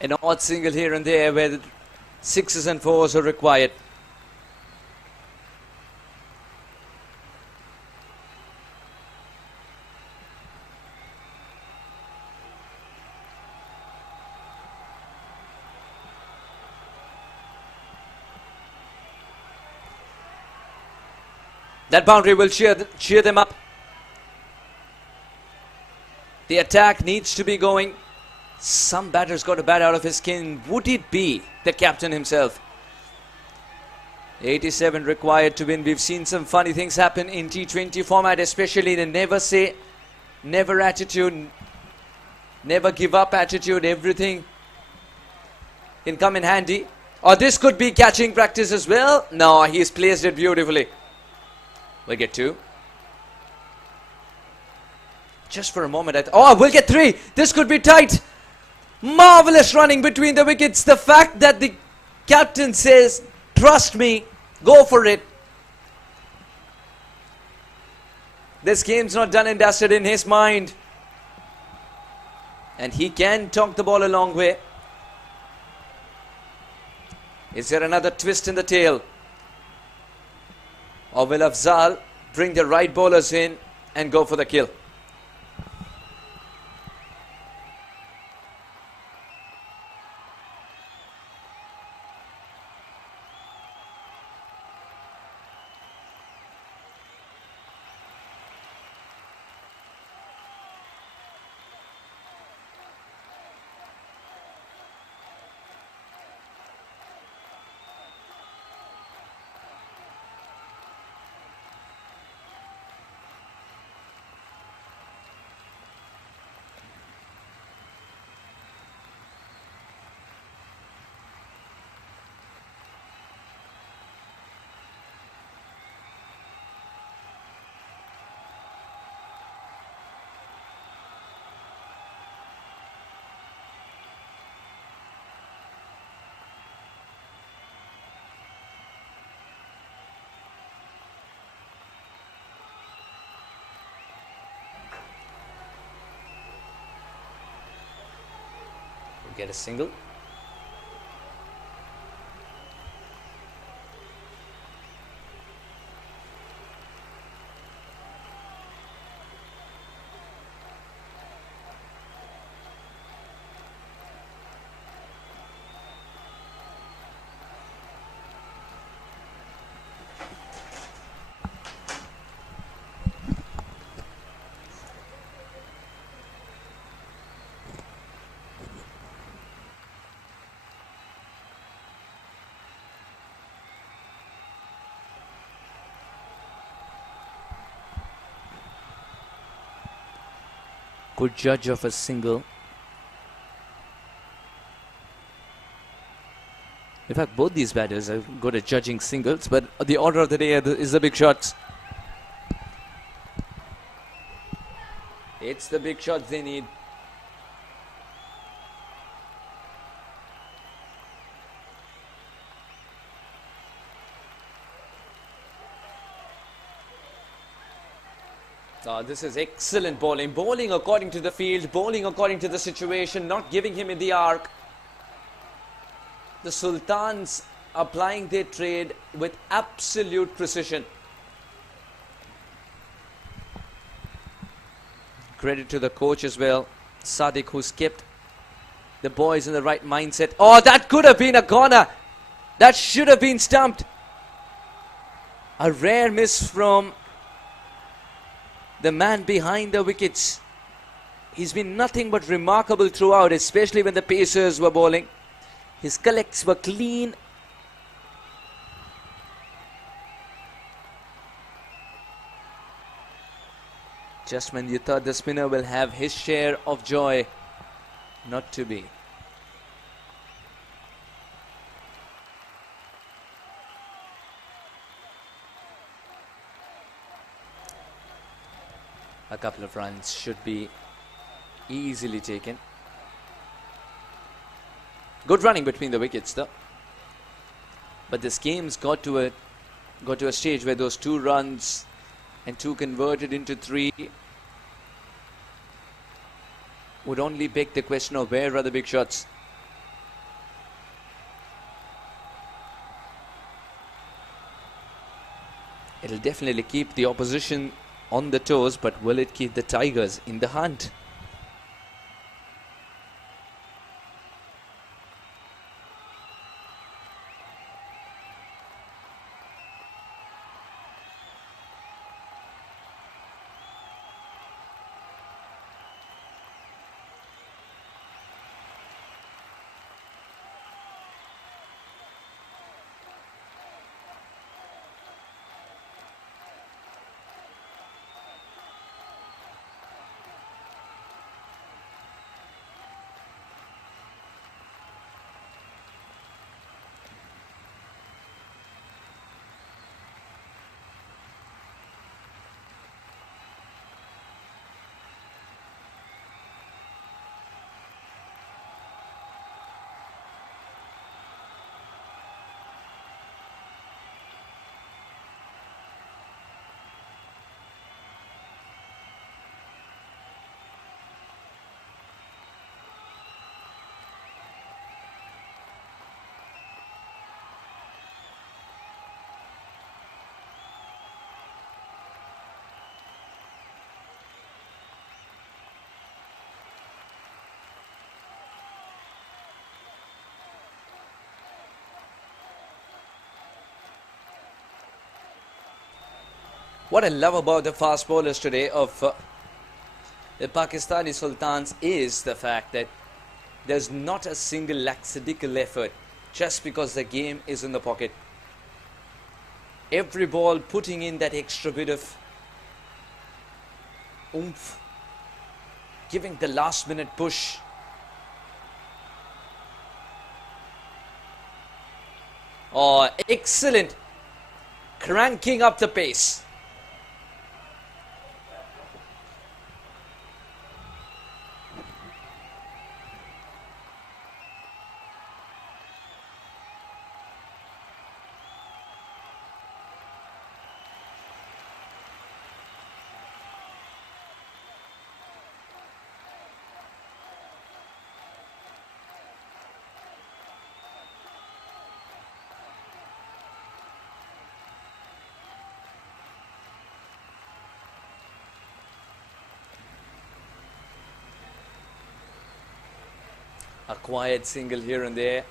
An odd single here and there where the 6s and 4s are required. That boundary will cheer them up. The attack needs to be going. Some batter's got a bat out of his skin. Would it be the captain himself? 87 required to win. We've seen some funny things happen in T20 format, especially the never say never attitude, never give up attitude. Everything can come in handy. Or this could be catching practice as well. No, he's placed it beautifully. We'll get 2. Just for a moment, we'll get 3. This could be tight. Marvelous running between the wickets. The fact that the captain says, trust me, go for it. This game's not done and dusted in his mind. And he can talk the ball a long way. Is there another twist in the tail? Or will Afzal bring the right bowlers in and go for the kill? get a single. Good judge of a single. In fact, both these batters are good at judging singles, but the order of the day is the big shots. It's the big shots they need. This is excellent bowling. Bowling according to the field, bowling according to the situation, not giving him in the arc. The Sultans applying their trade with absolute precision. Credit to the coach as well, Sadiq, who's kept the boys in the right mindset. Oh, that could have been a corner. That should have been stumped. A rare miss from the man behind the wickets. He's been nothing but remarkable throughout, especially when the pacers were bowling. His collects were clean. Just when you thought the spinner will have his share of joy, not to be. A couple of runs should be easily taken. Good running between the wickets though. But this game's got to a stage where those 2 runs and 2 converted into 3 would only beg the question of where are the big shots. It'll definitely keep the opposition on the toes, but will it keep the Tigers in the hunt? What I love about the fast bowlers today of the Pakistani Sultans is the fact that there's not a single lackadaisical effort just because the game is in the pocket. Every ball putting in that extra bit of oomph, giving the last minute push. Oh, excellent. Cranking up the pace. A quiet single here and there.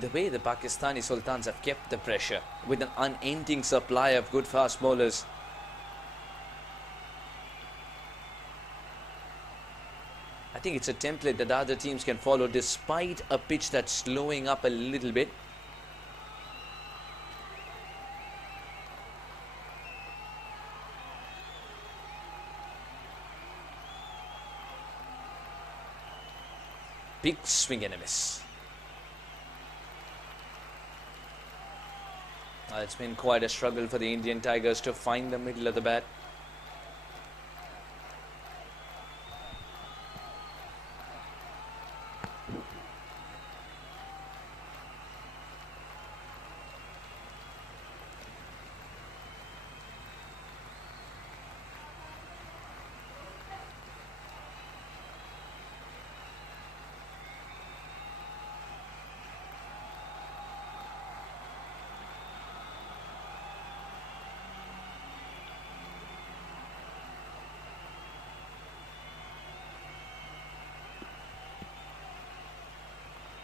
The way the Pakistani Sultans have kept the pressure with an unending supply of good fast bowlers. I think it's a template that other teams can follow despite a pitch that's slowing up a little bit. Big swing and a miss. It's been quite a struggle for the Indian Tigers to find the middle of the bat.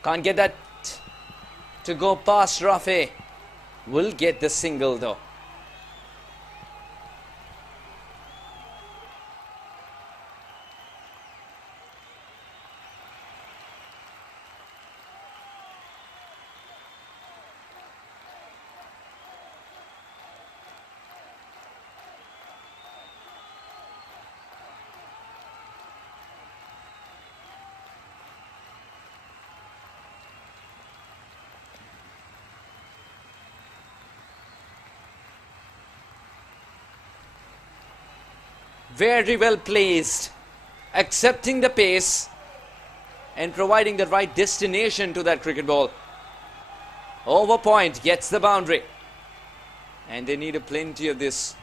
Can't get that to go past Rafe. Will get the single though. Very well placed, accepting the pace and providing the right destination to that cricket ball. Over point, gets the boundary, and they need a plenty of this.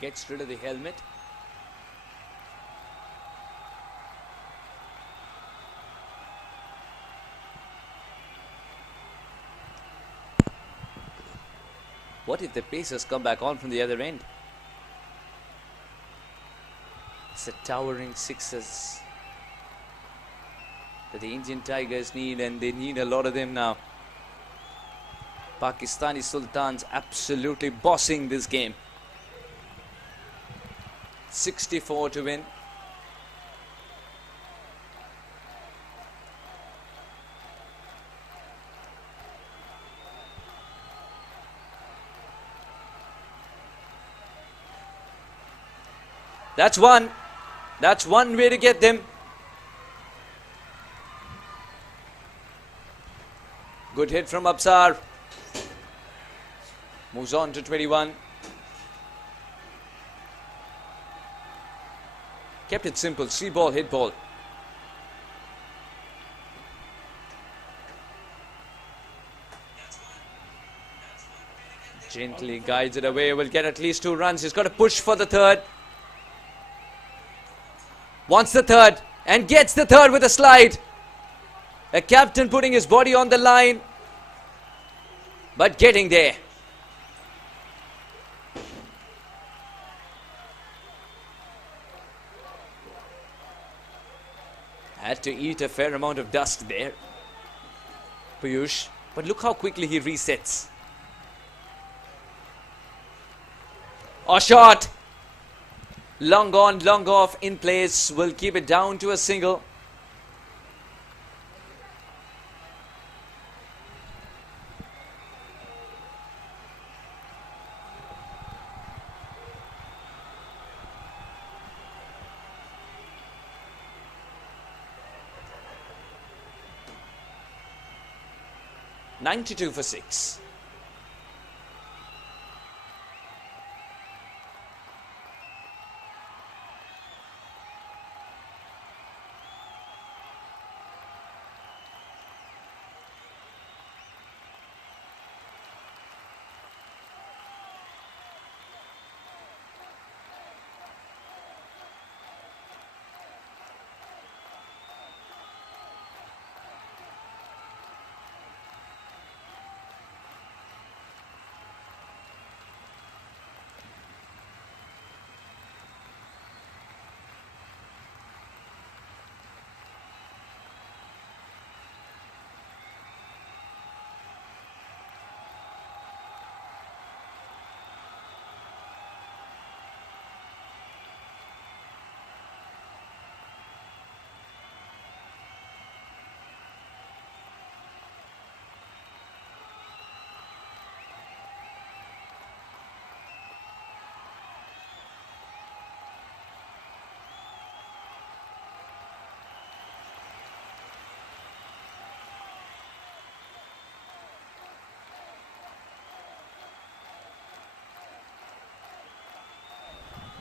Gets rid of the helmet. What if the Pacers come back on from the other end? It's a towering sixes that the Indian Tigers need, and they need a lot of them now. Pakistani Sultans absolutely bossing this game. 64 to win. That's one. That's one way to get them. Good hit from Absar. Moves on to 21. Kept it simple. See ball, hit ball. Gently guides it away. Will get at least 2 runs. He's got to push for the third. Wants the third and gets the third with a slide. A captain putting his body on the line, but getting there. Had to eat a fair amount of dust there, Piyush. But look how quickly he resets. A shot! Long on, long off, in place. Will keep it down to a single. $92 for 6.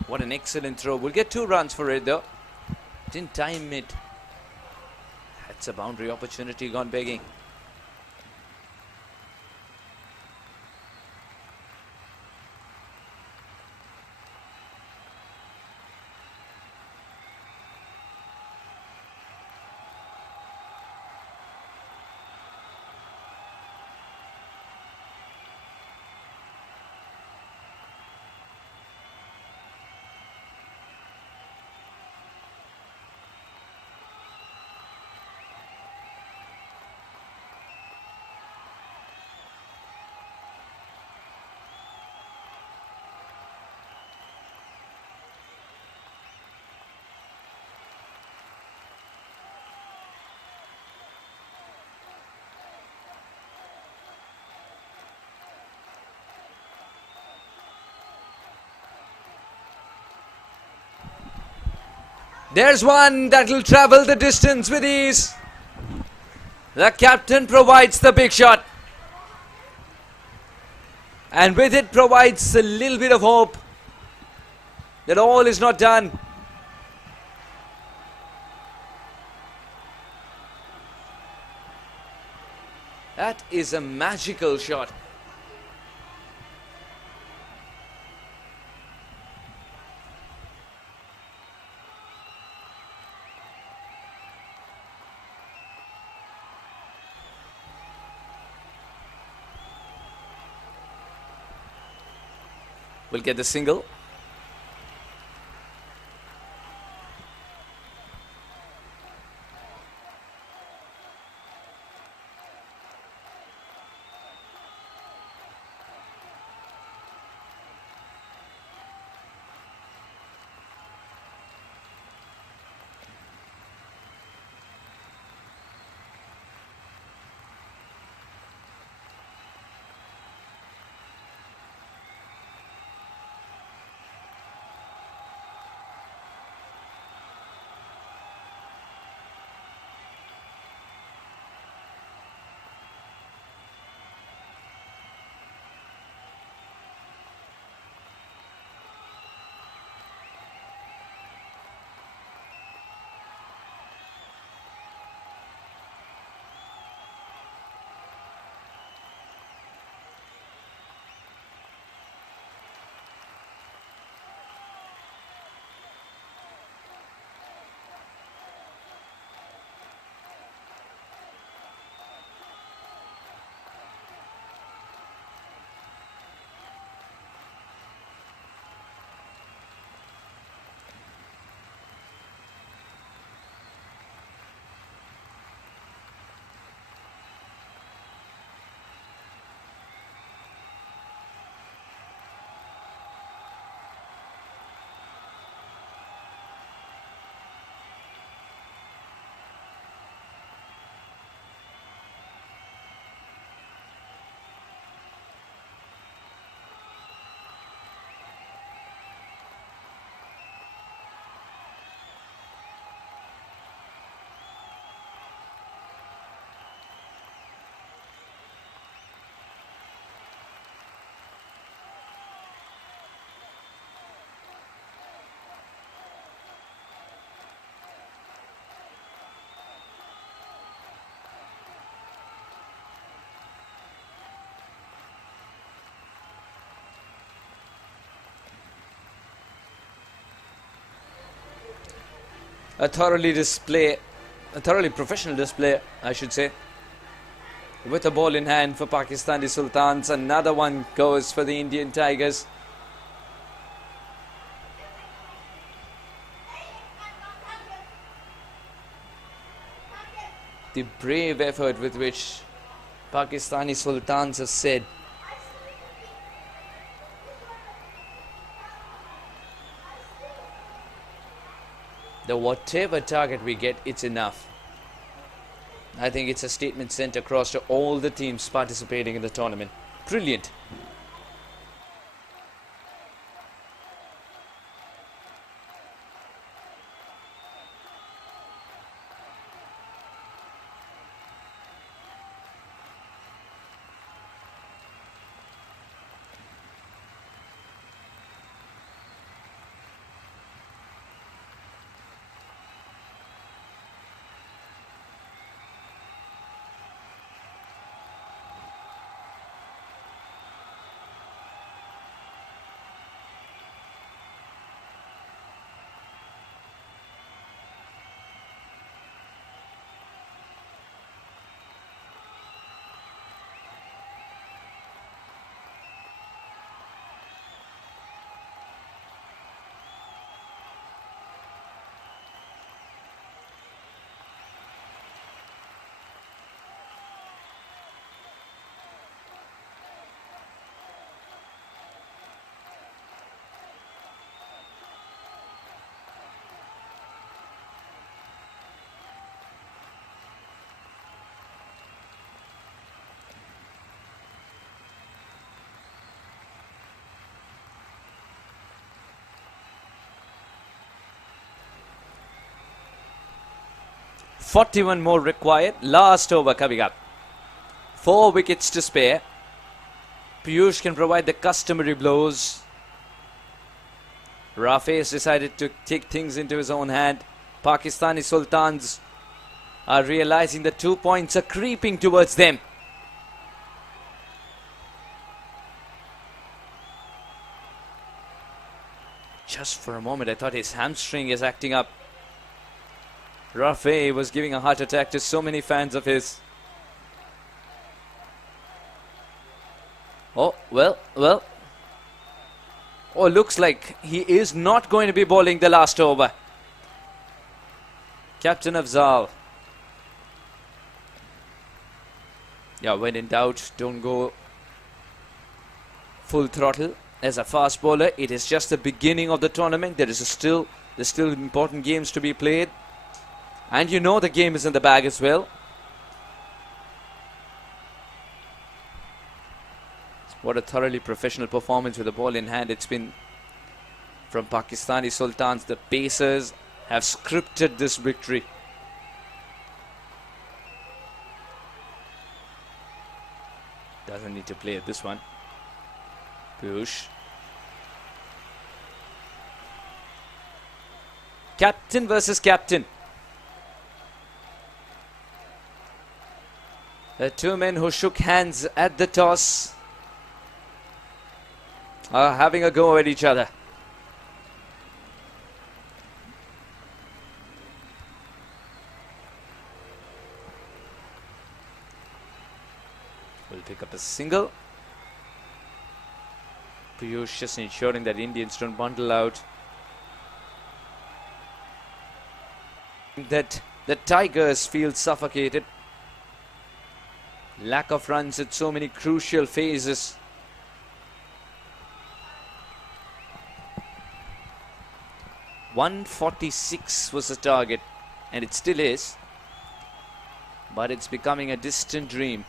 What an excellent throw. We'll get 2 runs for it though. Didn't time it. That's a boundary opportunity gone begging. There's one that will travel the distance with ease. The captain provides the big shot. And with it provides a little bit of hope that all is not done. That is a magical shot. Will get the single. A thoroughly professional display, I should say. With a ball in hand for Pakistani Sultans. Another one goes for the Indian Tigers. The brave effort with which Pakistani Sultans have said that whatever target we get, it's enough. I think it's a statement sent across to all the teams participating in the tournament. Brilliant. .41 more required. Last over coming up. 4 wickets to spare. Piyush can provide the customary blows. Rafi has decided to take things into his own hand. Pakistani Sultans are realizing the 2 points are creeping towards them. Just for a moment I thought his hamstring is acting up. Rafi was giving a heart attack to so many fans of his. Oh, well. Oh, looks like he is not going to be bowling the last over. Captain Afzal. Yeah, when in doubt, don't go full throttle. As a fast bowler, it is just the beginning of the tournament. There's still important games to be played. And you know the game is in the bag as well. What a thoroughly professional performance with the ball in hand it's been from Pakistani Sultans. The Pacers have scripted this victory. Doesn't need to play this one. Piyush. Captain versus captain. The two men who shook hands at the toss are having a go at each other. Will pick up a single. Piyush just ensuring that Indians don't bundle out. That the Tigers feel suffocated. Lack of runs at so many crucial phases. .146 was the target, and it still is, but it's becoming a distant dream.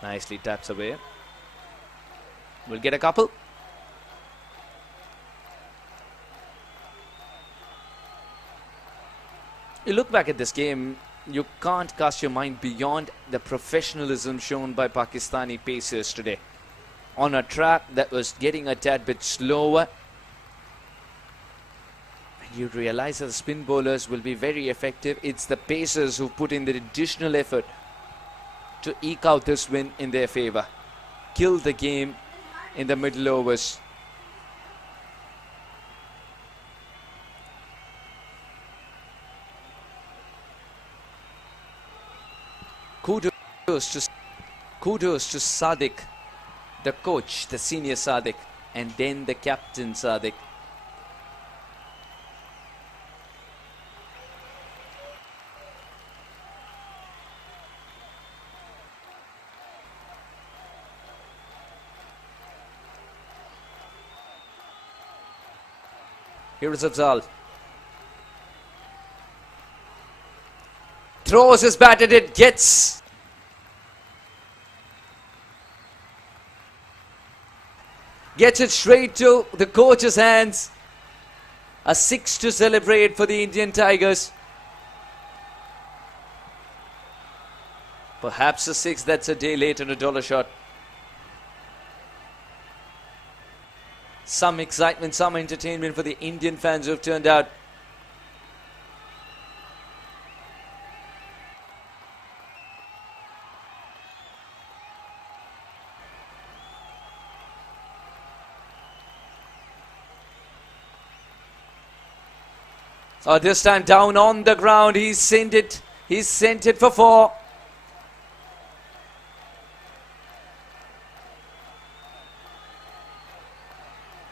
Nicely taps away. We'll get a couple. You look back at this game, you can't cast your mind beyond the professionalism shown by Pakistani pacers today. On a track that was getting a tad bit slower, and you realize that the spin bowlers will be very effective. It's the pacers who put in the additional effort to eke out this win in their favour. Kill the game in the middle overs. Kudos to, kudos to Sadiq, the coach, the senior Sadiq, and then the captain Sadiq. Here is Afzal. Throws his bat at it, gets. Gets it straight to the coach's hands. A 6 to celebrate for the Indian Tigers. Perhaps a 6 that's a day late on a dollar shot. Some excitement, some entertainment for the Indian fans who have turned out. Oh, this time down on the ground, he's sent it for 4.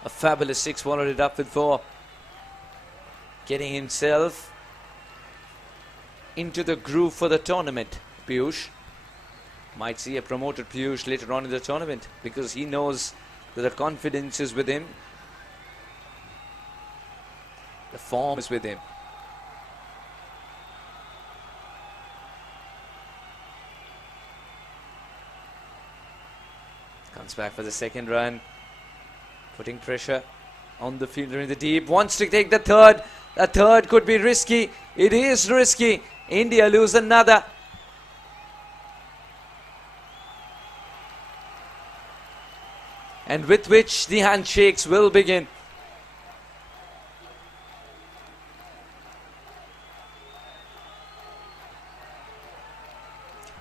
A fabulous 6, followed it up with 4. Getting himself into the groove for the tournament. Piyush might see a promoted Piyush later on in the tournament because he knows that the confidence is with him. The form is with him. Comes back for the second run. Putting pressure on the fielder in the deep. Wants to take the third. The third could be risky. It is risky. India lose another. And with which the handshakes will begin.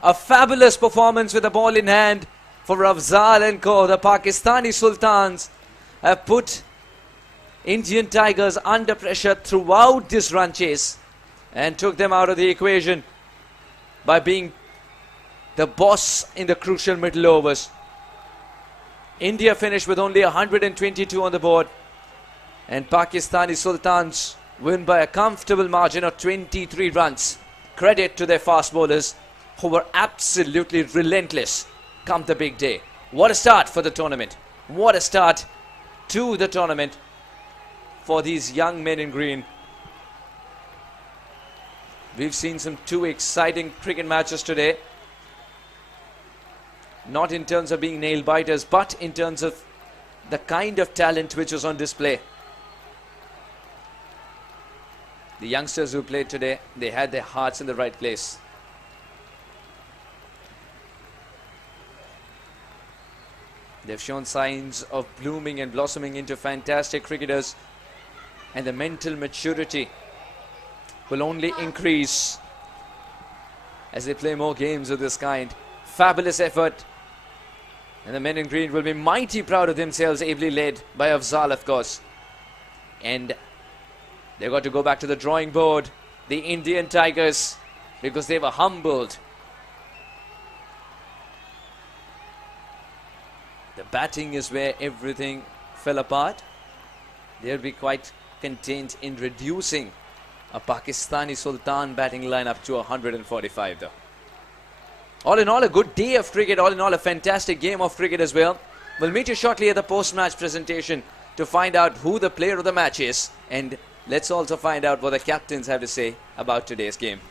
A fabulous performance with the ball in hand for Afzal and co. The Pakistani Sultans have put Indian Tigers under pressure throughout this run chase and took them out of the equation by being the boss in the crucial middle overs. India finished with only 122 on the board, and Pakistani Sultans win by a comfortable margin of 23 runs. Credit to their fast bowlers who were absolutely relentless come the big day. What a start for the tournament. What a start to the tournament for these young men in green. We've seen some 2 exciting cricket matches today. Not in terms of being nail biters, but in terms of the kind of talent which was on display. The youngsters who played today, they had their hearts in the right place. They've shown signs of blooming and blossoming into fantastic cricketers, and the mental maturity will only increase as they play more games of this kind. Fabulous effort, and the men in green will be mighty proud of themselves, ably led by Afzal, of course. And they've got to go back to the drawing board, the Indian Tigers, because they were humbled. The batting is where everything fell apart. They'll be quite content in reducing a Pakistani Sultan batting lineup to 145 though. All in all, a good day of cricket. All in all, a fantastic game of cricket as well. We'll meet you shortly at the post-match presentation to find out who the player of the match is. And let's also find out what the captains have to say about today's game.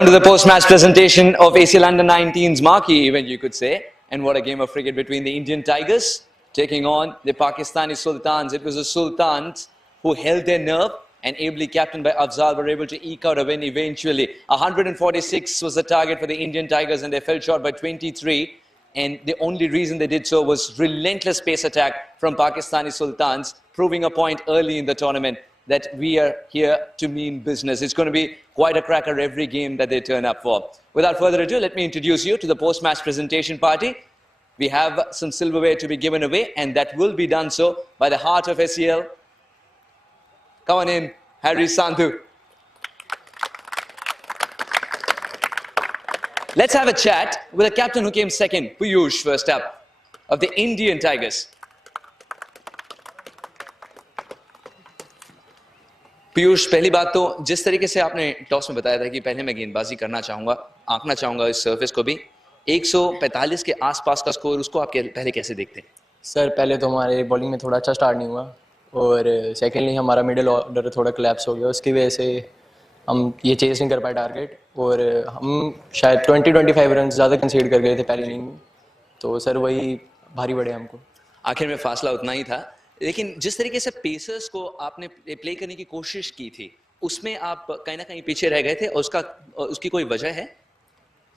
To the post-match presentation of ACL Under-19's marquee event, you could say. And what a game of cricket between the Indian Tigers taking on the Pakistani Sultans. It was the Sultans who held their nerve and ably captained by Afzal were able to eke out a win eventually. 146 was the target for the Indian Tigers and they fell short by 23. And the only reason they did so was relentless pace attack from Pakistani Sultans, proving a point early in the tournament that we are here to mean business. It's going to be quite a cracker every game that they turn up for. Without further ado, let me introduce you to the post-match presentation party. We have some silverware to be given away, and that will be done so by the heart of ACL. Come on in, Harry Sandhu. Let's have a chat with the captain who came second, Piyush, first up, of the Indian Tigers. Piyush, पहली बात तो जिस तरीके से आपने toss में बताया था कि पहले मैं गेंदबाजी करना चाहूंगा, आंकना चाहूंगा इस सर्फेस को भी, 145 के आसपास का स्कोर, उसको आप पहले कैसे देखते हैं? सर पहले तो हमारे बॉलिंग में थोड़ा अच्छा स्टार्ट नहीं हुआ और सेकेंडली हमारा मिडिल ऑर्डर थोड़ा कोलैप्स हो गया, उसकी वजह से हम ये चेस नहीं कर पाए टारगेट और हम शायद 20-25 रन ज़्यादा कंसीड कर गए थे पहली इनिंग में, तो सर वही भारी पड़े हमको। आखिर में फासला उतना ही था, लेकिन जिस तरीके से पेसर्स को आपने प्ले करने की कोशिश की थी, उसमें आप कहीं ना कहीं पीछे रह गए थे और उसकी कोई वजह है?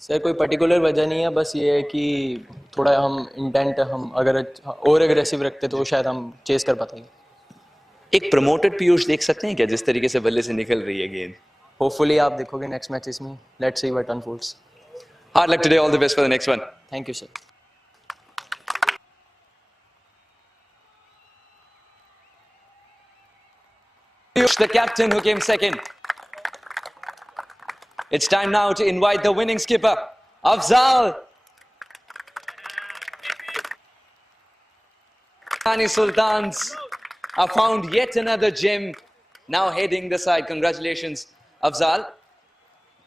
सर कोई पर्टिकुलर वजह नहीं है, बस ये है कि थोड़ा हम इंटेंट हम अगर और एग्रेसिव रखते तो शायद हम चेस कर पाते। एक प्रमोटेड पीयूष देख सकते हैं क्या, जिस तरीके से बल्ले से निकल रही है गेंद? होपफुली आप देखोगे नेक्स्ट मैचेस में, let's see what unfolds. Hard luck today, all the best for the next one. Thank you sir. The captain who came second. It's time now to invite the winning skipper, Afzal. Pakistani Sultans have found yet another gem, now heading the side. Congratulations, Afzal.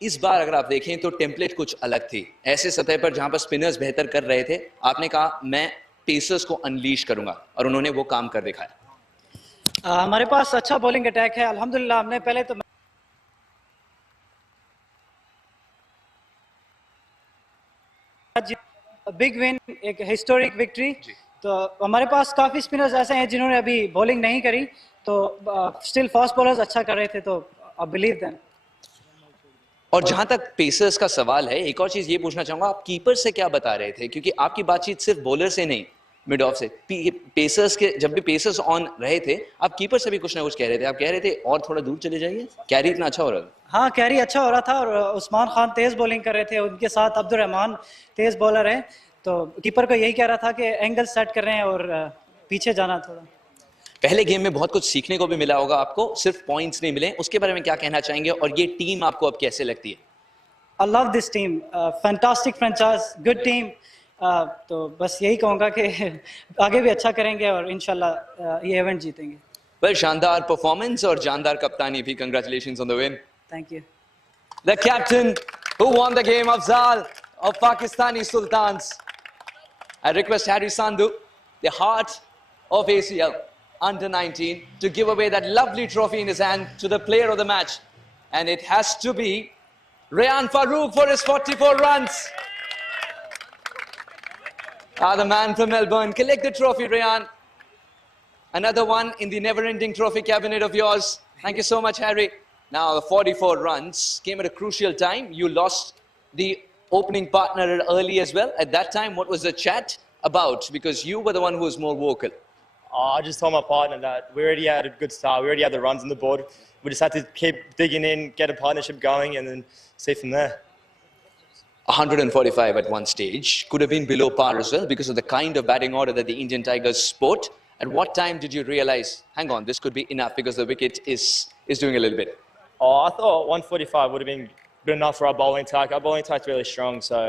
इस बार अगर आप देखें तो template कुछ अलग थी। ऐसे सतह पर जहां पर स्पिनर्स बेहतर कर रहे थे, आपने कहा मैं पेसर्स को अनलीश करूंगा और उन्होंने वो काम कर दिखाया। हमारे पास अच्छा बॉलिंग अटैक है अल्हम्दुलिल्लाह। हमने पहले तो बिग विन, एक हिस्टोरिक विक्ट्री, तो हमारे पास काफ़ी स्पिनर्स ऐसे हैं जिन्होंने अभी बॉलिंग नहीं करी, तो स्टिल फास्ट बॉलर्स अच्छा कर रहे थे, तो आई बिलीव दैट। और जहां तक पेसर्स का सवाल है, एक और चीज ये पूछना चाहूंगा, आप कीपर से क्या बता रहे थे? क्योंकि आपकी बातचीत सिर्फ बॉलर से नहीं, मिड ऑफ से, पेसर्स के जब भी पेसर्स ऑन रहे थे, आप कीपर से भी कुछ ना कुछ कह रहे थे। आप कह रहे थे और थोड़ा दूर चले जाइए, कैरी इतना अच्छा हो रहा है। हाँ, कैरी अच्छा हो रहा था और उस्मान खान तेज बॉलिंग कर रहे थे, उनके साथ अब्दुल रहमान तेज बॉलर हैं, तो कीपर को यही कह रहा था कि एंगल सेट कर रहे हैं और पीछे जाना थोड़ा। पहले गेम में बहुत कुछ सीखने को भी मिला होगा आपको, सिर्फ पॉइंट्स नहीं मिले, उसके बारे में क्या कहना चाहेंगे और ये टीम आपको अब कैसे लगती है? I love this team, fantastic franchise, good team. तो बस यही कहूँगा कि आगे भी अच्छा करेंगे और इंशाल्लाह ये इवेंट जीतेंगे। वेल, शानदार परफॉर्मेंस और जानदार कप्तानी भी। Congratulations on the win. Thank you. The captain who won the game, Afzal of Pakistani Sultans. I request Harry Sandhu, the heart of ACL Under-19, to give away that lovely trophy in his hand to the player of the match. And it has to be Rayan Farouk for his 44 runs. The man from Melbourne. Collect the trophy, Rayan. Another one in the never-ending trophy cabinet of yours. Thank you so much, Harry. Now, the 44 runs came at a crucial time. You lost the opening partner early as well. At that time, what was the chat about? Because you were the one who was more vocal. I just told my partner that we already had a good start. We already had the runs on the board. We just had to keep digging in, get a partnership going, and then see from there. 145 at one stage. Could have been below par as well because of the kind of batting order that the Indian Tigers sport. At what time did you realize, hang on, this could be enough because the wicket is doing a little bit? I thought 145 would have been good enough for our bowling attack. Our bowling attack's really strong, so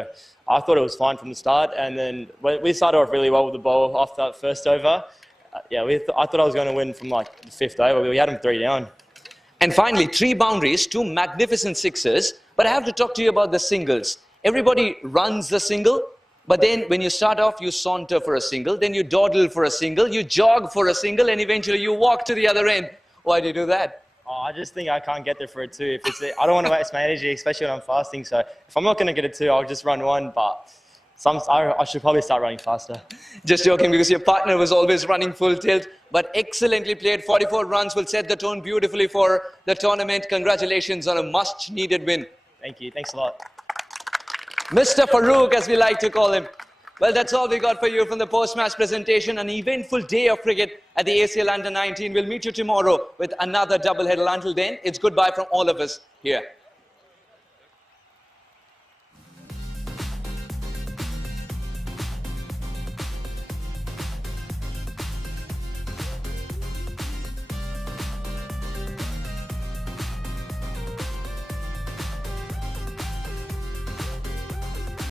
I thought it was fine from the start. And then we started off really well with the ball after that first over. I thought I was going to win from like the fifth over. We had them 3 down. And finally, 3 boundaries, 2 magnificent sixes. But I have to talk to you about the singles. Everybody runs the single, but then when you start off, you saunter for a single, then you dawdle for a single, you jog for a single, and eventually you walk to the other end. Why do you do that? Oh, I just think I can't get there for a 2. I don't want to waste my energy, especially when I'm fasting. So if I'm not going to get a 2, I'll just run 1. But I should probably start running faster. Just joking, because your partner was always running full tilt, but excellently played. 44 runs will set the tone beautifully for the tournament. Congratulations on a much-needed win. Thank you. Thanks a lot. Mr. Farouk, as we like to call him. Well, that's all we got for you from the post-match presentation. An eventful day of cricket at the ACL Under-19. We'll meet you tomorrow with another double header. Until then, it's goodbye from all of us here.